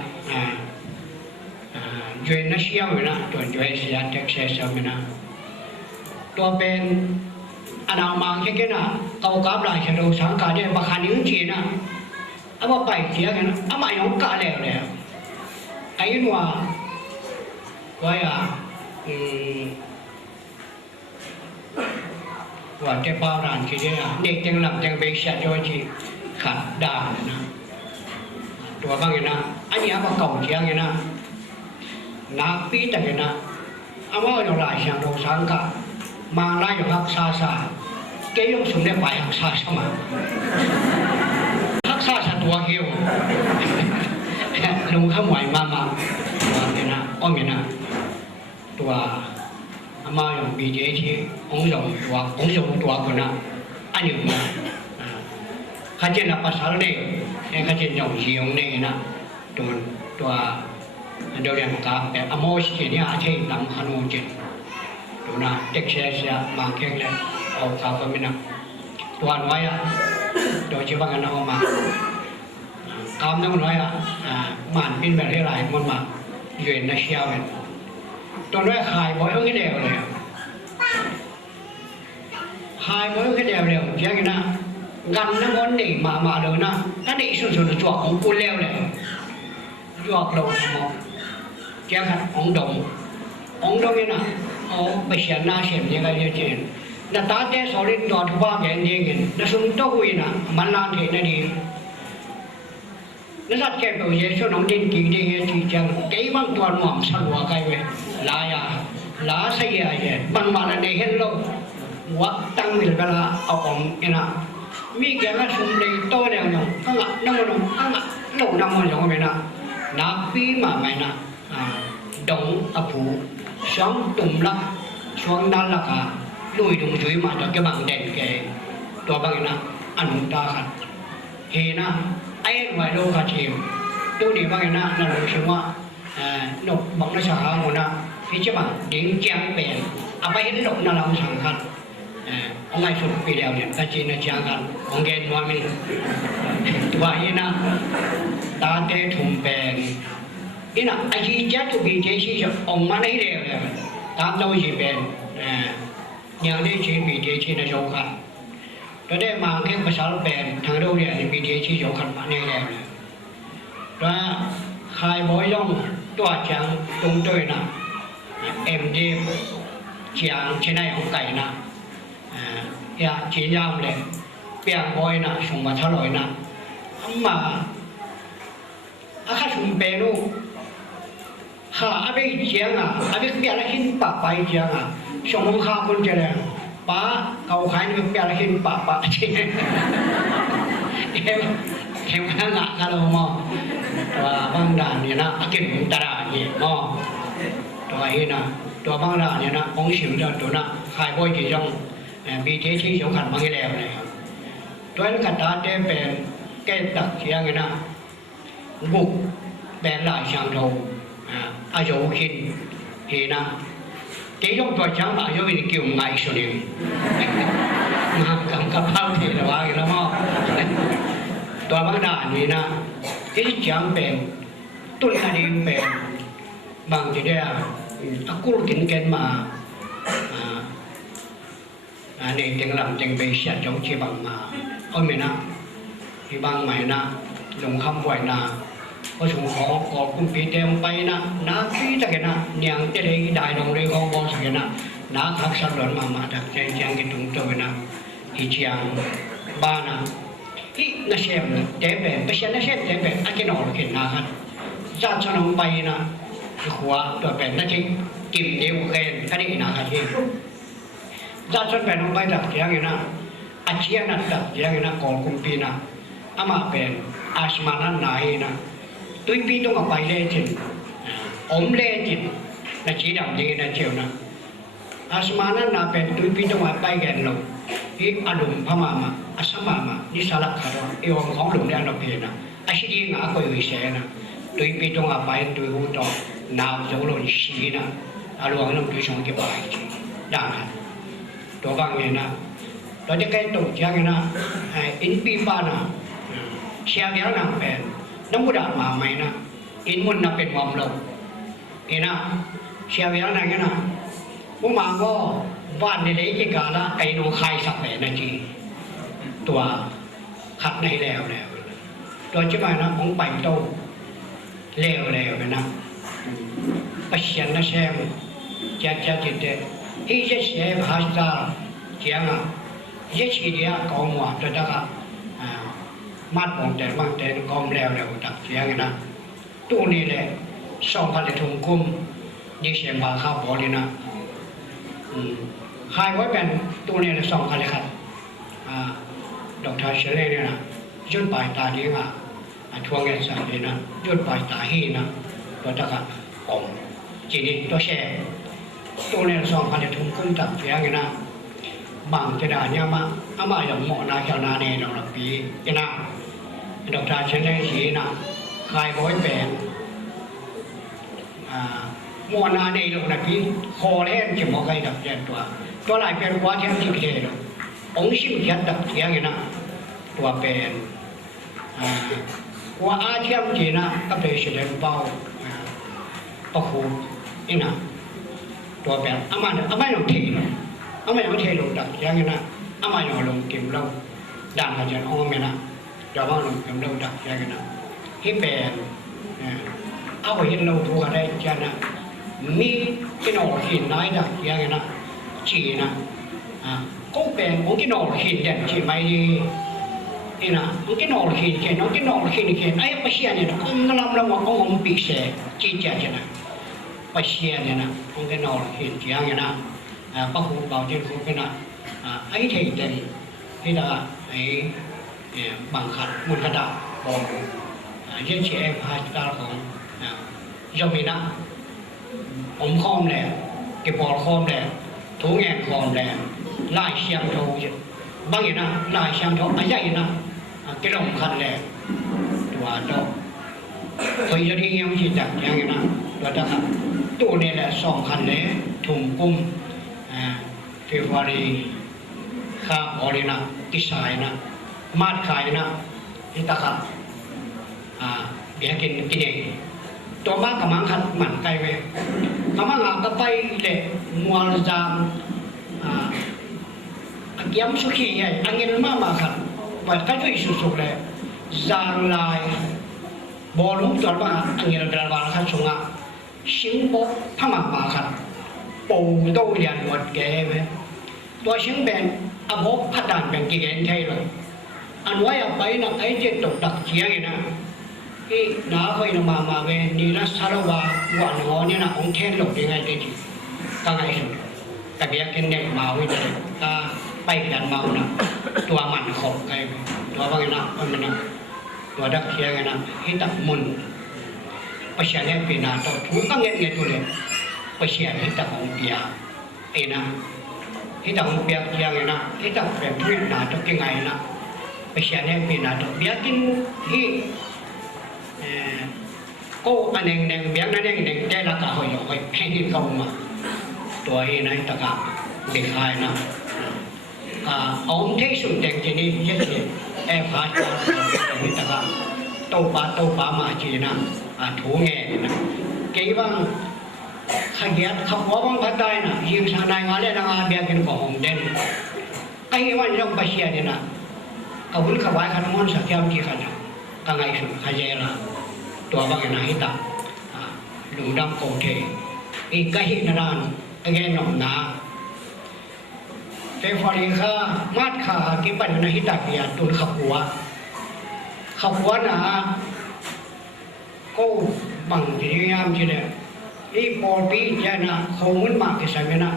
ช่วยนักเชี่ยวนะตัวช่วยเสียเท็กซัสนะตัวเป็นอนามังเช่นนะเกากับลายช่างทองช้างไก่เนี่ยบังคับนิ้วจีนะเอามาไปเสียกันนะเอามาหยองกาแล้วเนี่ยไอ้หนัวว่าว่าจะเป่าร้านที่นี่นะเด็กจังหลับจังเบกเสียจอยจีขัดด่านะตัวบางอย่างนะอันนี้เอาเก่าเชียงอย่างนะนักปีแต่อย่างนะเอาว่าเราหลายเชียงโดสังกะมาไล่อยู่ฮักซาเกี่ยวสมเด็จไปฮักซาสมาฮักซาตัวเหี้ยวลุงขมวยมาตัวเนี่ยนะอ้อมเนี่ยนะตัวอามาอย่างบีเจที่องค์ยงตัวคนนะอันนี้นะข้าเจนภาษาเนี่ยข้าเจนยงเชียงเนี่ยนะตัวเดียวกันกับแบบอโมชิเนี่ยอาเช่นลำขนูเจน ดูนะเด็กเชียมาแข่งเลยเอาคาเฟ่ไม่นับตัวน้อยโดยเฉพาะกันเอามาคำนั้นน้อยมันบินแบบที่ไรมันมาอยู่ในเชียวเลยตัวน้อยขายบ่อยเอาแค่เดียวเลยขายบ่อยแค่เดียวเลยเพียงนะกันน้ำมันนี่มาเลยนะถ้านี่สุดๆจวกของกูเลี้ยวเลยจวกเราหมดเจ้าขัดองดงนี่นะเอาไปเสียหน้าเสียยังไงเจนแต่ตาเต้สอริตัวทุบว่าแกนเองกันแต่สุนทรวินะมันลานเทนดีนั่นสัตว์แกเป็นเยซูน้องดินกิ่งดินเฮจีจังเกี่ยมันตัวหนุ่มสลัวไกเวลาเสียเยบังมาในเฮลโลวัดตั้งมิลเวลาเอาองเอ็นะมีแกมาสุ่มเลยโตแล้วเนาะข้างหลังน้ำมันข้างหลังโลน้ำมันอย่างไรนะนับปีมาไหมนะดงอภูช่องตุ่มละช่วงนั้นละค่ะลุยดงช่วยมาจากแกบังเด่นแกตัวบังนะอนุตาค่ะเฮนะไอ้ไวโลกาเทียมตัวนี้บังนะนั่นรู้สึกว่านกบังนะชาหมดนะพี่เจ้าบังดิ้งแจงเป็นเอาไปเห็นนกนั่นเราสังคัญเอาไงสุดปีแล้วเนี่ยตาจีนจางกันของแกนว่ามีตัวเฮนะตาเตถุมเป็นอีน่ะไอ้ที่จะถูกบีเจชีจะออกมาได้เร็วเลยตามเราจีเป็นอย่างนี้จีบีเจชีนะโยกันก็ได้มาแค่ภาษาเป็นทางเราเนี่ยบีเจชีโยกันมาในเร็วเลยแล้วใครบ่อยย่องตัวจังตรงด้วยนะเอ็มดีจังเช่นไหนของไก่นะอย่าเจียมเลยเปียกบ่อยนะส่งมาเท่าไหร่นะมาข้าชุมเปรูข้าอาเบยเจียงอาเบยเปียละหินป่าไปเจียงส่งข้าคนเจริญป้าเขาขายนี่เปียละหินป่าเจียงเห็นมันหนักกันเลยมั้งตัวบางด่านเนี่ยนะอากินตราเนี่ยมั้งตัวเองนะตัวบางด่านเนี่ยนะองค์สิวเดียวตัวนะขายบ่อยกี่จังบีเทที่สำคัญมากเลยเลยตัวนี้กันตาเต้เป็นแก่ตักเชียงนะบุกเป็นหลายช่างโทอายุขินเฮนะเกี่ยงตัวช่างอายุเป็นเกี่ยวกับไงส่วนนี้มากำกับข้าวที่ระหว่างแล้วมั้งตัวบางด่านนี่นะที่ช่างเป็นตุลาดีเป็นบางทีเดียอากูถึงเกณฑ์มาในเตียงลำเตียงเบสจงชีบังมาเอาไหมนะที่บางใหม่นะลงคำไหวนะก็ส่งของขอบคุณปีเต็มไปนะน้าพี่ตะเกนะเนียงจะได้ได้ลงเรื่องของบอสกันนะน้าทักษะหล่นมาจากเชียงกินถุงตัวนะที่เชียงบ้านนะที่น่าเชื่อนะเจ็บเป็นไม่ใช่น่าเชื่อเจ็บเป็นอากินออกกินนะครับจากฉลองไปนะหัวตัวเป็นน่าจะกินเดียวกันแค่นี้นะครับที่จากฉลองไปน้องไปจากเชียงนะอาเชียงนั่นจากเชียงนะขอบคุณปีนะอามาเป็นอาสมานันนายนะตุยปีต้องกับไปเล่จินอมเล่จินนะชีดำดีนะเจียวนะอาสมานันนาเป็นตุยปีต้องกับไปแกนลงที่อารมณ์พม่ามาอาสมามานิสาลักขารเอวของหลวงเนี่ยเราเพนะอาชีพงาก็อยู่เสียนะตุยปีต้องกับไปตุยหูต่อนาวจะลงชีนะอารมณ์เราตุยชงเก็บไปดังนั้นตัวบางเนี่ยนะตัวจะใกล้ตัวยังไงนะอินปีบ้านะเชียร์เดียวนั่งเป็นน้ำมุดามาไหมนะอินมุนนับเป็นความลงเอ็นะเชียร์เดียวนั่งนะผู้มาก็บ้านในเล็กกาละไอ้นูใครสักแหนะจีตัวขัดในแล้วตัวเจ้าบ้านนะของไปโตแล้วนะปัจจัยนะเชื่อมจะจิตเดที่จะเชื่อภาษาเจียงยิ่งชีเดียกองหัวตัวจักมัดมองแต่บางแต่กองแล้วตักเสียงนะตู้นี้แหละส่องกันเลยทุ่งคุ้มยิ่งเสียงบาข้าวบอเลยนะหายไว้เป็นตู้นี้เลยส่องกันเลยครับดอกทาเชลเล่เนี่ยนะยื่นปลายตาดีอ่ะทวงเงินสั่งเลยนะยื่นปลายตาให้นะตัวจักอมจีนี่ตัวแช่ตู้นี้ส่องกันเลยทุ่งคุ้มตักเสียงนะบางจะได้เนี่ยมาอามาอย่างหมอนาชาวนาเนี่ยเราปีนะดอกทานเช่นนี้สีนะคลายบ่อยเป็น มัวนาในลงนะพี่คอเล่นจะมองใครดับเย็นตัวหลายเป็นว่าเทียมที่เทลองค์ชิมเทียนดับเทียงนะตัวเป็นว่าอาเทียมจีนะก็เป็นเสด็จเบาปะคูนี่นะตัวเป็นอามันลงเทลอามันลงเทลดับเทียงนะอามันลงเก็บเราด่างอาจารย์อ้อมเนี่ยนะเดี๋ยวว่าลงเก็บเราดับเทียงนะที่เป็นเอาไปเห็นเราทัวได้จ้ะนะมีกินออกหินน้อยดักยังไงนะจีนะก็เป็นของกินออกหินเด่นจีไม่นี่นะของกินออกหินเขียนของกินออกหินเขียนไอ้ปัจเจียเนี่ยนะองค์ลำเราว่าองค์ปีเสจีเจ้านะปัจเจียเนี่ยนะของกินออกหินยังไงนะพระหูเบาเจ้าหูกันนะไอ้เถิดเด่นที่ละไอ้บังคับมุขดาบอกเยี่ยมเชี่ยพาตาของยอมมีนะผมคอมแหละเก็บบอลคอมแหละถูแงนคอมแหละไล่เชียงโถบางอย่างนะไล่เชียงโถอะไรอย่างนะกระดมคันแหละตัวดอกเคยจะได้ยังจีจักอย่างนะตัวตะขับตัวนี้แหละสองคันเลยถุงกุ้มเฟวารีข้าบริณะกิสายนะมาดขายนะที่ตะขับเบียกินเองตัวบ้านกำลังขัดหมันไกลเว้ยกำลังก็ไปเด็กมัวจามเกี่ยมสุขีใหญ่อันเงินมาขัดวัดก็ช่วยสุดๆเลยจางลายบอลลูนตัวบ้านอันเงินเดือนวันขัดชงอ่ะชิงโป๊ะพม่าขัดปูโตเรียนวัดแก่เว้ยตัวชิงเป็นอภพพัฒน์เป็นกี่เงินใช่เลยอันไว้ไปนะไอ้เจ็ดตกดักเชียงนะที่น้าเคยมาเวนีนัสารวาวันหอเนี่ยนะองค์เทนหลบยังไงได้ดีก็ไงสุดแต่เบียกินเด็กเมาไว้เลยก็ไปกันเมานะตัวมันขบไงตัวว่าไงนะมันนะตัวดักเชียงไงนะให้ตักมุนประชาเนี่ยเป็นนาตัวถูกก็เงี้ยตัวเลยประชาให้ตักองเปียไอ้นะให้ตักองเปียเชียงไงนะให้ตักแบบพื้นนาตัวยังไงนะประชาเนี่ยเป็นนาตัวเบียกินที่ก็อันหนึ่งเบียงนั่นเองได้ราคาหอยหอยแพงที่เขามาตัวเองนะตะกาเด็กชายนะองค์ที่สุดเด็กจีนี่ยิ่งเด็กแอบพาจารย์นี่ตะกาโตปามาจีนะถูแง่นะเกี่ยว่าขยันขับว่าบังคับได้นะยิ่งทางนายงานเล่นงานเบียกินของเด่นไอ้วันยังไปเชียร์เนี่ยนะเขาบุญขวายขนมสักยามกี่ขนาดก็ไงสุดขยันละตัวบางอย่างให้ตัดลุงดำโกเทอีกก็หินนานแง่หนุ่มนาเฟฟอรีค่ะมาดขาที่ปัญญาหิตักเนี่ยตุนขับหัวนะก็บังที่ยามที่เนี่ยอีปอปีเจนะคงมันมากที่สุดไหมนะ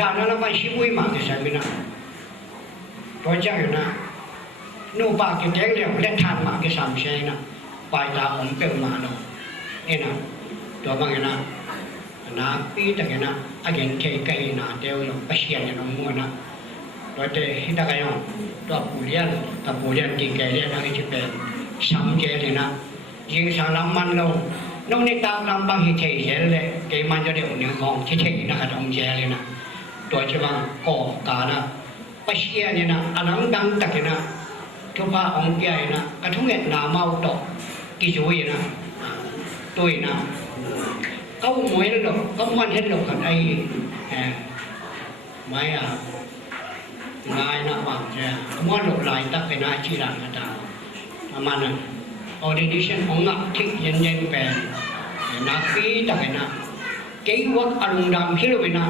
ด่านนั้นมันชิบุยมากที่สุดไหมนะตัวเจ้าอยู่นะนู่นปากจะแจ้งเดียวเล่นทานมากที่สามเชยนะไปตาผมเป็นมาเนาะเอ็นะตัวบางอย่างนะปีแต่กันนะอาจารย์เคยไกลนะเดียวเราไปเชียร์เนี่ยน้องมัวนะตัวเจ้าที่ตะกันยองตัวผู้เลี้ยงกับผู้เลี้ยงกินแก่เลี้ยงนั่งที่เป็นซ้ำเจเลยนะยิงสารมันเราน้องในตามลำบากที่เฉยเลยเกมันจะเดี๋ยวหนึ่งมองเฉยๆนะครับองเจเลยนะตัวเจ้าบางก่อกานะไปเชียร์เนี่ยนะอันนั้นดังตะกันนะทุกภาคองเปียนะกระทุ่งเงินหนาเมาตกกี่จุยนะตุยนะเขาหมวยแล้วเขามันเห็นหรอกกันไอ้ไม่ง่ายนะบางแค่มันหลบไหลตักไปนาชีรันนะจ๊ะมันน่ะออดิชั่นของนักทิกเย็นๆแปลนักปีตักไปนะเกี่ยวกับอารมณ์ดำที่เราไปนะ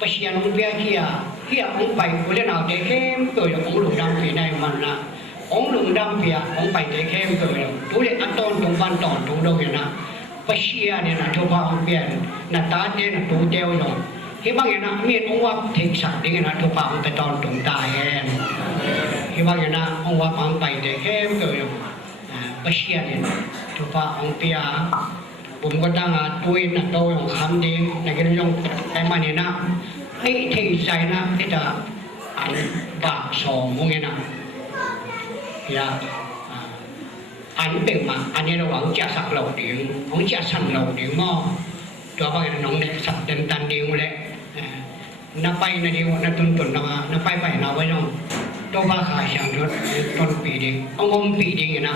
ประชาชนเบียเที่ยองไปคนเล่นเอาเด็กเข้มตัวอย่างของหลวงดำที่ได้มันนะองหลวงดำเบียองไปเด็กเข้มตัวอย่างดูเลยอันตอนตรงวันตอนตรงเราเนี่ยนะประชาเนี่ยนะทุกภาคเบียนัตตาเนี่ยนะตัวเดียวอย่างที่บางอย่างนะมีองว่าเทคสัตว์นี่นะทุกภาคไปตอนตรงตายแอนที่บางอย่างนะองว่าองไปเด็กเข้มตัวอย่างประชาเนี่ยทุกภาคองเบียผมก็ตั้งตัวนักโตของคำเดียในการยงแต่มาเนี่ยนะให้ที่ใจนะที่จะบาปสองพวกนี้นะอย่าอันเป็นมาอันนี้เราหวังจะสักเหล่าเดียงของจะสั่นเหล่าเดียงมั่ง cho bao nhiêu nông này sắp đến tan điều lệ nó bay nó điều nó tuần nó bay nào với nhau đâu ba khai sáng rồi con bị đi ông bị đi na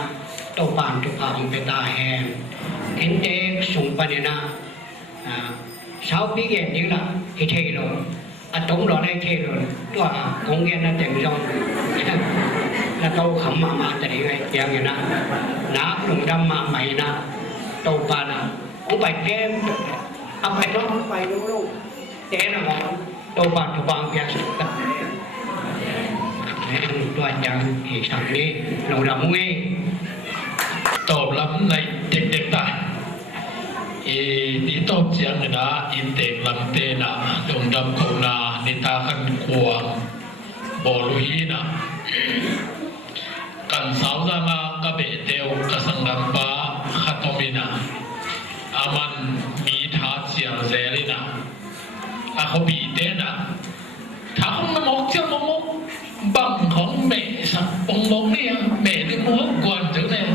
đâu bàn chụp ông bị ta hè kinh tế sung bay na sáu bí kiện như là thì thế rồi tổng đó này thế rồi đó công nghệ nó tiền rong là đâu khẩm mà tại đây dạng như na lùng đâm mà mày na đâu ba na ông phải kem ông phải đó ông phải đúng luôn thế là họ đâu bàn chụp ông kia sạch đoàn chẳng thì sẵn đi lùng đâm nghe tộp lắm này đẹp ta đi tộp chẳng người ta in tệp lắm tên là lùng đâm khẩu là đi ta khăn của bộ lùi na kan sáu ra nga ka be teo ka sangam pa khatomina aman mi tha chiang zelina a kho bi te na tha không na mok chiang mok bằng khong mẹ sắc bông mok ni mẹ đi mua quan chỗ này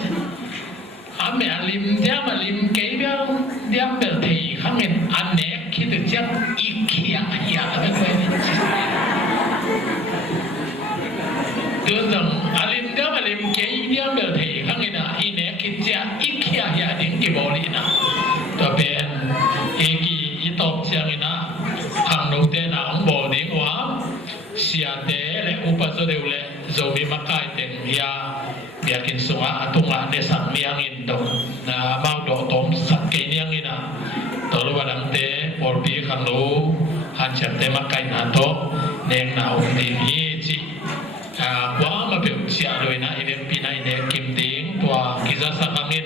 mẹ lim theo mà lim kế béo đem bel thì khang en an nè khi được chắc ít kia ya cái quay đơn giản alim dia alim kei dia bel thei khang ina ine kitcha ikhia ya ding ki bolina to ben eki itop chang ina khang no te na ong bo ding wa sia te le upaso de le zomi makai ten ya biakin sunga atunga de sang miang in do na mau do tom sak ke niang ina to lo wadang te por bi khang lo han chat te makai na to neng na ong di hi chi quá mà biểu chia rồi na event pi này để kiếm tiếng tua kisa sakangin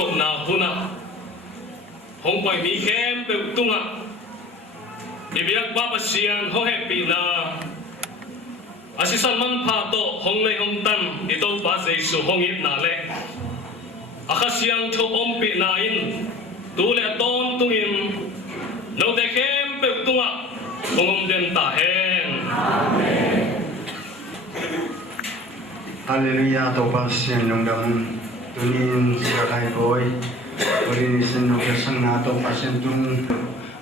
tụng na puna hong pai mi khem pe tunga bibiak baba sian ho happy na asisan man pha to hong le hong tan ito ba jesu hong it na le akasiang tho om pi na in tu le ton tungin no de khem pe tunga hong den ta hen Hallelujah, topa sian longdam tunin sirakai boy orin isen no kesang na topa sian tung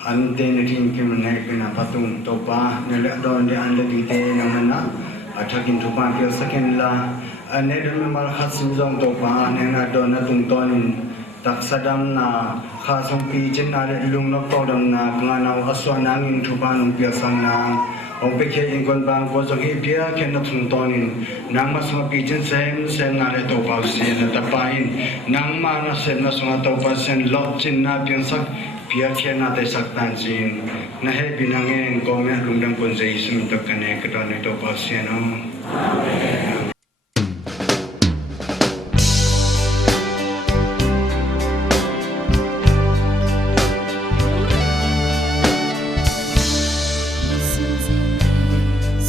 ante na tin kim nai pina patung topa nela don de an le dite namana athakin thupa pia second la ane dum mal khasim jong topa ne na don na tung tonin tak sadam na kha song pi chen na le lung nok to dam na ngana aswa nangin thupa nung pia sang na ông biết khi anh con bang có trong cái bia khi nó thùng to nên nang mà xong bị chân xem na để tàu bao xe là tập bài nang mà nó xem nó xong tàu bao xe lót trên na biến sắc bia khi na để sắc tan chín na hết bị nang nghe có mẹ lùng đâm con dây xem tập cái này cái đó này tàu bao xe nó Hãy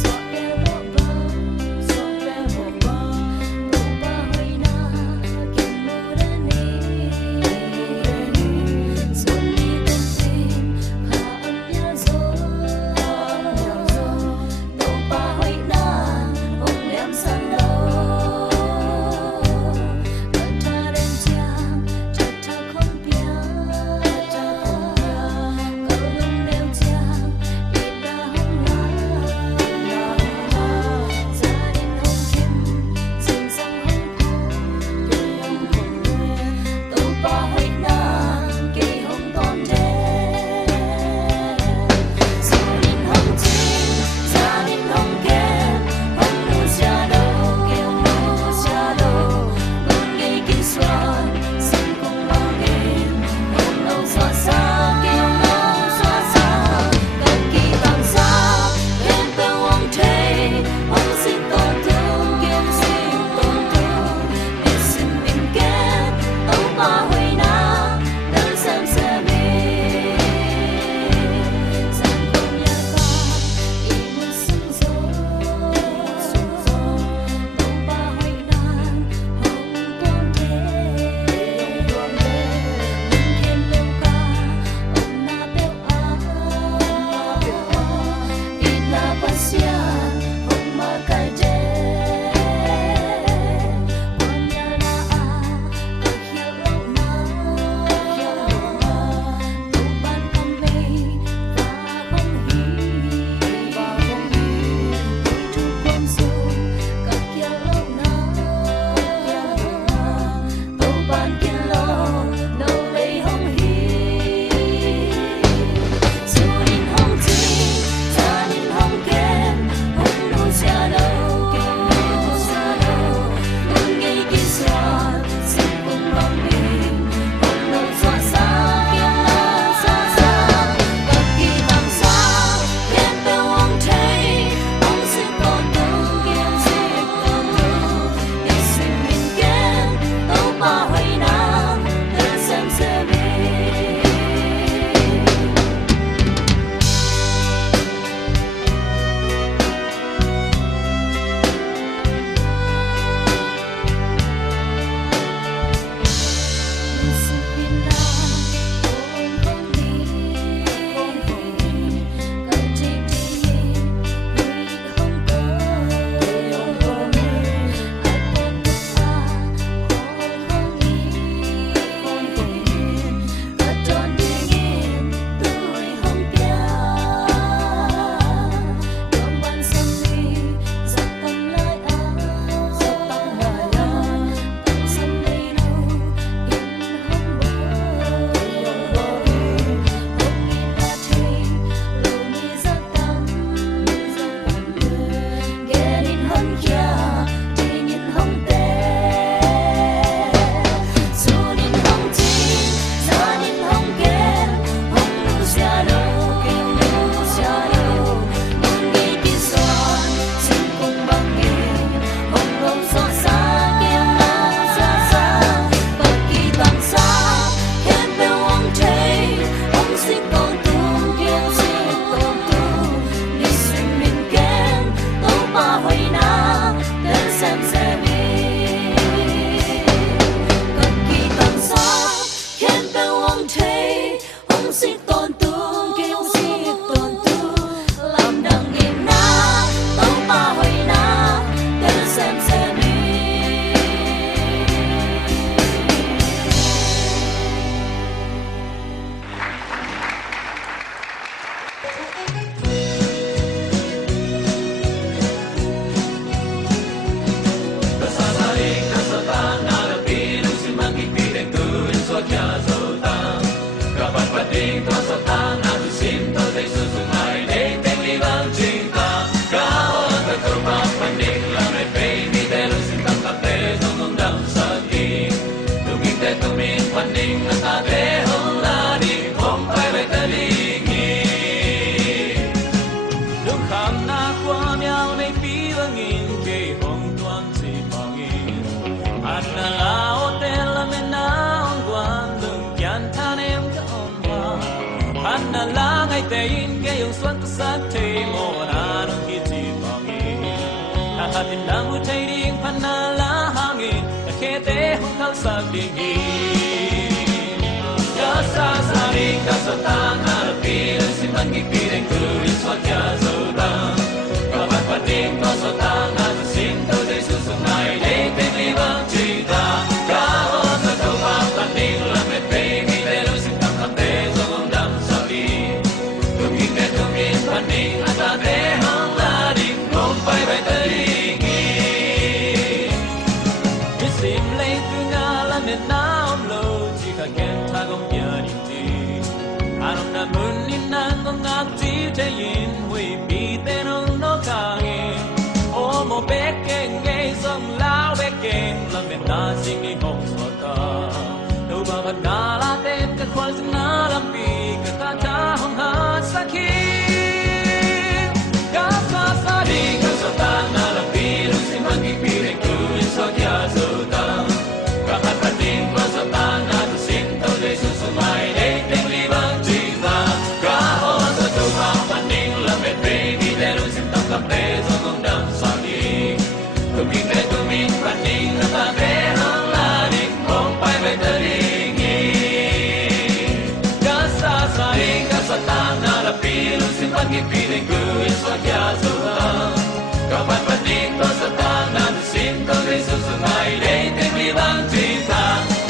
subscribe cho kênh Ghiền Mì Gõ để không bỏ lỡ paning na ta te hong la đi hong pai ve ta đi nghi lúc kham na qua miao nei pi vang in ke hong tuan si bang in an na la o te la me na ong quan lung kyan than em ka on ba an na la ngai te in ke yung suan ta sa te mo na nong ki ti bang in ta ta tin na mu te ding pan na la hang in ta ke te hong thal sa ding ka sa sa ring ka sa ta na la pi si man ki pi ding ku in so kya so da ka ba pa ding ka sa ta na sin to de su su mai de te li bang chi da ka ho sa to ba pa ding la me pe mi de lu sin tam tam te so gom dam sa li tu ki te tu mi pa ding la ta te hong la ding hong pai bai ta ding mi sim le tu nga la me na om lo chi ka ken ta gom ya ni ti anom na mun ni nan gom nga ti te yin hui pi te nong no ka nge o mo be ke nge song lao be ke la me na sing ni hong so ta no ba ba na la te ka khwan sing na lam pi ka ta ta hong ha sa ki ka sa di ka sa ta na la pi lu si man ki pi le ku in so kya so ta ka ha pa ding ka sa ta na tu sin to de su su mai de te li bang chi ta ka ho sa tu ba pa ding la me pe mi de lu sin tam tam te so gom dam sa di tu mi te tu mi pa ding la ta te hong la ding hong pai ve ta ding ka sa ding ka sa ta na la pi lu sin man ki pi le ku in so kya so ta ka pa ding ka sa ta na tu sin to de su su mai de te li bang chi ta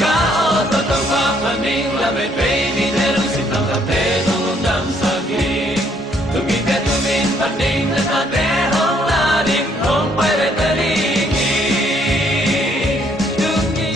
ka ho to to pa pa ding la me pe mi de lu sin tam tam te so gom dam sa di tu mi te tu mi pa ding la ta te hong la ding hong pai ve ta ding tu mi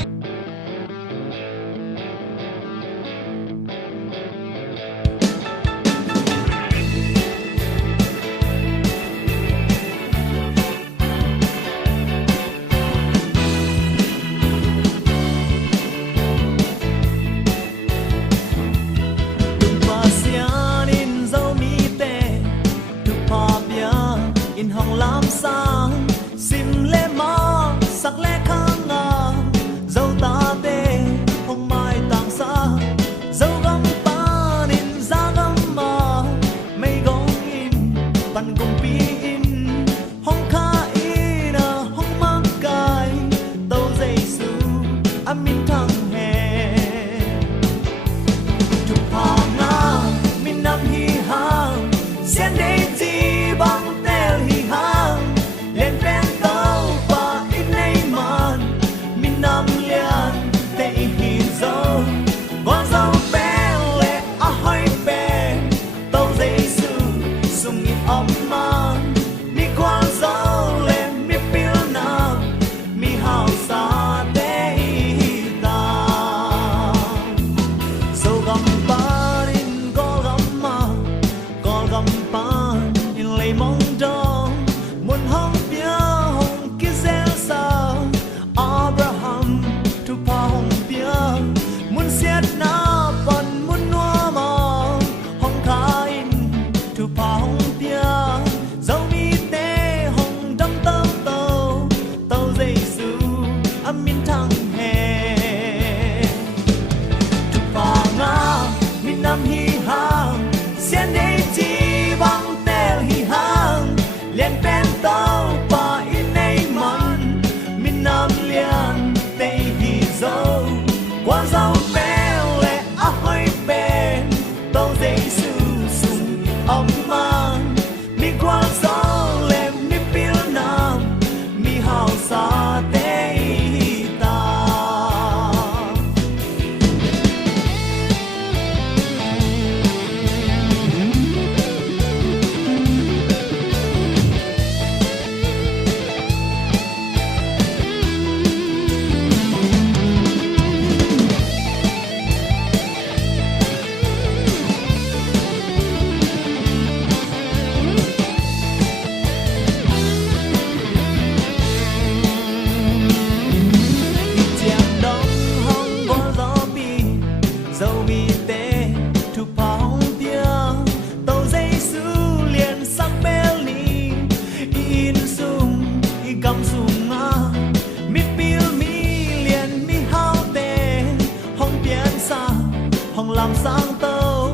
làm sáng tâu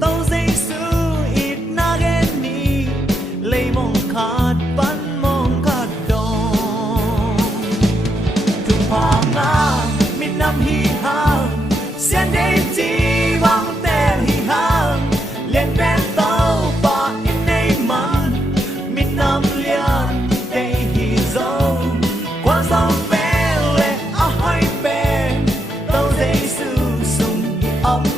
tâu Giêsu ít na gen ni lấy mong khát bắn mong khát đong thùng phàm na min nam hi hang sen đây chi vang tên hi hang liên bên tâu ba in nay man min nam lian đây hi dâu qua dâu bé lệ a hai bên tâu Giêsu sung âm